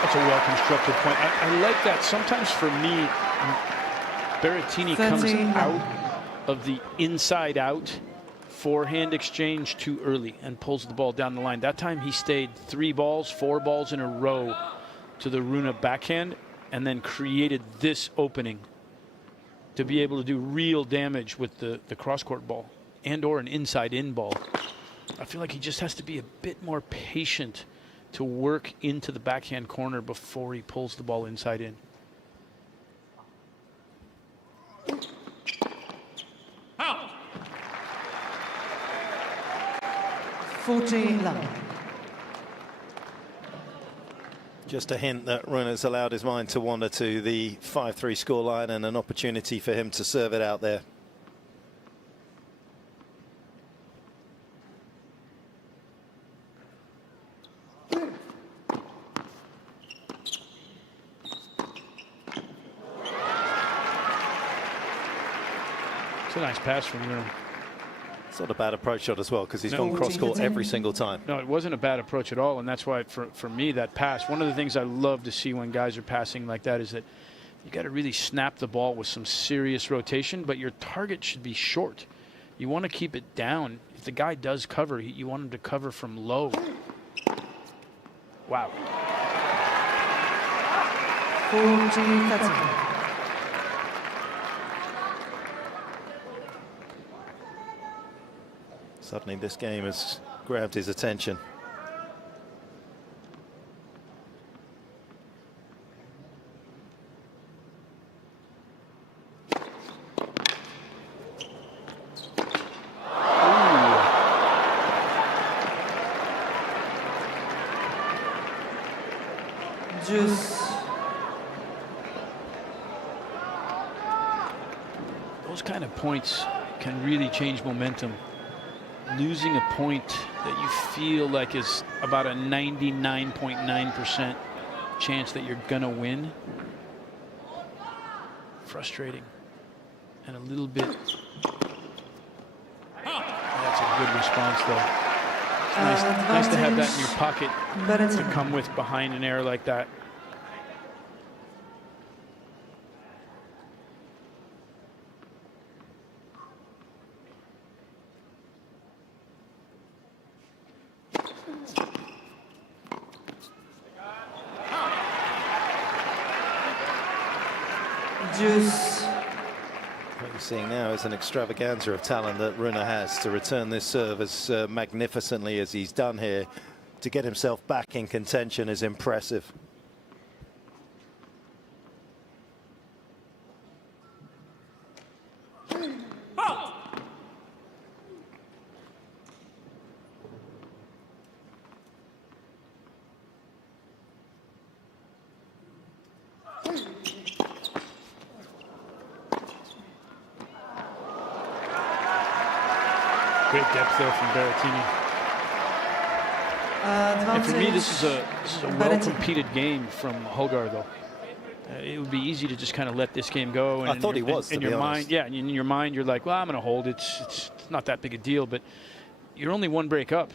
That's a well-constructed point. I like that. Sometimes for me, Berrettini comes out of the inside-out forehand exchange too early and pulls the ball down the line. That time he stayed 4 balls in a row to the Rune backhand and then created this opening to be able to do real damage with the cross-court ball and or an inside-in ball. I feel like he just has to be a bit more patient to work into the backhand corner before he pulls the ball inside in. Out. 40-11. Just a hint that Rune has allowed his mind to wander to the 5-3 scoreline and an opportunity for him to serve it out there. a nice pass from Rune. It's not a bad approach shot as well, because he's gone cross-court every single time. No, it wasn't a bad approach at all, and that's why, for me, that pass, one of the things I love to see when guys are passing like that is that you got to really snap the ball with some serious rotation, but your target should be short. You want to keep it down. If the guy does cover, you want him to cover from low. Wow. 40-30. Suddenly this game has grabbed his attention. Those kind of points can really change momentum. Losing a point that you feel like is about a 99.9% chance that you're gonna win. Frustrating. And a little bit. That's a good response, though. It's nice to have that in your pocket to come with behind an error like that. What you're seeing now is an extravaganza of talent that Rune has to return this serve as magnificently as he's done here. To get himself back in contention is impressive. Great depth there from Berrettini. And for me, this is a well-competed game from Holger, though. It would be easy to just kind of let this game go. And I thought he was, in your mind, yeah, in your mind, you're like, well, I'm going to hold it. It's not that big a deal, but you're only one break up,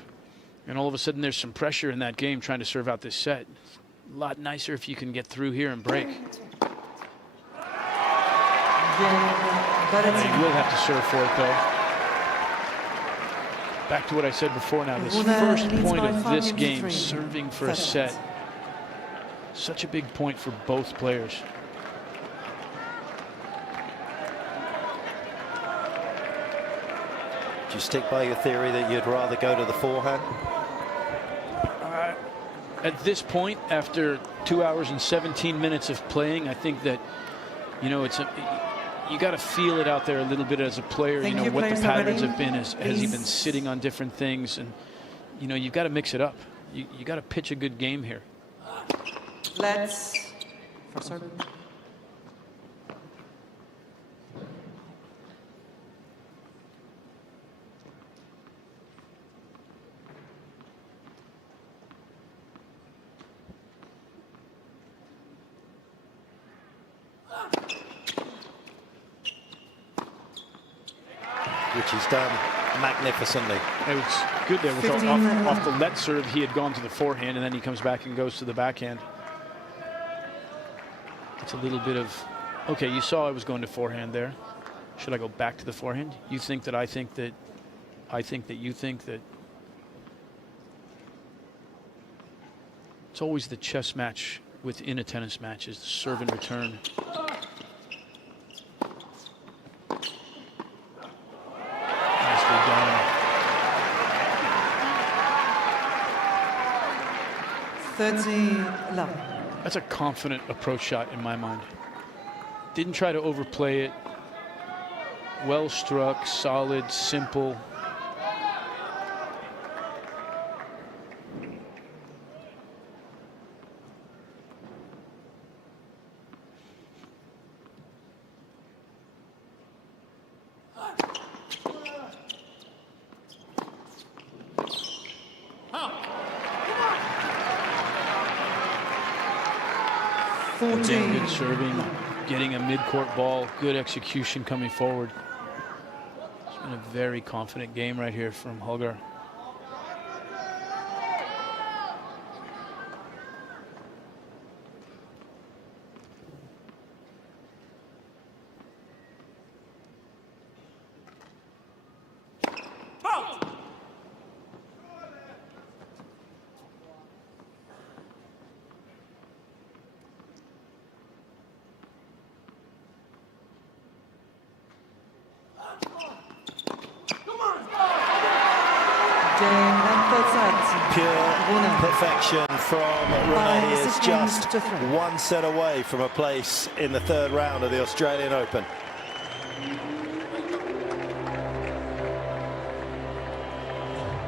and all of a sudden there's some pressure in that game trying to serve out this set. A lot nicer if you can get through here and break. But you will have to serve for it, though. Back to what I said before now, this first point of this game, serving for a set. Such a big point for both players. Do you stick by your theory that you'd rather go to the forehand? At this point, after 2 hours and 17 minutes of playing, I think that, you know, you got to feel it out there a little bit as a player. You know what the patterns have been. Has he been sitting on different things? And you know, you've got to mix it up. You got to pitch a good game here. Let's which he's done magnificently. It was good there. It was off the let serve. He had gone to the forehand, and then he comes back and goes to the backhand. It's a little bit of, okay, you saw I was going to forehand there. Should I go back to the forehand? You think that I think that you think that. It's always the chess match within a tennis match, is the serve and return. Nicely done. 30-11. That's a confident approach shot in my mind. Didn't try to overplay it. Well struck, solid, simple. Again, good serving, getting a mid-court ball, good execution coming forward. And a very confident game right here from Holger. Pure perfection from Rune. He is just one set away from a place in the third round of the Australian Open.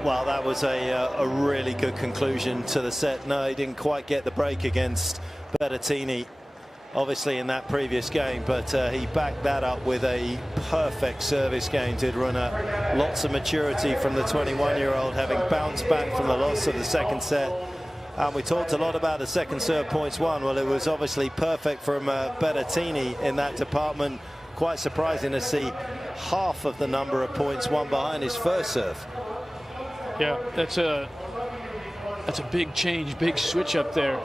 Well, that was a really good conclusion to the set. No, he didn't quite get the break against Berrettini, obviously, in that previous game, but he backed that up with a perfect service game, did Rune. Lots of maturity from the 21-year-old, having bounced back from the loss of the second set. And we talked a lot about the second serve points won. Well, it was obviously perfect from Berrettini in that department. Quite surprising to see half of the number of points won behind his first serve. Yeah, that's a big change, big switch up there.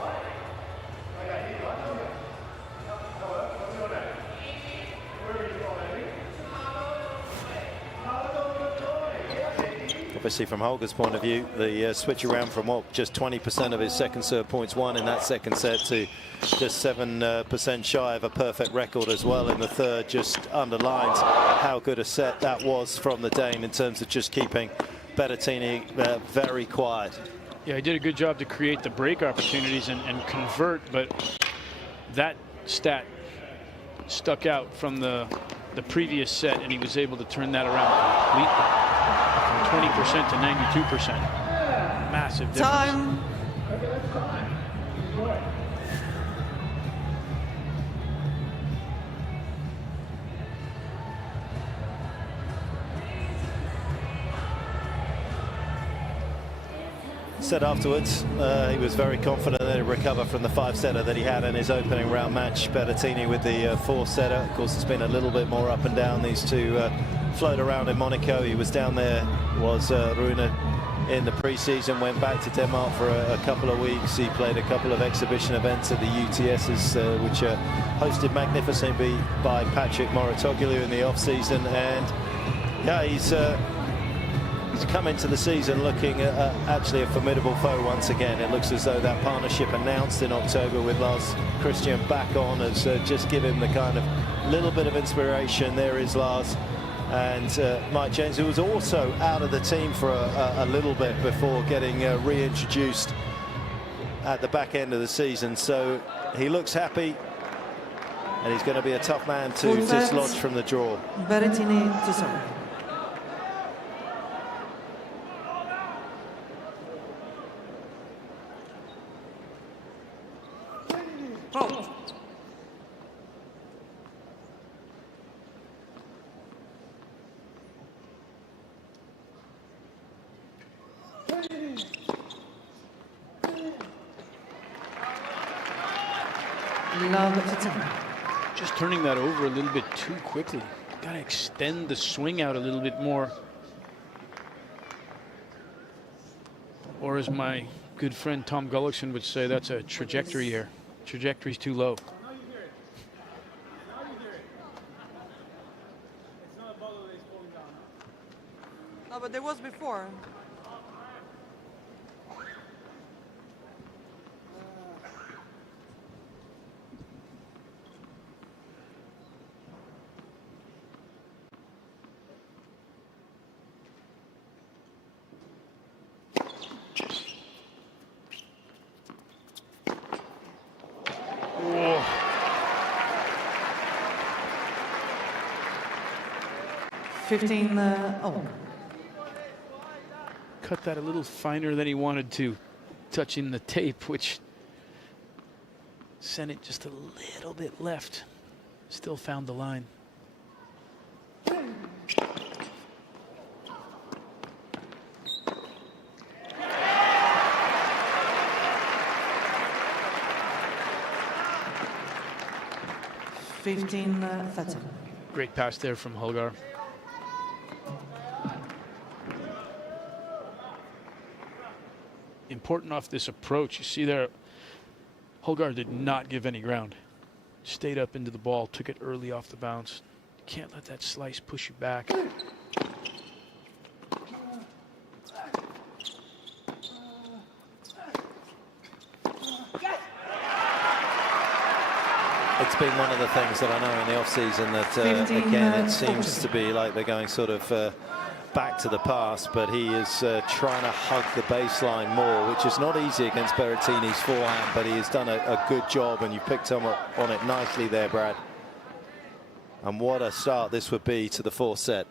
Obviously, from Holger's point of view, the switch around from what, just 20% of his second serve points won in that second set to just 7% shy of a perfect record as well in the third, just underlines how good a set that was from the Dane in terms of just keeping Berrettini very quiet. Yeah, he did a good job to create the break opportunities and convert, but that stat stuck out from the previous set, and he was able to turn that around completely from 20% to 92%. Massive difference. Time. Said afterwards, he was very confident that he'd recover from the 5-setter that he had in his opening round match. Berrettini with the 4-setter. Of course, it's been a little bit more up and down. These two float around in Monaco. He was down there, was Rune, in the pre-season, went back to Denmark for a couple of weeks. He played a couple of exhibition events at the UTSs, which are hosted magnificently by Patrick Mouratoglou in the off-season. And yeah, he's come into the season looking at actually a formidable foe once again. It looks as though that partnership announced in October with Lars Christian back on has just given him the kind of little bit of inspiration. There is Lars. And Mike James, who was also out of the team for a little bit before getting reintroduced at the back end of the season. So he looks happy, and he's going to be a tough man to dislodge from the draw. Berrettini to serve. Just turning that over a little bit too quickly. Got to extend the swing out a little bit more. Or as my good friend Tom Gullickson would say, that's a trajectory error. Trajectory's too low. No, but there was before. Whoa. 15 Cut that a little finer than he wanted to, touching the tape, which sent it just a little bit left. Still found the line. Great pass there from Holger. important off this approach. You see there, Holger did not give any ground. Stayed up into the ball, took it early off the bounce. You can't let that slice push you back. It's been one of the things that I know in the off-season that, again, it seems to be like they're going sort of back to the past, but he is trying to hug the baseline more, which is not easy against Berrettini's forehand, but he has done a good job, and you picked up on it nicely there, Brad. And what a start this would be to the fourth set.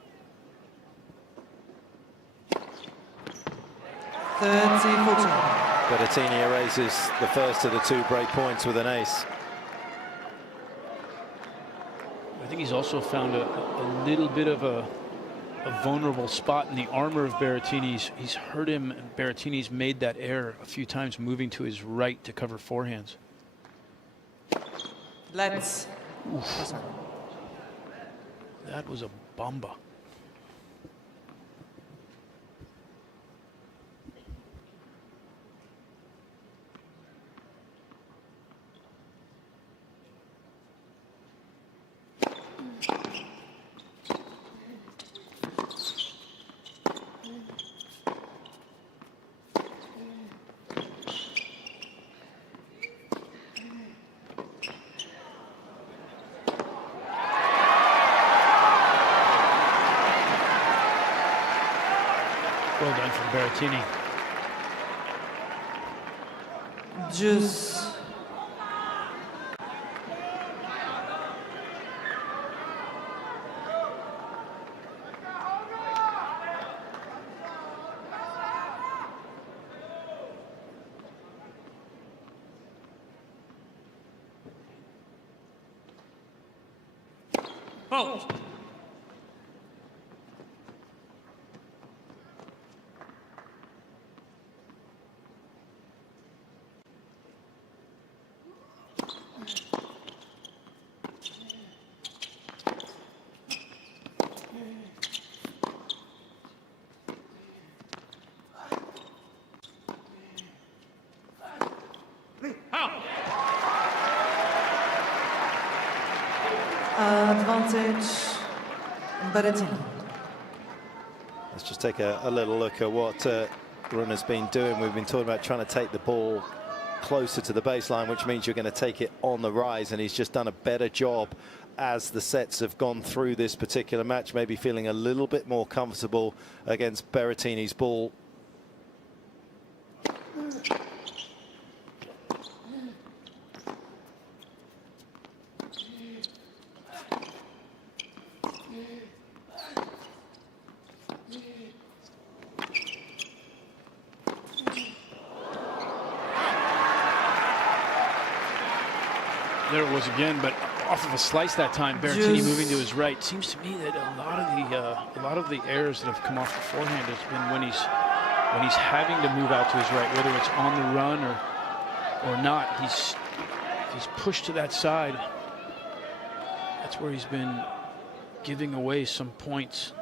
30-14. Berrettini erases the first of the 2 break points with an ace. I think he's also found a little bit of a vulnerable spot in the armor of Berrettini's. He's hurt him, and Berrettini's made that error a few times, moving to his right to cover forehands. Let's. That was a bomba. Well done from Berrettini. Juice. Oh. Advantage, Berrettini. Let's just take a little look at what Rune has been doing. We've been talking about trying to take the ball closer to the baseline, which means you're going to take it on the rise, and he's just done a better job as the sets have gone through this particular match, maybe feeling a little bit more comfortable against Berrettini's ball. There it was again, but off of a slice that time. Berrettini moving to his right. Seems to me that a lot of the errors that have come off the forehand has been when he's having to move out to his right, whether it's on the run or not. He's pushed to that side. That's where he's been giving away some points.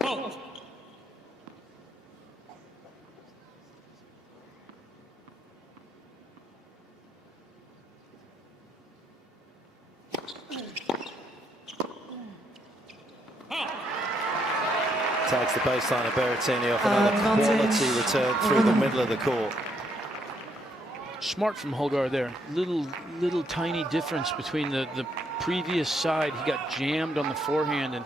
Oh. Tags the baseline of Berrettini off another quality return through the middle of the court. Smart from Holger there. Little tiny difference between the previous side. He got jammed on the forehand, and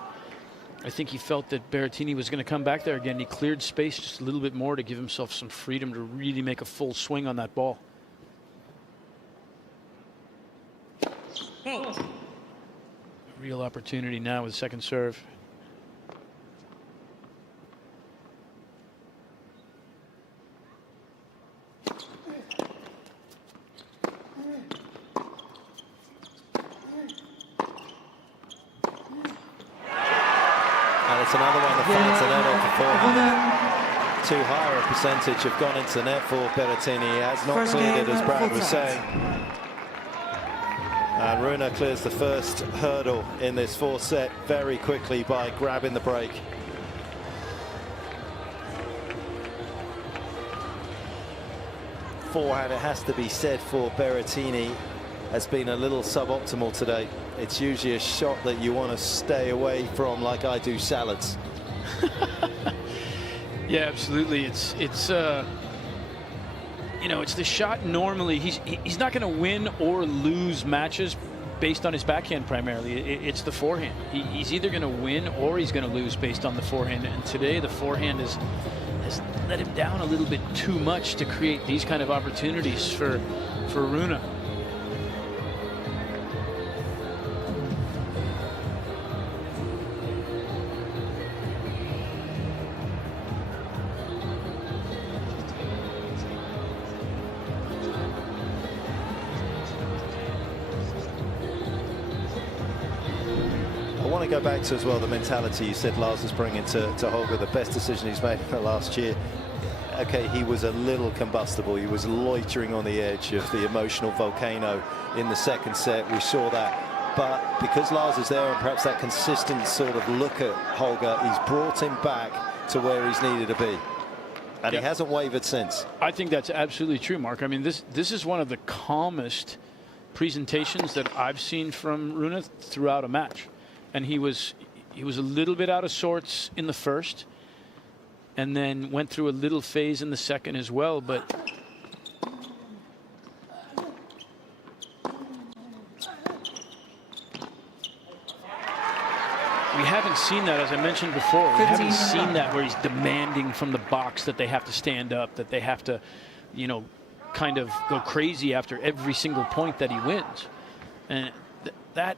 I think he felt that Berrettini was going to come back there again. He cleared space just a little bit more to give himself some freedom to really make a full swing on that ball. Oh. Real opportunity now with second serve. It's another one that finds the net off the forehand. Too higher a percentage have gone into the net for Berrettini. He has not cleared it, as Brad was saying. And Rune clears the first hurdle in this fourth set very quickly by grabbing the break. Forehand, it has to be said, for Berrettini, has been a little suboptimal today. It's usually a shot that you want to stay away from, like I do salads. Yeah, absolutely. It's you know, it's the shot. Normally he's not going to win or lose matches based on his backhand primarily. It's the forehand. He's either going to win or he's going to lose based on the forehand. And today the forehand has let him down a little bit too much to create these kind of opportunities for Rune. I want to go back to as well the mentality you said Lars is bringing to Holger, the best decision he's made in the last year. Okay, he was a little combustible. He was loitering on the edge of the emotional volcano in the second set. We saw that. But because Lars is there and perhaps that consistent sort of look at Holger, he's brought him back to where he's needed to be. And he hasn't wavered since. I think that's absolutely true, Mark. I mean, this is one of the calmest presentations that I've seen from Rune throughout a match. And he was a little bit out of sorts in the first, and then went through a little phase in the second as well. But we haven't seen that, as I mentioned before. We haven't seen that where he's demanding from the box that they have to stand up, that they have to, you know, kind of go crazy after every single point that he wins. And that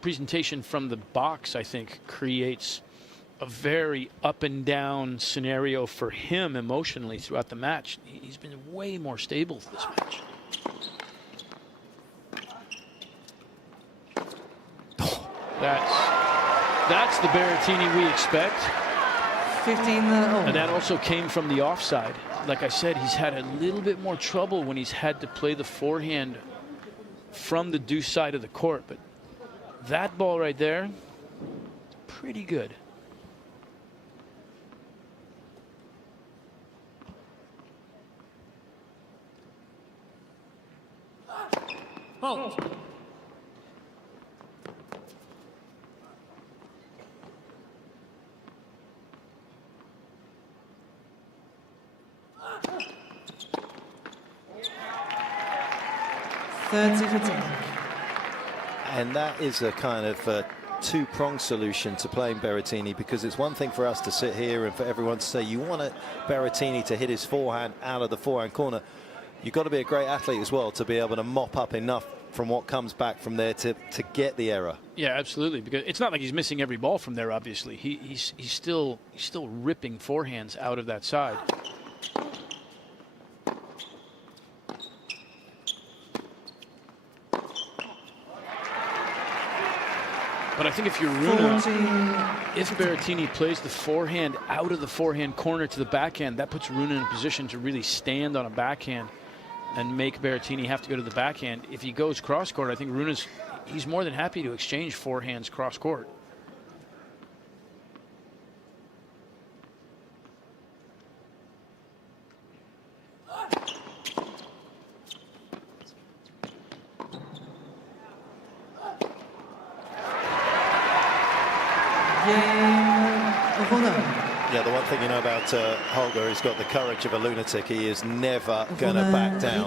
presentation from the box, I think, creates a very up and down scenario for him emotionally throughout the match. He's been way more stable this match. That's the Berrettini we expect. 15. And that also came from the offside. Like I said, he's had a little bit more trouble when he's had to play the forehand from the deuce side of the court. But that ball right there, pretty good. Oh. And that is a kind of two-pronged solution to playing Berrettini, because it's one thing for us to sit here and for everyone to say you want Berrettini to hit his forehand out of the forehand corner. You've got to be a great athlete as well to be able to mop up enough from what comes back from there to get the error. Yeah, absolutely. Because it's not like he's missing every ball from there. Obviously, he's still ripping forehands out of that side. But I think if you're Rune, if Berrettini plays the forehand out of the forehand corner to the backhand, that puts Rune in a position to really stand on a backhand and make Berrettini have to go to the backhand. If he goes cross court, I think he's more than happy to exchange forehands cross court. Yeah, the one thing you know about Holger, he's got the courage of a lunatic. He is never going to back down.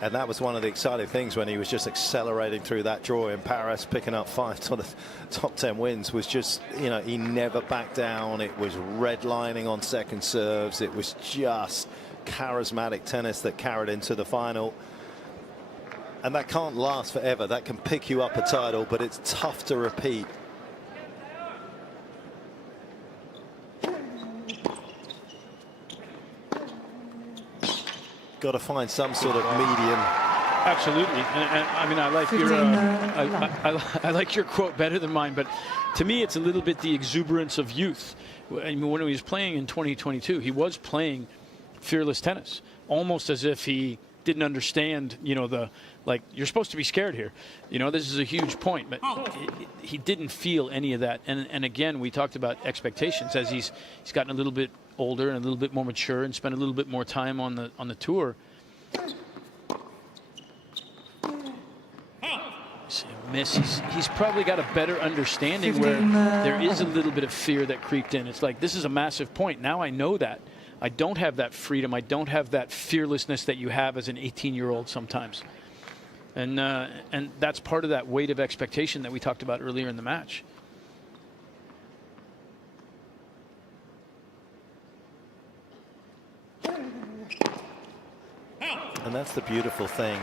And that was one of the exciting things when he was just accelerating through that draw in Paris, picking up 5 to the top 10 wins, was just, you know, he never backed down. It was redlining on second serves. It was just charismatic tennis that carried into the final. And that can't last forever. That can pick you up a title, but it's tough to repeat. Got to find some sort of medium. Absolutely, and I mean, I like your I like your quote better than mine, but to me, it's a little bit the exuberance of youth. I mean, when he was playing in 2022, he was playing fearless tennis. almost as if he didn't understand, you know, like, you're supposed to be scared here. You know, this is a huge point, but he didn't feel any of that. And again, we talked about expectations as he's gotten a little bit older and a little bit more mature and spent a little bit more time on the tour. Miss. He's probably got a better understanding where there is a little bit of fear that creeped in. It's like, this is a massive point. Now I know that. I don't have that freedom. I don't have that fearlessness that you have as an 18-year-old sometimes. And that's part of that weight of expectation that we talked about earlier in the match. And that's the beautiful thing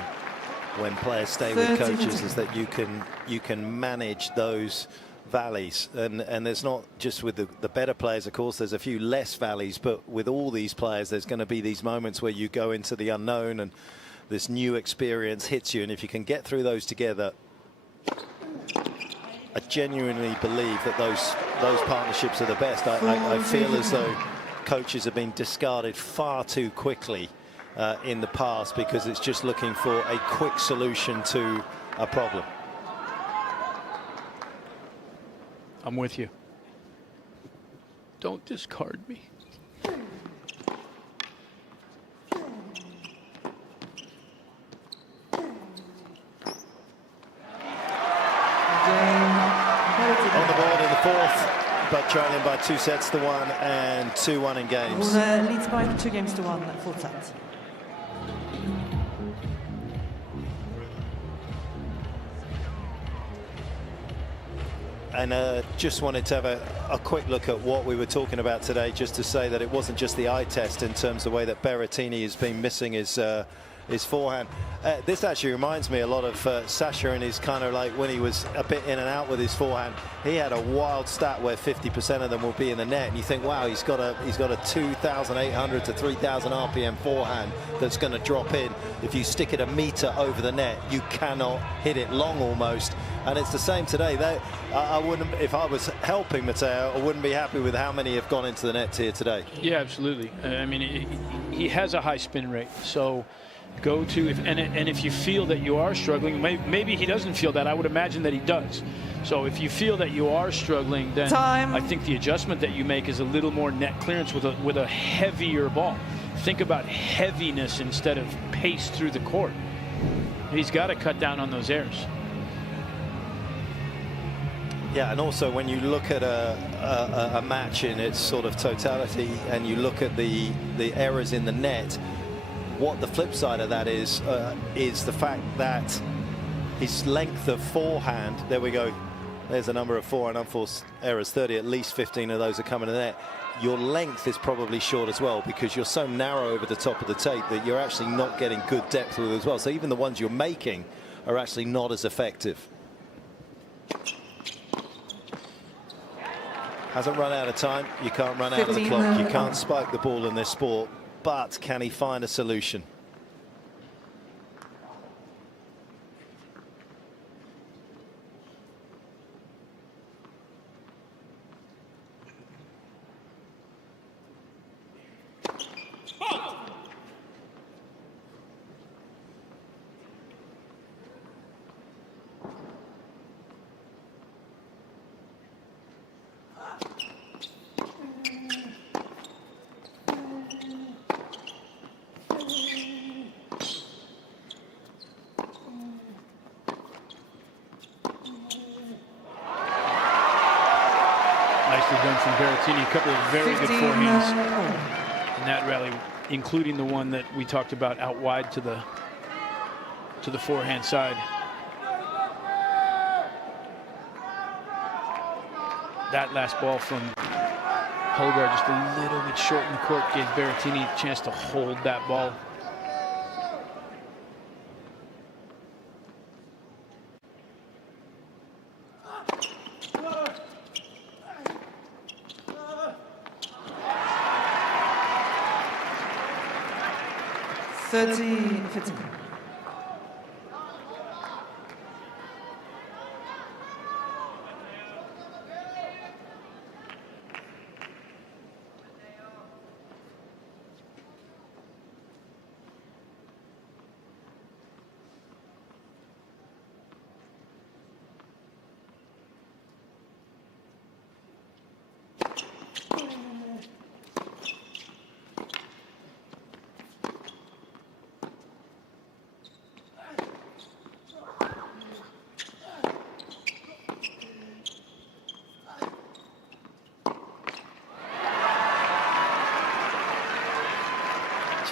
when players stay with coaches, is that you can manage those valleys, and there's not just with the better players, of course, there's a few less valleys, but with all these players there's going to be these moments where you go into the unknown and this new experience hits you, and if you can get through those together, I genuinely believe that those partnerships are the best. I feel as though coaches have been discarded far too quickly in the past, because it's just looking for a quick solution to a problem. I'm with you. Don't discard me. On the board in the fourth, but trailing by 2-1 and 2-1 in games. Leads by 2-1, full set. And just wanted to have a quick look at what we were talking about today, just to say that it wasn't just the eye test in terms of the way that Berrettini has been missing his forehand. This actually reminds me a lot of Sasha, and his kind of like when he was a bit in and out with his forehand. He had a wild stat where 50% of them will be in the net, and you think, wow, he's got a 2,800 to 3,000 RPM forehand that's going to drop in. If you stick it a meter over the net, you cannot hit it long almost. And it's the same today. I wouldn't, if I was helping Matteo, I wouldn't be happy with how many have gone into the net here today. Yeah, absolutely. I mean, he has a high spin rate, so go to, and if you feel that you are struggling, maybe he doesn't feel that. I would imagine that he does. So if you feel that you are struggling, then I think the adjustment that you make is a little more net clearance with a heavier ball. Think about heaviness instead of pace through the court. He's got to cut down on those errors. Yeah, and also when you look at a match in its sort of totality, and you look at the errors in the net, what the flip side of that is the fact that his length of forehand, there we go, there's a number of forehand unforced errors, 30, at least 15 of those are coming in the net. Your length is probably short as well, because you're so narrow over the top of the tape that you're actually not getting good depth with it as well. So even the ones you're making are actually not as effective. Hasn't run out of time. You can't run out of the clock. You can't spike the ball in this sport. But can he find a solution? Done from Berrettini, a couple of very good forehands in that rally, including the one that we talked about out wide to the forehand side. That last ball from Holger, just a little bit short in the court, gave Berrettini a chance to hold that ball.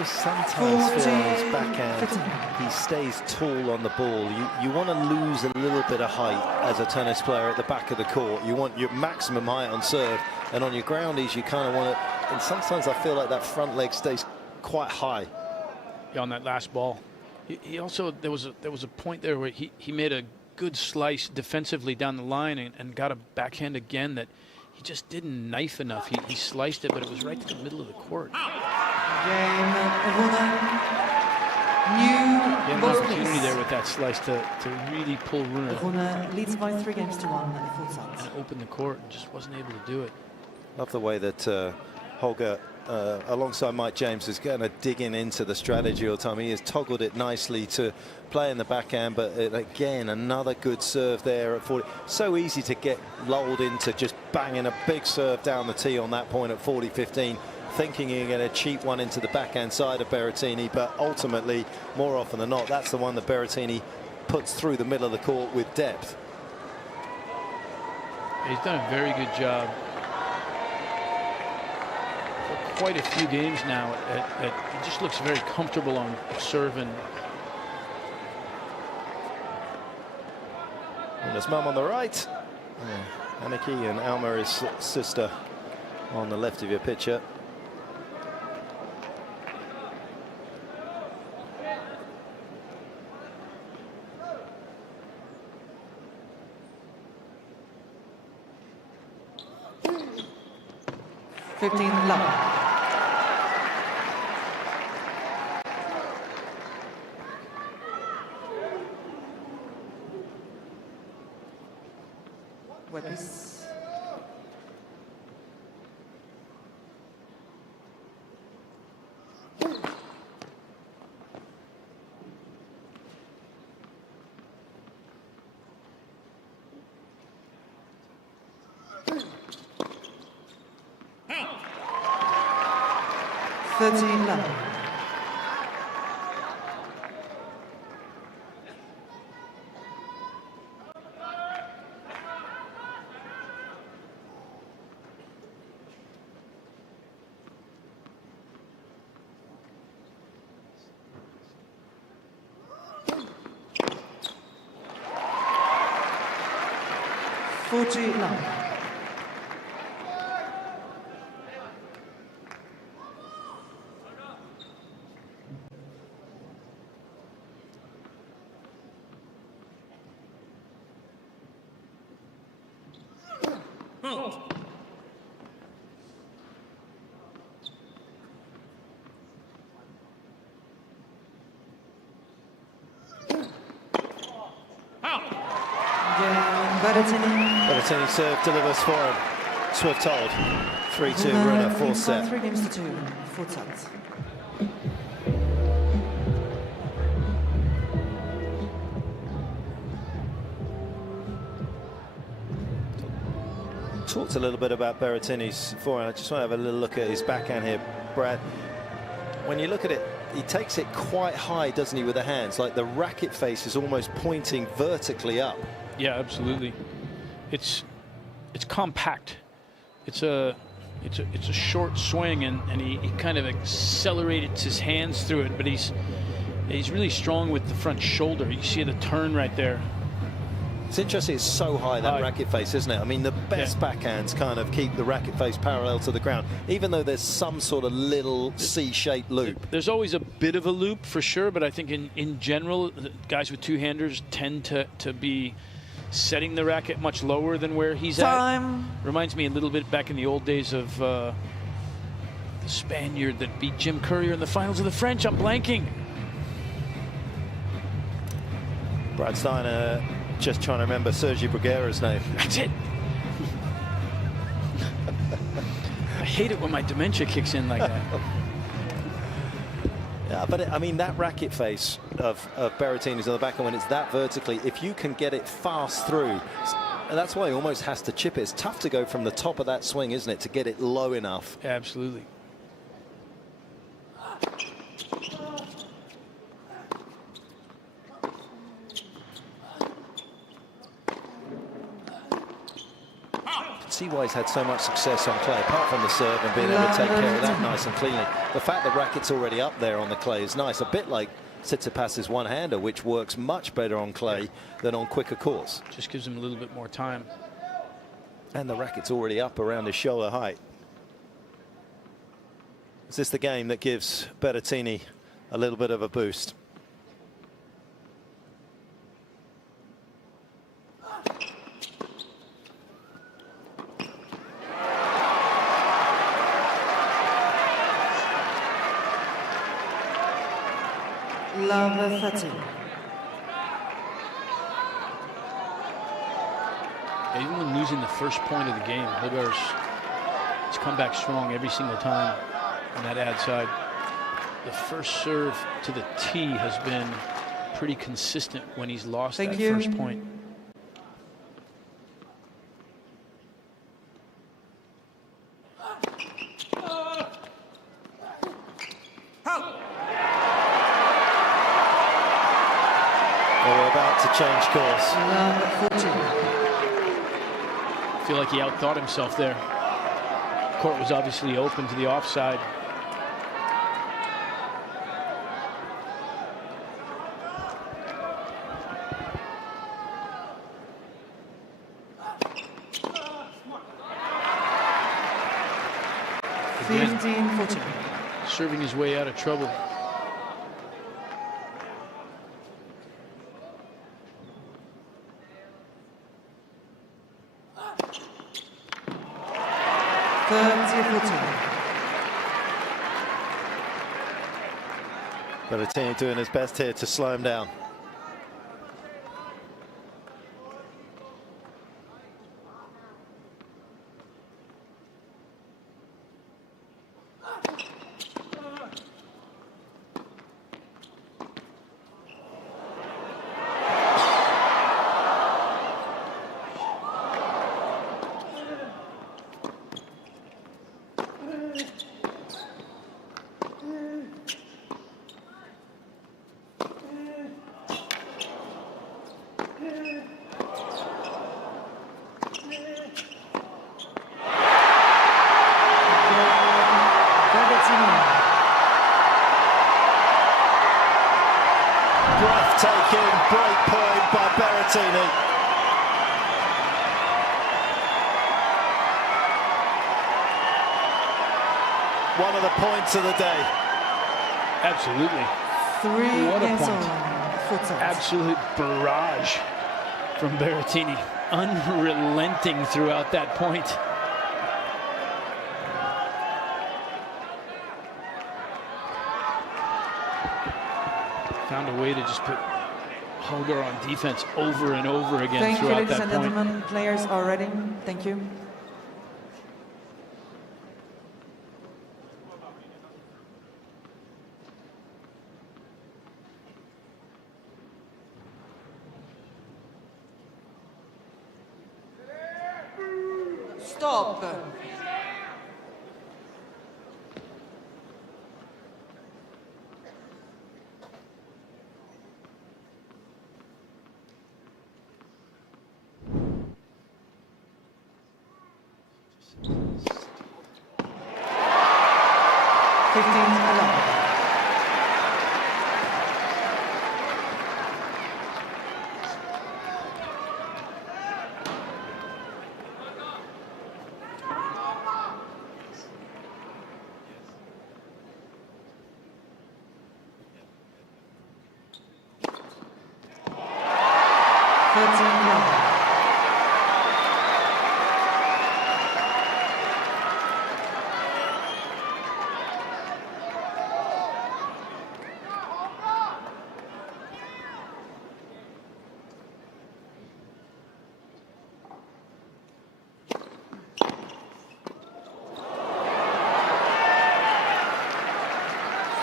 just sometimes feel on his backhand, he stays tall on the ball. You want to lose a little bit of height as a tennis player at the back of the court. You want your maximum height on serve, and on your groundies you kind of want to, and sometimes I feel like that front leg stays quite high. Yeah, on that last ball. He also, there was a point there where he made a good slice defensively down the line and got a backhand again that he just didn't knife enough. He sliced it, but it was right to the middle of the court. Game Rune. He had an opportunity there with that slice to really pull Rune. Rune leads by 3-1 full set. And open the court and just wasn't able to do it. Love the way that Holger, alongside Mike James, is going to digging into the strategy all the time. He has toggled it nicely to play in the backhand, but again, another good serve there at 40. So easy to get lulled into just banging a big serve down the tee on that point at 40-15, thinking you're going to cheat one into the backhand side of Berrettini, but ultimately, more often than not, that's the one that Berrettini puts through the middle of the court with depth. He's done a very good job for quite a few games now. He just looks very comfortable on serving. And his mum on the right. Anniki and Alma, his sister, on the left of your picture. Love. Weapons. Love. Love. Berrettini serve delivers for him. Swift hold. 3-2 Rune, fourth set. 3-2, fourth set. Talked a little bit about Berrettini's forehand. I just want to have a little look at his backhand here, Brad. When you look at it, he takes it quite high, doesn't he, with the hands? Like the racket face is almost pointing vertically up. Yeah, absolutely. It's compact. It's a short swing, and he kind of accelerated his hands through it, but he's really strong with the front shoulder. You see the turn right there. It's interesting, it's so high, that racket face, isn't it? I mean, the best backhands kind of keep the racket face parallel to the ground, even though there's some sort of little C-shaped loop. There's always a bit of a loop for sure, but I think in general, guys with two-handers tend to be setting the racket much lower than where he's at. Reminds me a little bit back in the old days of the Spaniard that beat Jim Courier in the finals of the French. I'm blanking. Brad Steiner just trying to remember Sergi Bruguera's name. That's it. I hate it when my dementia kicks in like that. Yeah, but I mean, that racket face of Berrettini's on the backhand, when it's that vertically, if you can get it fast through, and that's why he almost has to chip it. It's tough to go from the top of that swing, isn't it, to get it low enough. Absolutely. see why he's had so much success on clay, apart from the serve and being able to take care of that nice and cleanly. The fact the racket's already up there on the clay is nice, a bit like Tsitsipas's one-hander, which works much better on clay than on quicker courts. Just gives him a little bit more time. And the racket's already up around his shoulder height. Is this the game that gives Berrettini a little bit of a boost? Laver Arena. Even when losing the first point of the game, Holger's come back strong every single time on that ad side. The first serve to the tee has been pretty consistent when he's lost that first point. We're about to change course. I feel like he outthought himself there. Court was obviously open to the offside. Serving his way out of trouble. Berrettini doing his best here to slow him down. Breathtaking break point by Berrettini. One of the points of the day. Absolutely. What a point. Absolute barrage from Berrettini. Unrelenting throughout that point. Found a way to just put Holger on defense over and over again throughout that point. Thank you, ladies and gentlemen. Players are ready. Thank you. Stop.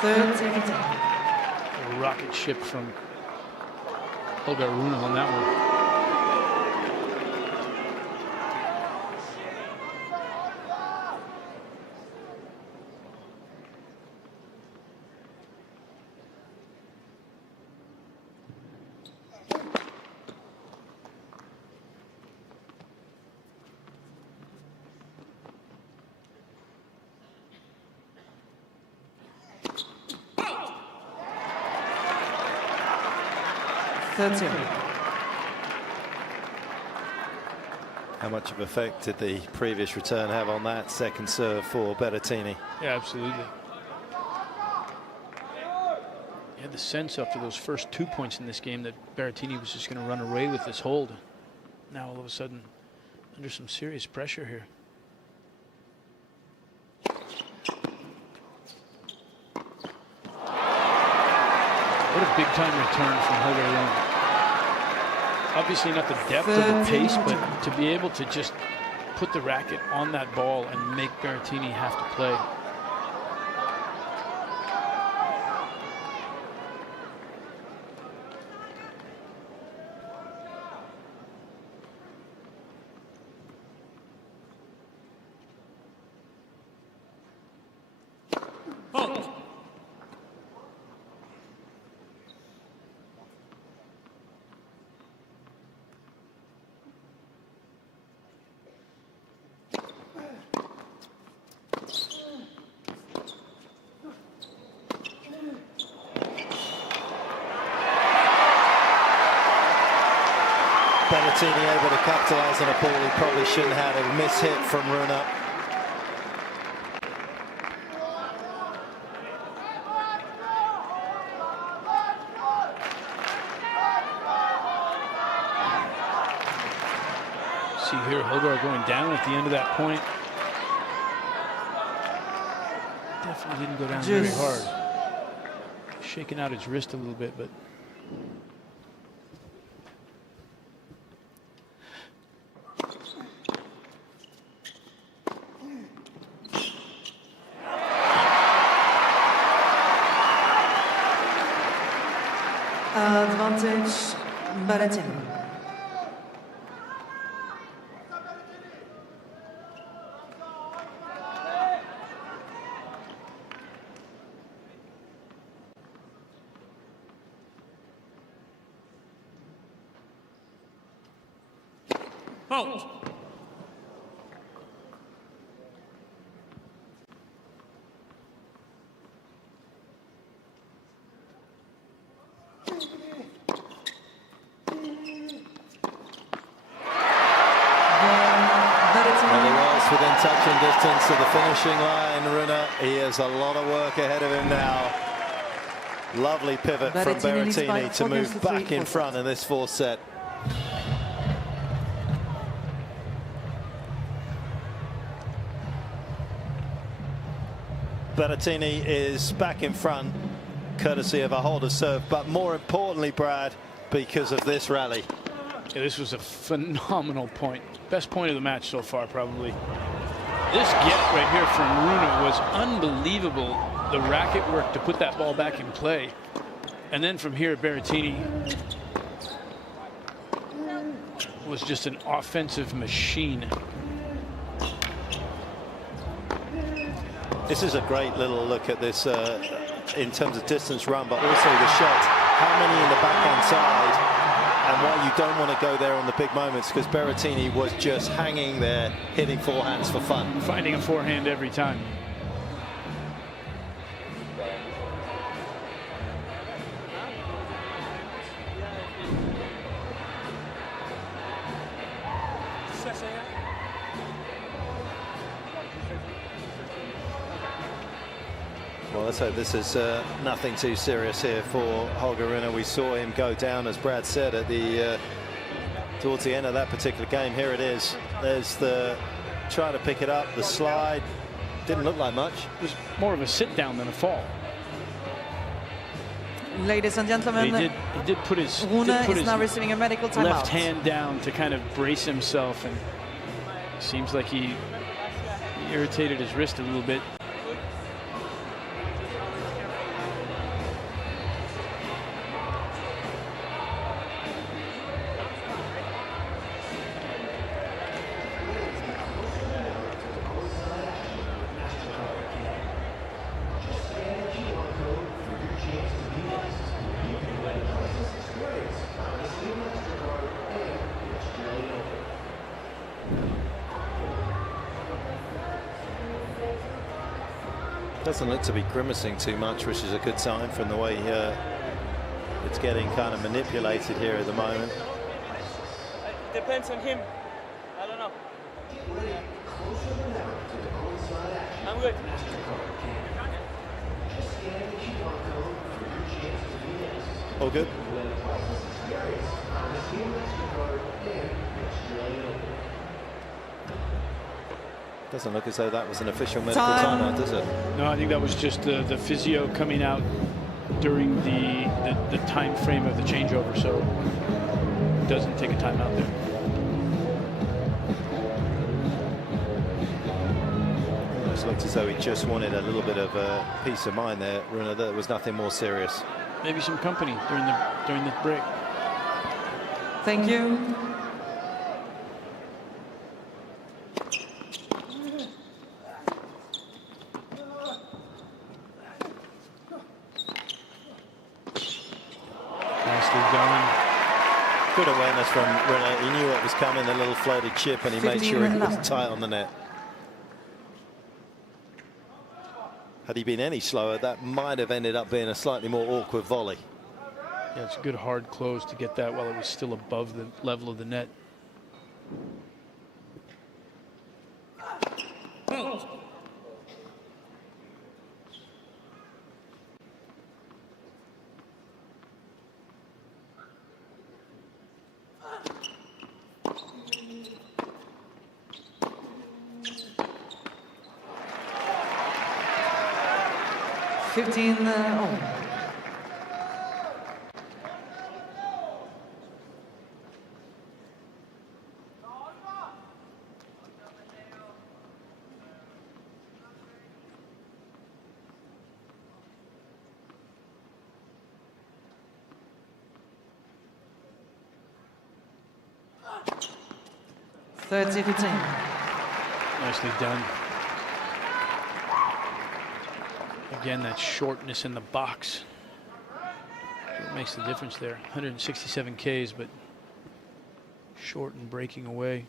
A rocket ship from Holger Rune on that one. 13. How much of effect did the previous return have on that second serve for Berrettini? Yeah, absolutely. You had the sense after those first 2 points in this game that Berrettini was just going to run away with this hold. Now all of a sudden, under some serious pressure here. What a big-time return from Holger Rune. Obviously not the depth or the pace, but to be able to just put the racket on that ball and make Berrettini have to play. Berrettini able to capitalise on a ball he probably shouldn't have. A miss-hit from Rune. See here, Holger going down at the end of that point. Definitely didn't go down very hard. Shaking out his wrist a little bit, but advantage Berrettini. Within touching distance of the finishing line, Rune. He has a lot of work ahead of him now. Lovely pivot from Berrettini to move back in front in this fourth set. Berrettini is back in front, courtesy of a holder serve, but more importantly, Brad, because of this rally. Yeah, this was a phenomenal point. Best point of the match so far, probably. This get right here from Rune was unbelievable. The racket work to put that ball back in play. And then from here, Berrettini was just an offensive machine. This is a great little look at this in terms of distance run, but also the shot. How many in the backhand side? And why you don't want to go there on the big moments, because Berrettini was just hanging there, hitting forehands for fun. Finding a forehand every time. Well, let's hope this is nothing too serious here for Holger Rune. We saw him go down, as Brad said, at the towards the end of that particular game. Here it is. There's the try to pick it up, the slide. Didn't look like much. It was more of a sit down than a fall. Ladies and gentlemen, he did put his Rune is now receiving a medical timeout. Left hand down to kind of brace himself, and seems like he irritated his wrist a little bit. Doesn't look to be grimacing too much, which is a good sign from the way it's getting kind of manipulated here at the moment. It depends on him. I don't know. I'm good. All good? Doesn't look as though that was an official medical timeout, does it? No, I think that was just the physio coming out during the time frame of the changeover, so it doesn't take a timeout there. Almost looked as though he just wanted a little bit of peace of mind there, Rune. There was nothing more serious. Maybe some company during the break. Thank you. Good awareness from Rune. He knew what was coming, the little floated chip, and he made sure he was tight on the net. Had he been any slower, that might have ended up being a slightly more awkward volley. Yeah, it's a good hard close to get that while it was still above the level of the net. Nicely done. Again, that shortness in the box. It makes the difference there. 167 Ks, but short and breaking away.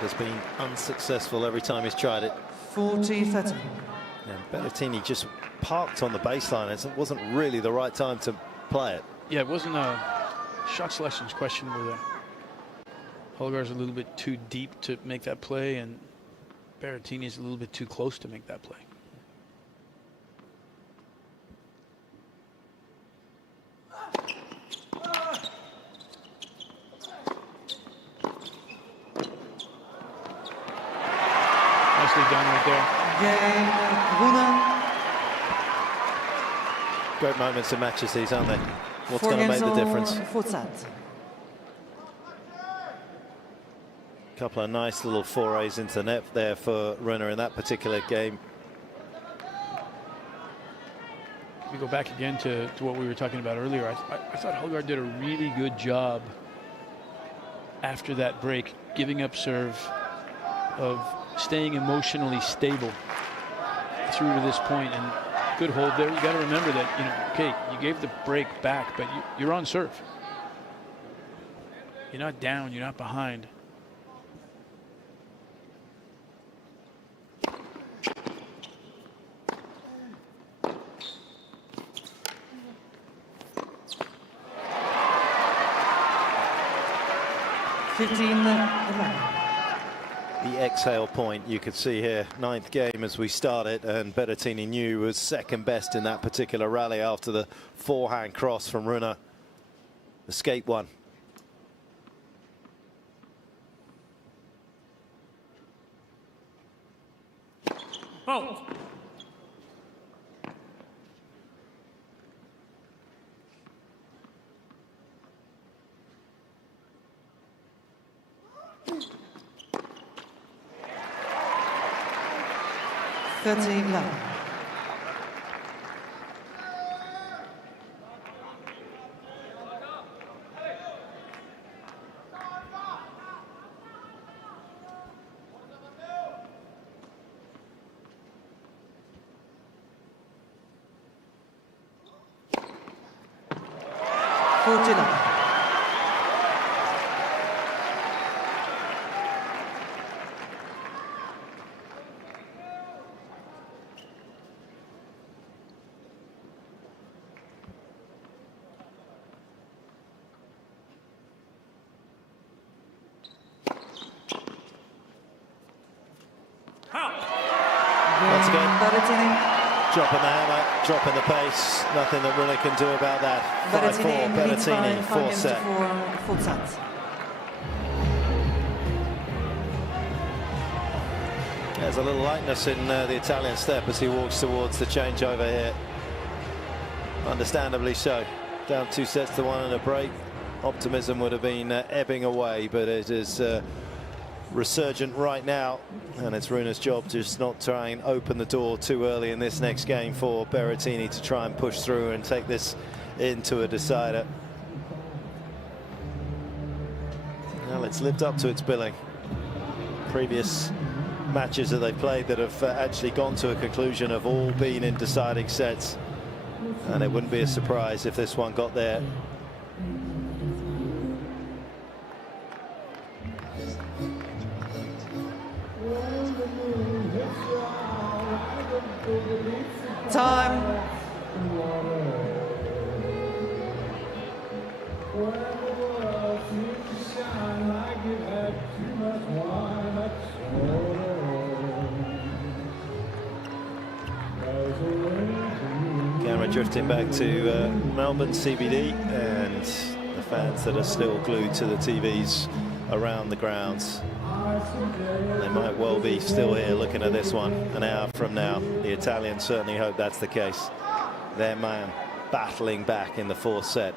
Has been unsuccessful every time he's tried it. 40-30. And Berrettini just parked on the baseline. It wasn't really the right time to play it. Yeah, it wasn't a shot selection's questionable there. Holger's a little bit too deep to make that play, and Berrettini is a little bit too close to make that play. Done right there. Great moments in matches these, aren't they? What's going to make the difference? Couple of nice little forays into the net there for Rune in that particular game. We go back again to what we were talking about earlier. I thought Holger did a really good job after that break, giving up serve, of staying emotionally stable through to this point, and good hold there. You got to remember that, you know, okay, you gave the break back, but you're on serve. You're not down, you're not behind. The exhale point you could see here, 9th game as we started, and Berrettini knew was second best in that particular rally after the forehand cross from Rune. Escape one. Fault. Love. Once again, dropping the hammer, dropping the pace. Nothing that Rune can do about that. 5-4, Berrettini, fourth set. There's a little lightness in the Italian step as he walks towards the changeover here. Understandably so. Down 2-1 and a break. Optimism would have been ebbing away, but it is resurgent right now, and it's Rune's job to just not try and open the door too early in this next game for Berrettini to try and push through and take this into a decider. Well, it's lived up to its billing. Previous matches that they played that have actually gone to a conclusion have all been in deciding sets, and it wouldn't be a surprise if this one got there. Time. Camera drifting back to Melbourne CBD, and the fans that are still glued to the TVs around the grounds. They might well be still here looking at this one an hour from now. The Italians certainly hope that's the case. Their man battling back in the fourth set.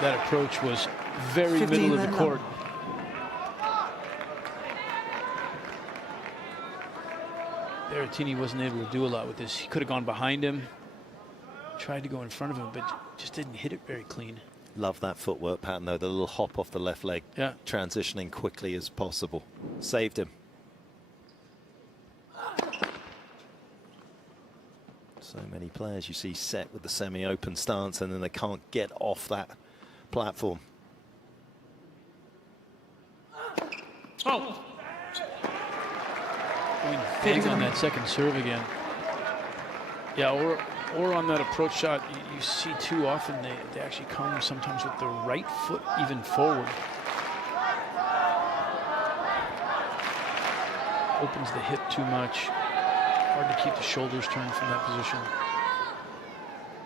That approach was very middle of the court. Berrettini wasn't able to do a lot with this. He could have gone behind him, tried to go in front of him, but just didn't hit it very clean. Love that footwork pattern, though. The little hop off the left leg, transitioning quickly as possible. Saved him. So many players you see set with the semi-open stance, and then they can't get off that platform. Oh. Going big on that second serve again. Yeah, or on that approach shot, you see too often they actually come sometimes with the right foot even forward. Opens the hip too much. Hard to keep the shoulders turned from that position.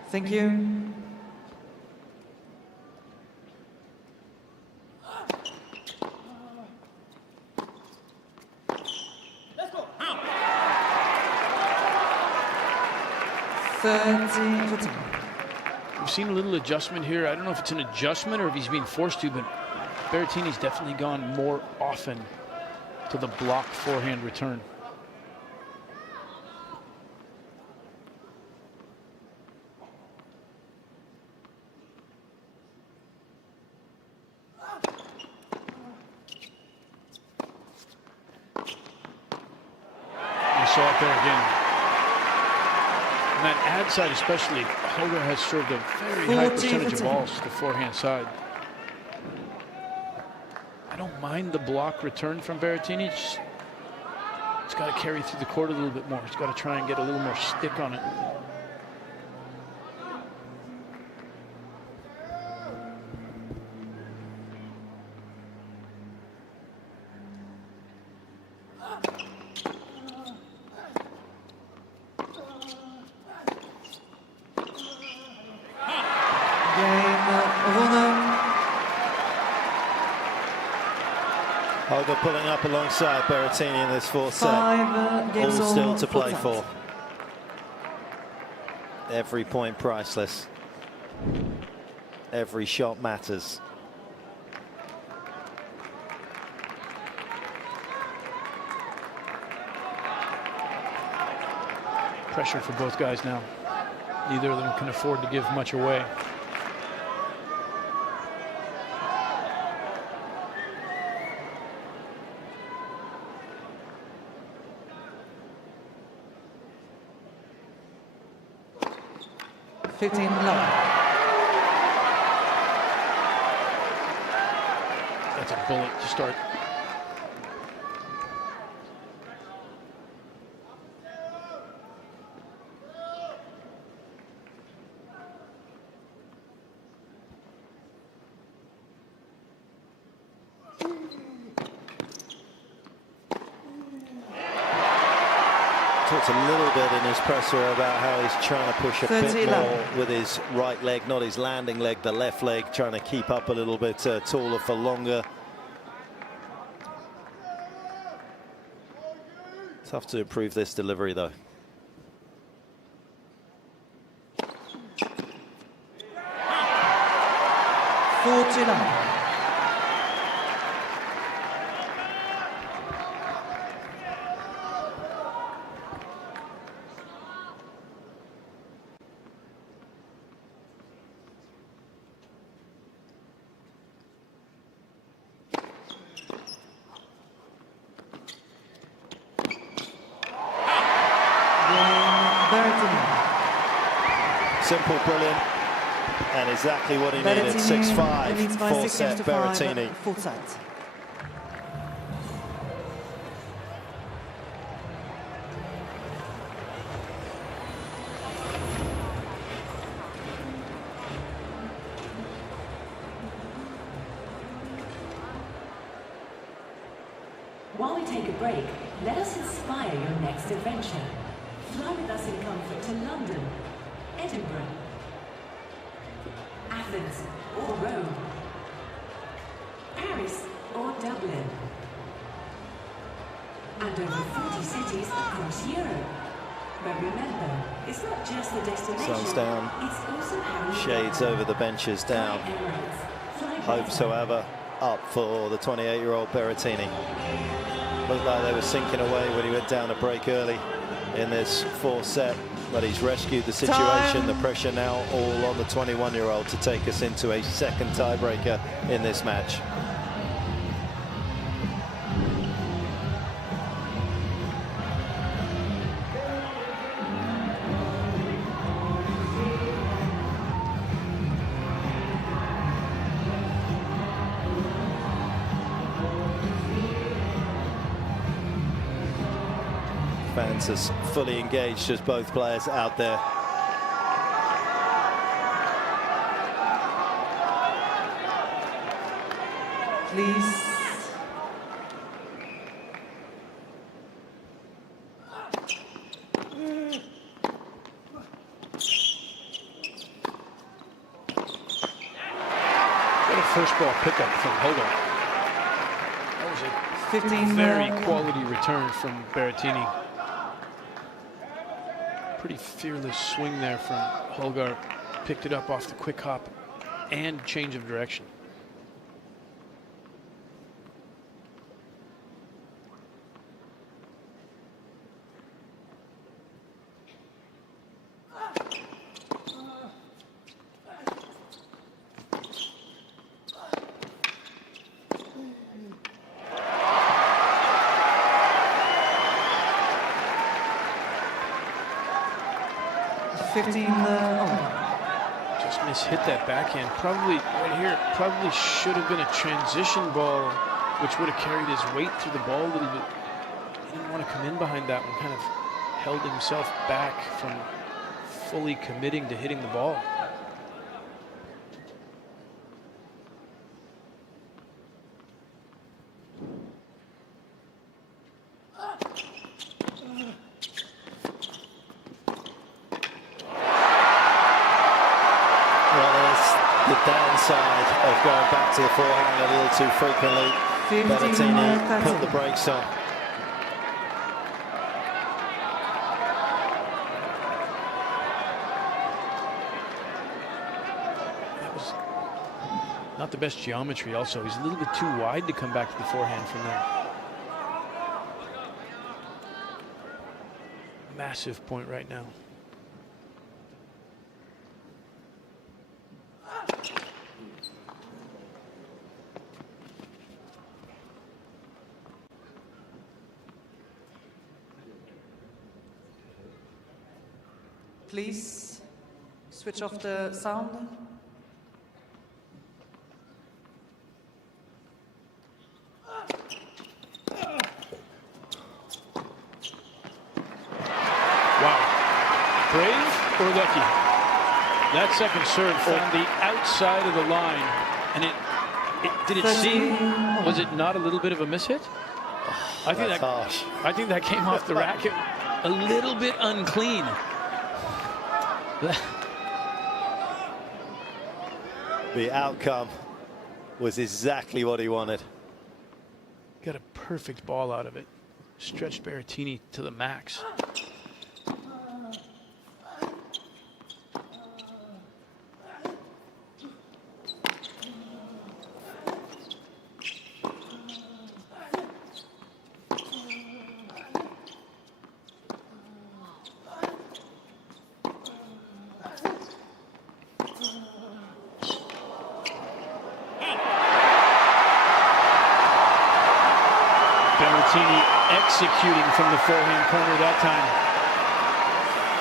Thank you. We've seen a little adjustment here. I don't know if it's an adjustment or if he's being forced to, but Berrettini's definitely gone more often to the block forehand return. You saw it there again. On that ad side especially, Holger has served a very high percentage of balls to the forehand side. I don't mind the block return from Berrettini. It's got to carry through the court a little bit more. It's got to try and get a little more stick on it. Holger pulling up alongside Berrettini in this fourth set. All still to play for. Every point priceless. Every shot matters. Pressure for both guys now. Neither of them can afford to give much away. That's a bullet to start. Talked a little bit in his presser about how he's trying to push a bit more with his right leg, not his landing leg, the left leg, trying to keep up a little bit taller for longer. Tough to improve this delivery though. Simple, brilliant, and exactly what he needed. 6-5, fourth set, Berrettini. Full set. While we take a break, let us inspire your next adventure. Fly with us in comfort to London, Edinburgh, Athens or Rome, Paris or Dublin, and over 40 cities across Europe. But remember, it's not just the destination, Sun's down, it's also how you shades fly. over the benches down. Fly Hopes, however, up for the 28-year-old Berrettini. Looked like they were sinking away when he went down a break early in this fourth set, but he's rescued the situation. The pressure now all on the 21-year-old to take us into a second tiebreaker in this match. Fans as fully engaged as both players out there. Please. What a first ball pickup from Holger. That was a 15 very quality return from Berrettini. Pretty fearless swing there from Holger. Picked it up off the quick hop and change of direction. Just mishit that backhand. Probably right here, probably should have been a transition ball, which would have carried his weight through the ball a little bit. He didn't want to come in behind that one, kind of held himself back from fully committing to hitting the ball. Downside of going back to the forehand a little too frequently. Berrettini put the brakes on. That was not the best geometry also. He's a little bit too wide to come back to the forehand from there. Massive point right now. Please switch off the sound. Wow. Brave or lucky? That second serve found the outside of the line. And did it seem, was it not a little bit of a mishit? I think harsh. I think that came off the racket a little bit unclean. The outcome was exactly what he wanted. Got a perfect ball out of it. Stretched Berrettini to the max. Berrettini executing from the forehand corner that time.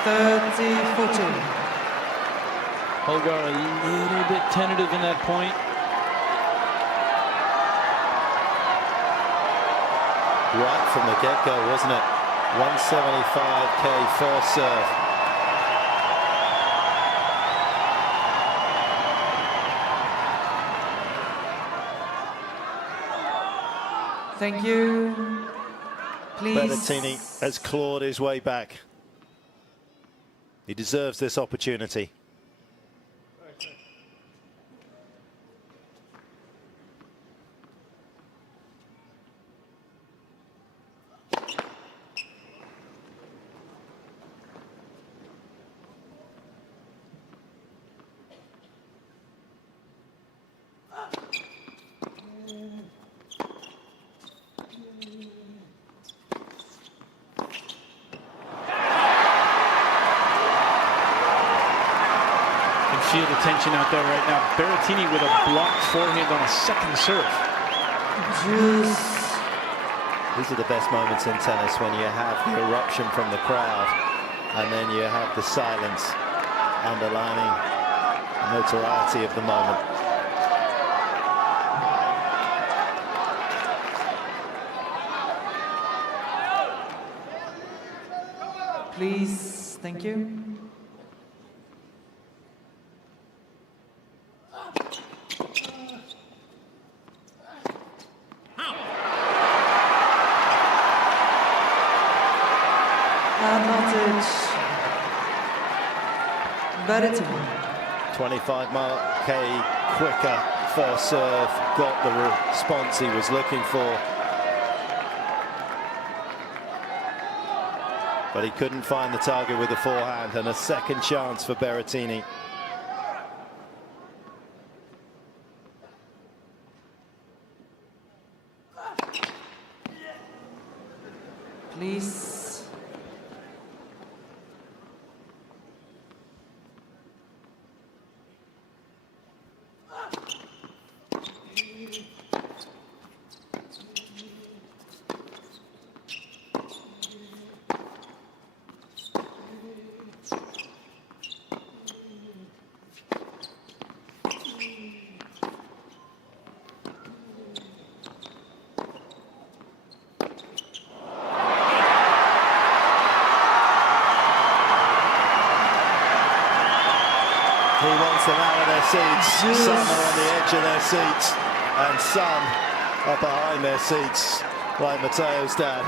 30-14. Holger a little bit tentative in that point. Right from the get-go, wasn't it? 175k first serve. Thank you. Please. Berrettini has clawed his way back. He deserves this opportunity. Feel the tension out there right now. Berrettini with a blocked forehand on a second serve. These are the best moments in tennis, when you have the eruption from the crowd and then you have the silence underlining the notoriety of the moment. Please, thank you. Berrettini. 25k quicker first serve, got the response he was looking for. But he couldn't find the target with the forehand, and a second chance for Berrettini. Please. He wants them out of their seats. Some are on the edge of their seats, and some are behind their seats, like Matteo's dad.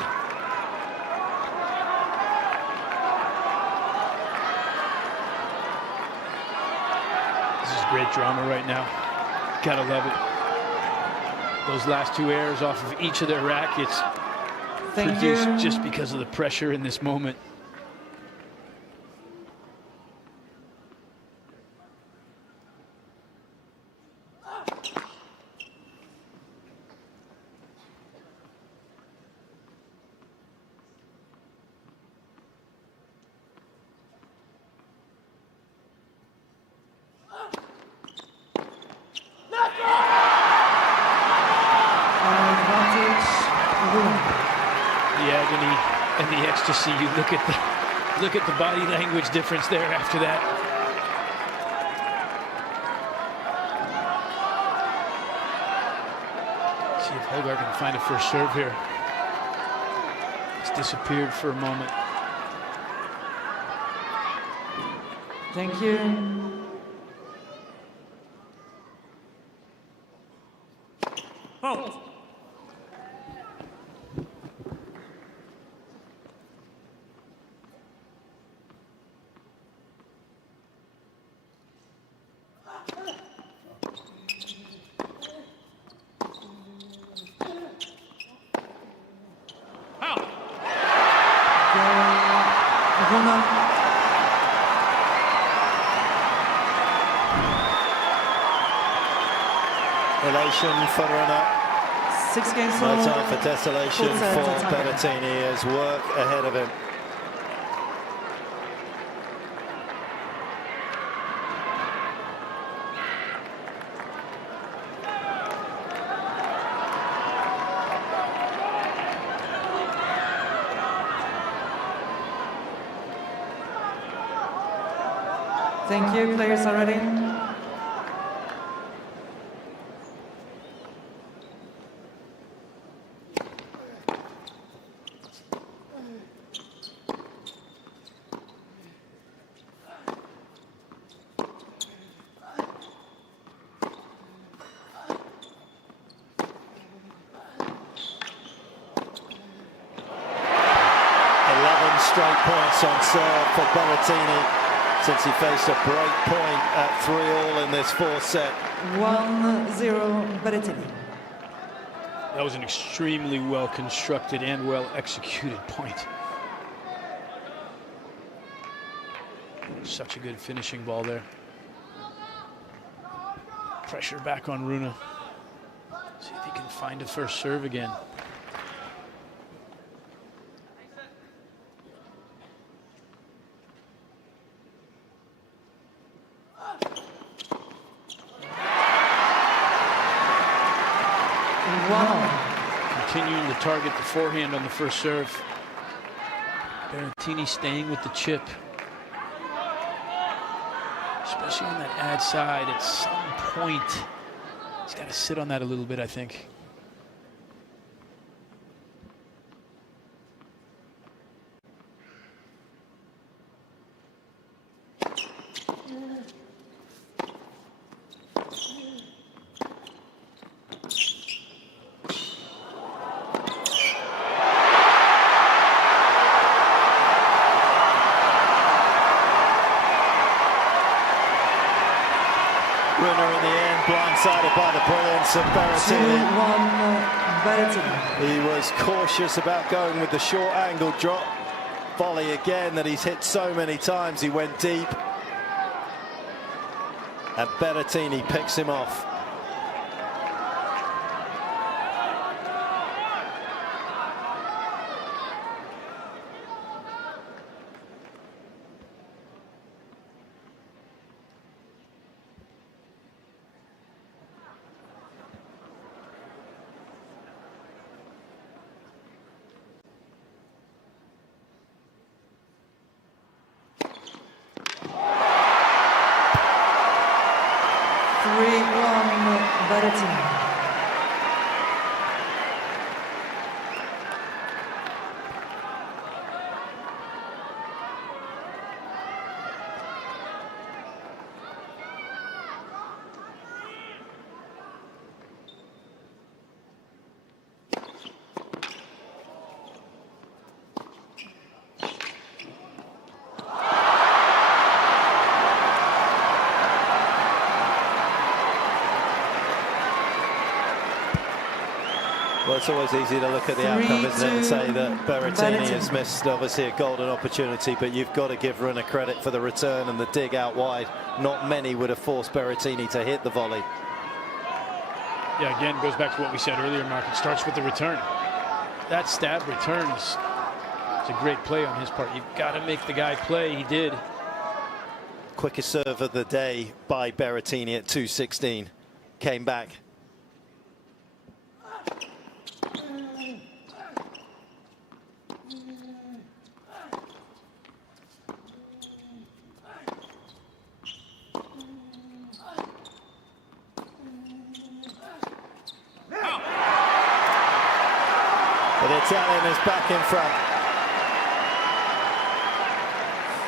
This is great drama right now. Gotta love it. Those last two airs off of each of their rackets produced just because of the pressure in this moment. The agony and the ecstasy. You look at the body language difference there after that. See if Holger can find a first serve here. It's disappeared for a moment. Thank you. Oh. Elation for Rune. 6 games. No time for desolation for Berrettini as work ahead of him. Thank you, players are ready. Straight points on serve for Berrettini since he faced a break point at 3-all in this fourth set. 1-0 Berrettini. That was an extremely well constructed and well executed point. Such a good finishing ball there. Pressure back on Rune. See if he can find a first serve again. Continuing to target the forehand on the first serve. Berrettini staying with the chip. Especially on that ad side, at some point, he's got to sit on that a little bit, I think. Rune in the end, blindsided by the brilliance of Berrettini. 2-1 Berrettini. He was cautious about going with the short angle drop volley again that he's hit so many times. He went deep. And Berrettini picks him off. Well, it's always easy to look at the outcome, isn't it, and say that Berrettini has missed, obviously, a golden opportunity, but you've got to give Rune credit for the return and the dig out wide. Not many would have forced Berrettini to hit the volley. Yeah, again, goes back to what we said earlier, Mark. It starts with the return. That stab return is a great play on his part. You've got to make the guy play. He did. Quickest serve of the day by Berrettini at 2:16. Came back. But the Italian is back in front.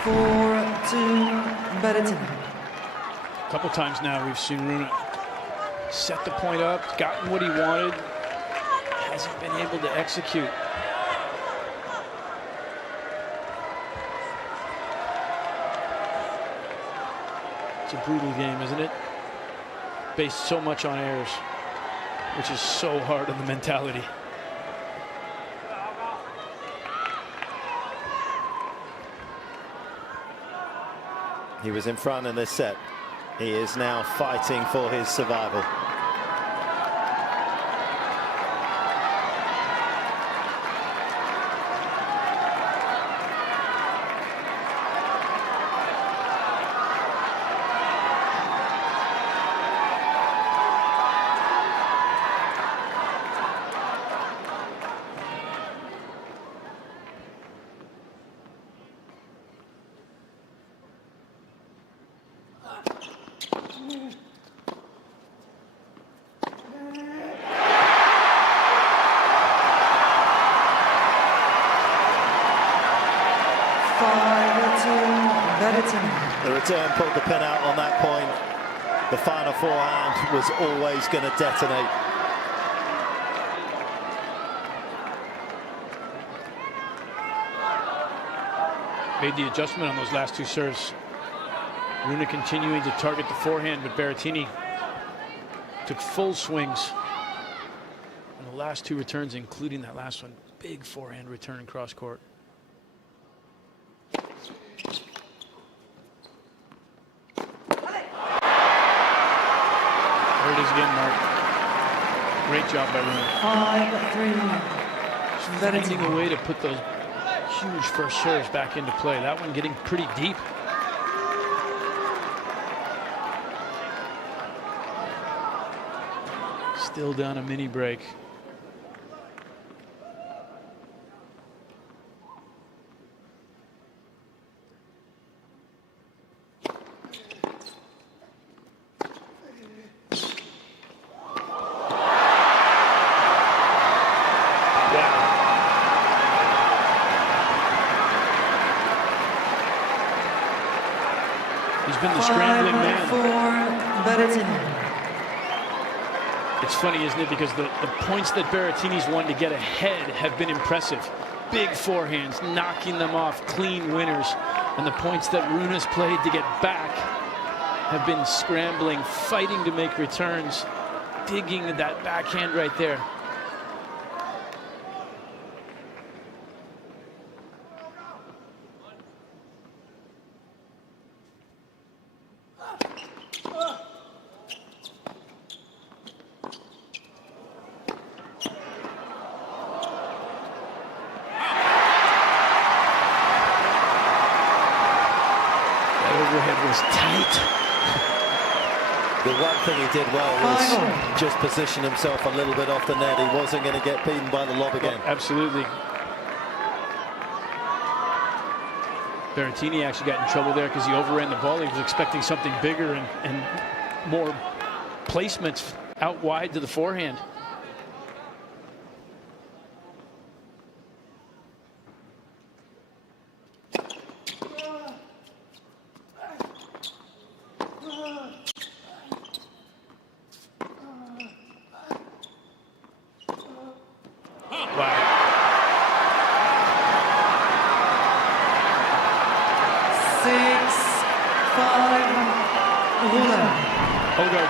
4-2 Berrettini. A couple times now we've seen Rune set the point up, gotten what he wanted, hasn't been able to execute. It's a brutal game, isn't it? Based so much on errors, which is so hard on the mentality. He was in front in this set. He is now fighting for his survival. The return pulled the pin out on that point. The final forehand was always going to detonate. Made the adjustment on those last two serves. Rune continuing to target the forehand, but Berrettini took full swings on the last two returns, including that last one. Big forehand return cross court. There it is again, Mark. Great job by Rune. 5-3. Finding a way to put those huge first serves back into play. That one getting pretty deep. Still down a mini break. He's been the scrambling man. 5-4 Berrettini. It's funny, isn't it? Because the points that Berrettini's won to get ahead have been impressive. Big forehands, knocking them off, clean winners. And the points that Rune's played to get back have been scrambling, fighting to make returns, digging that backhand right there. The one thing he did well was just position himself a little bit off the net. He wasn't going to get beaten by the lob again. Absolutely. Berrettini actually got in trouble there because he overran the ball. He was expecting something bigger and more placements out wide to the forehand.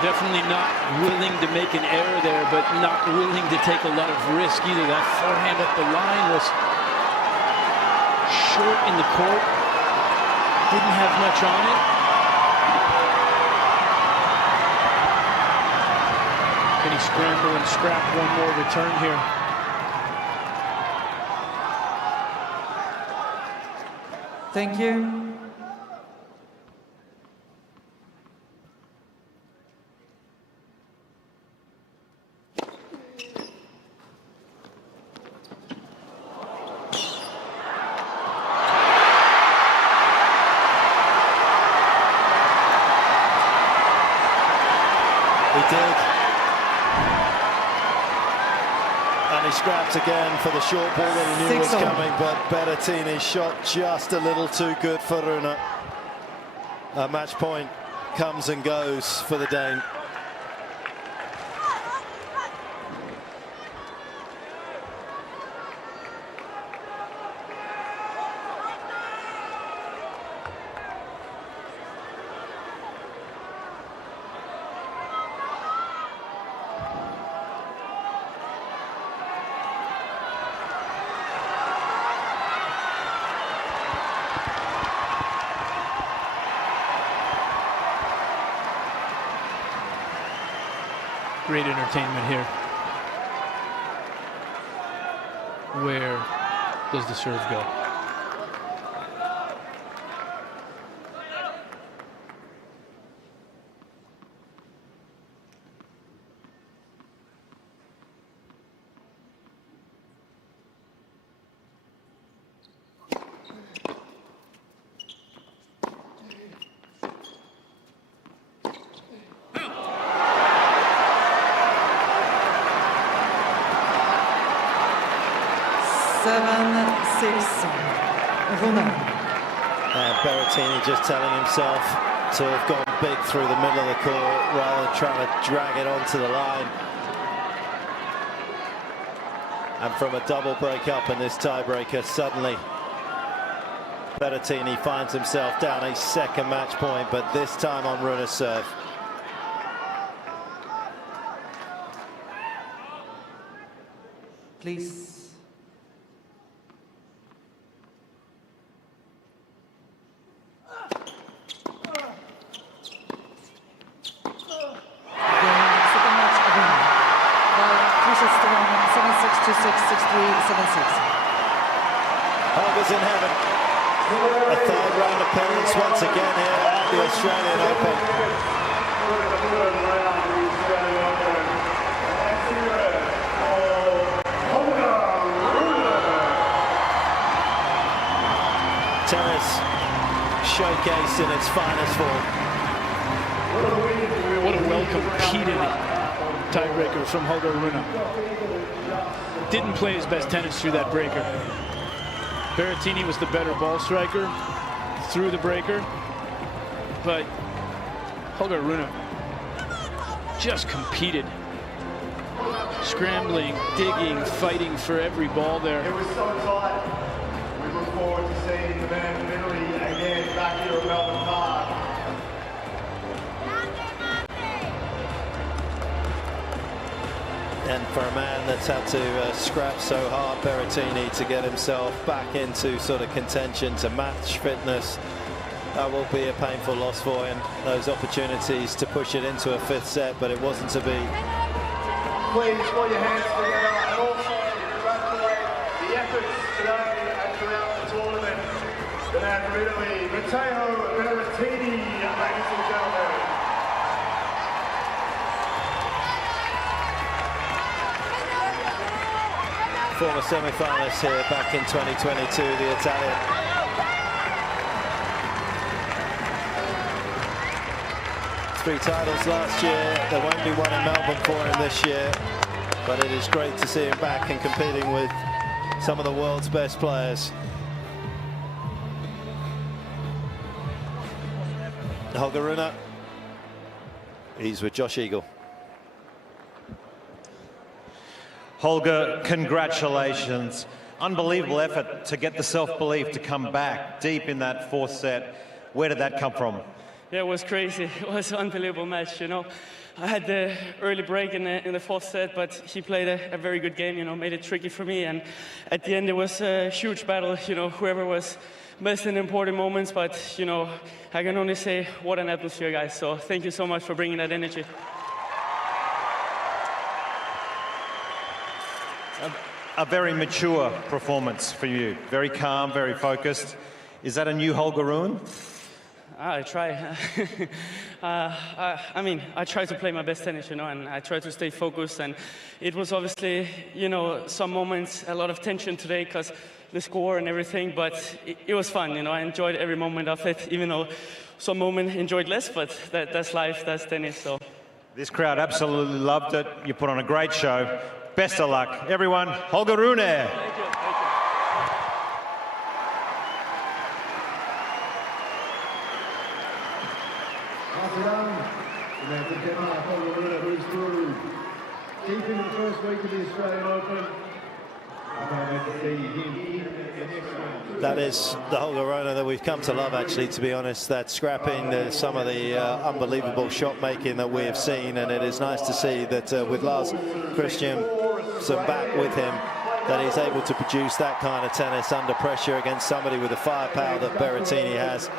definitely not willing to make an error there, but not willing to take a lot of risk either. That forehand up the line was short in the court. Didn't have much on it. Can he scramble and scrap one more return here? Thank you. He scrapped again for the short ball that he knew was coming, but Berrettini shot just a little too good for Rune. A match point comes and goes for the Dane. Great entertainment here. Where does the serve go? And Berrettini just telling himself to have gone big through the middle of the court rather than trying to drag it onto the line. And from a double break up in this tiebreaker, suddenly Berrettini finds himself down a second match point, but this time on Rune's serve. Please. Holger's in heaven. A third round appearance once again here at the Australian Open. Tennis showcase in its finest form. What a well-competed tiebreaker from Holger Rune. Didn't play his best tennis through that breaker. Berrettini was the better ball striker through the breaker, but Holger Rune just competed. Scrambling, digging, fighting for every ball there. It was so tight. We look forward to seeing the man from Italy again back here at Melbourne Park. And for a man that's had to scrap so hard, Berrettini, to get himself back into sort of contention to match fitness, that will be a painful loss for him. Those opportunities to push it into a fifth set, but it wasn't to be. Please put your hands together and also congratulate the efforts today and throughout the tournament. The man from Italy, Matteo Berrettini, ladies and gentlemen. Former semi-finalist here back in 2022, the Italian. Three titles last year. There won't be one in Melbourne for him this year, but it is great to see him back and competing with some of the world's best players. Holger Rune, he's with Josh Eagle. Holger, congratulations. Unbelievable effort to get the self-belief to come back deep in that fourth set. Where did that come from? Yeah, it was crazy. It was an unbelievable match, you know. I had the early break in the fourth set, but he played a very good game, you know, made it tricky for me. And at the end, it was a huge battle, you know, whoever was best in important moments. But, you know, I can only say what an atmosphere, guys. So thank you so much for bringing that energy. A very mature performance for you. Very calm, very focused. Is that a new Holger Rune? I try. I mean, I try to play my best tennis, you know, and I try to stay focused. And it was obviously, you know, some moments, a lot of tension today because the score and everything, but it was fun, you know. I enjoyed every moment of it, even though some moments enjoyed less, but that's life, that's tennis, so. This crowd absolutely loved it. You put on a great show. Best of luck. Everyone, Holger Rune. Thank you. After that, Denmark, Holger Rune moves through. Deep in the first week of the Australian Open. That is the Holger Rune that we've come to love, actually, to be honest. That scrapping, some of the unbelievable shot making that we have seen, and it is nice to see that with Lars Christian back with him, that he's able to produce that kind of tennis under pressure against somebody with the firepower that Berrettini has.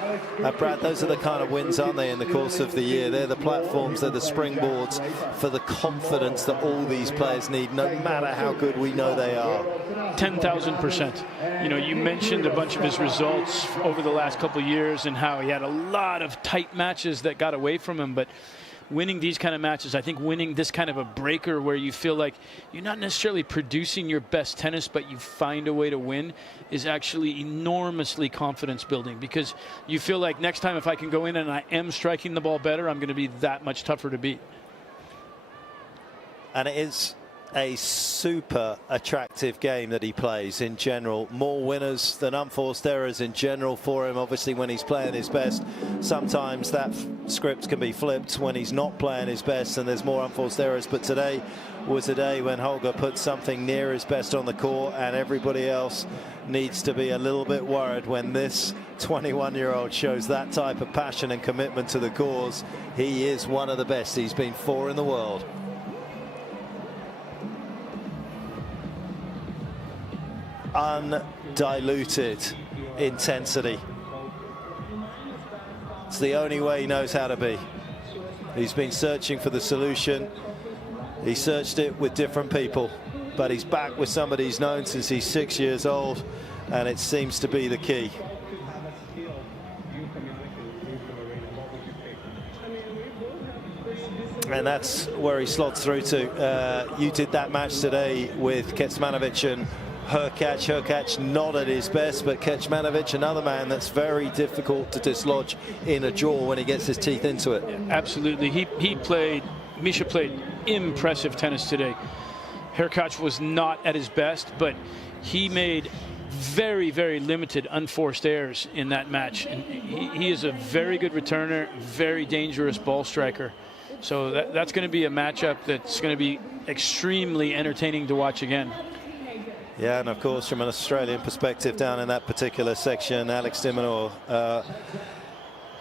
Brad, those are the kind of wins, aren't they, in the course of the year? They're the platforms, they're the springboards for the confidence that all these players need, no matter how good we know they are. 10,000%. You know, you mentioned a bunch of his results over the last couple of years and how he had a lot of tight matches that got away from him, but winning these kind of matches, I think winning this kind of a breaker where you feel like you're not necessarily producing your best tennis, but you find a way to win, is actually enormously confidence building, because you feel like next time if I can go in and I am striking the ball better, I'm going to be that much tougher to beat. And it is a super attractive game that he plays in general. More winners than unforced errors in general for him, obviously, when he's playing his best. Sometimes that script can be flipped when he's not playing his best and there's more unforced errors, but today was a day when Holger put something near his best on the court, and everybody else needs to be a little bit worried when this 21-year-old shows that type of passion and commitment to the cause. He is one of the best. He's been 4 in the world. Undiluted intensity. It's the only way he knows how to be. He's been searching for the solution. He searched it with different people, but he's back with somebody he's known since he's 6 years old, and it seems to be the key. And that's where he slots through to. You did that match today with Kecmanovic and Hurkacz not at his best, but Kecmanovic, another man that's very difficult to dislodge in a draw when he gets his teeth into it. Absolutely. Misha played impressive tennis today. Hurkacz was not at his best, but he made very, very limited unforced errors in that match. And he is a very good returner, very dangerous ball striker. So that's going to be a matchup that's going to be extremely entertaining to watch again. Yeah, and of course, from an Australian perspective down in that particular section, Alex de Minaur,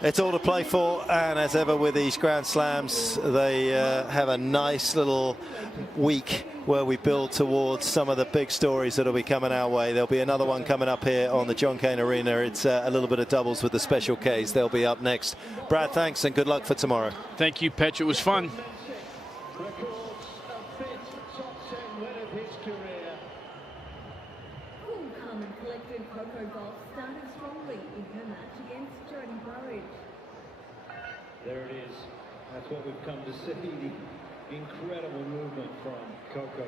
it's all to play for, and as ever with these Grand Slams, they have a nice little week where we build towards some of the big stories that will be coming our way. There'll be another one coming up here on the John Cain Arena. It's a little bit of doubles with the Special Ks. They'll be up next. Brad, thanks, and good luck for tomorrow. Thank you, Petch. It was fun. There it is. That's what we've come to see. The incredible movement from Coco.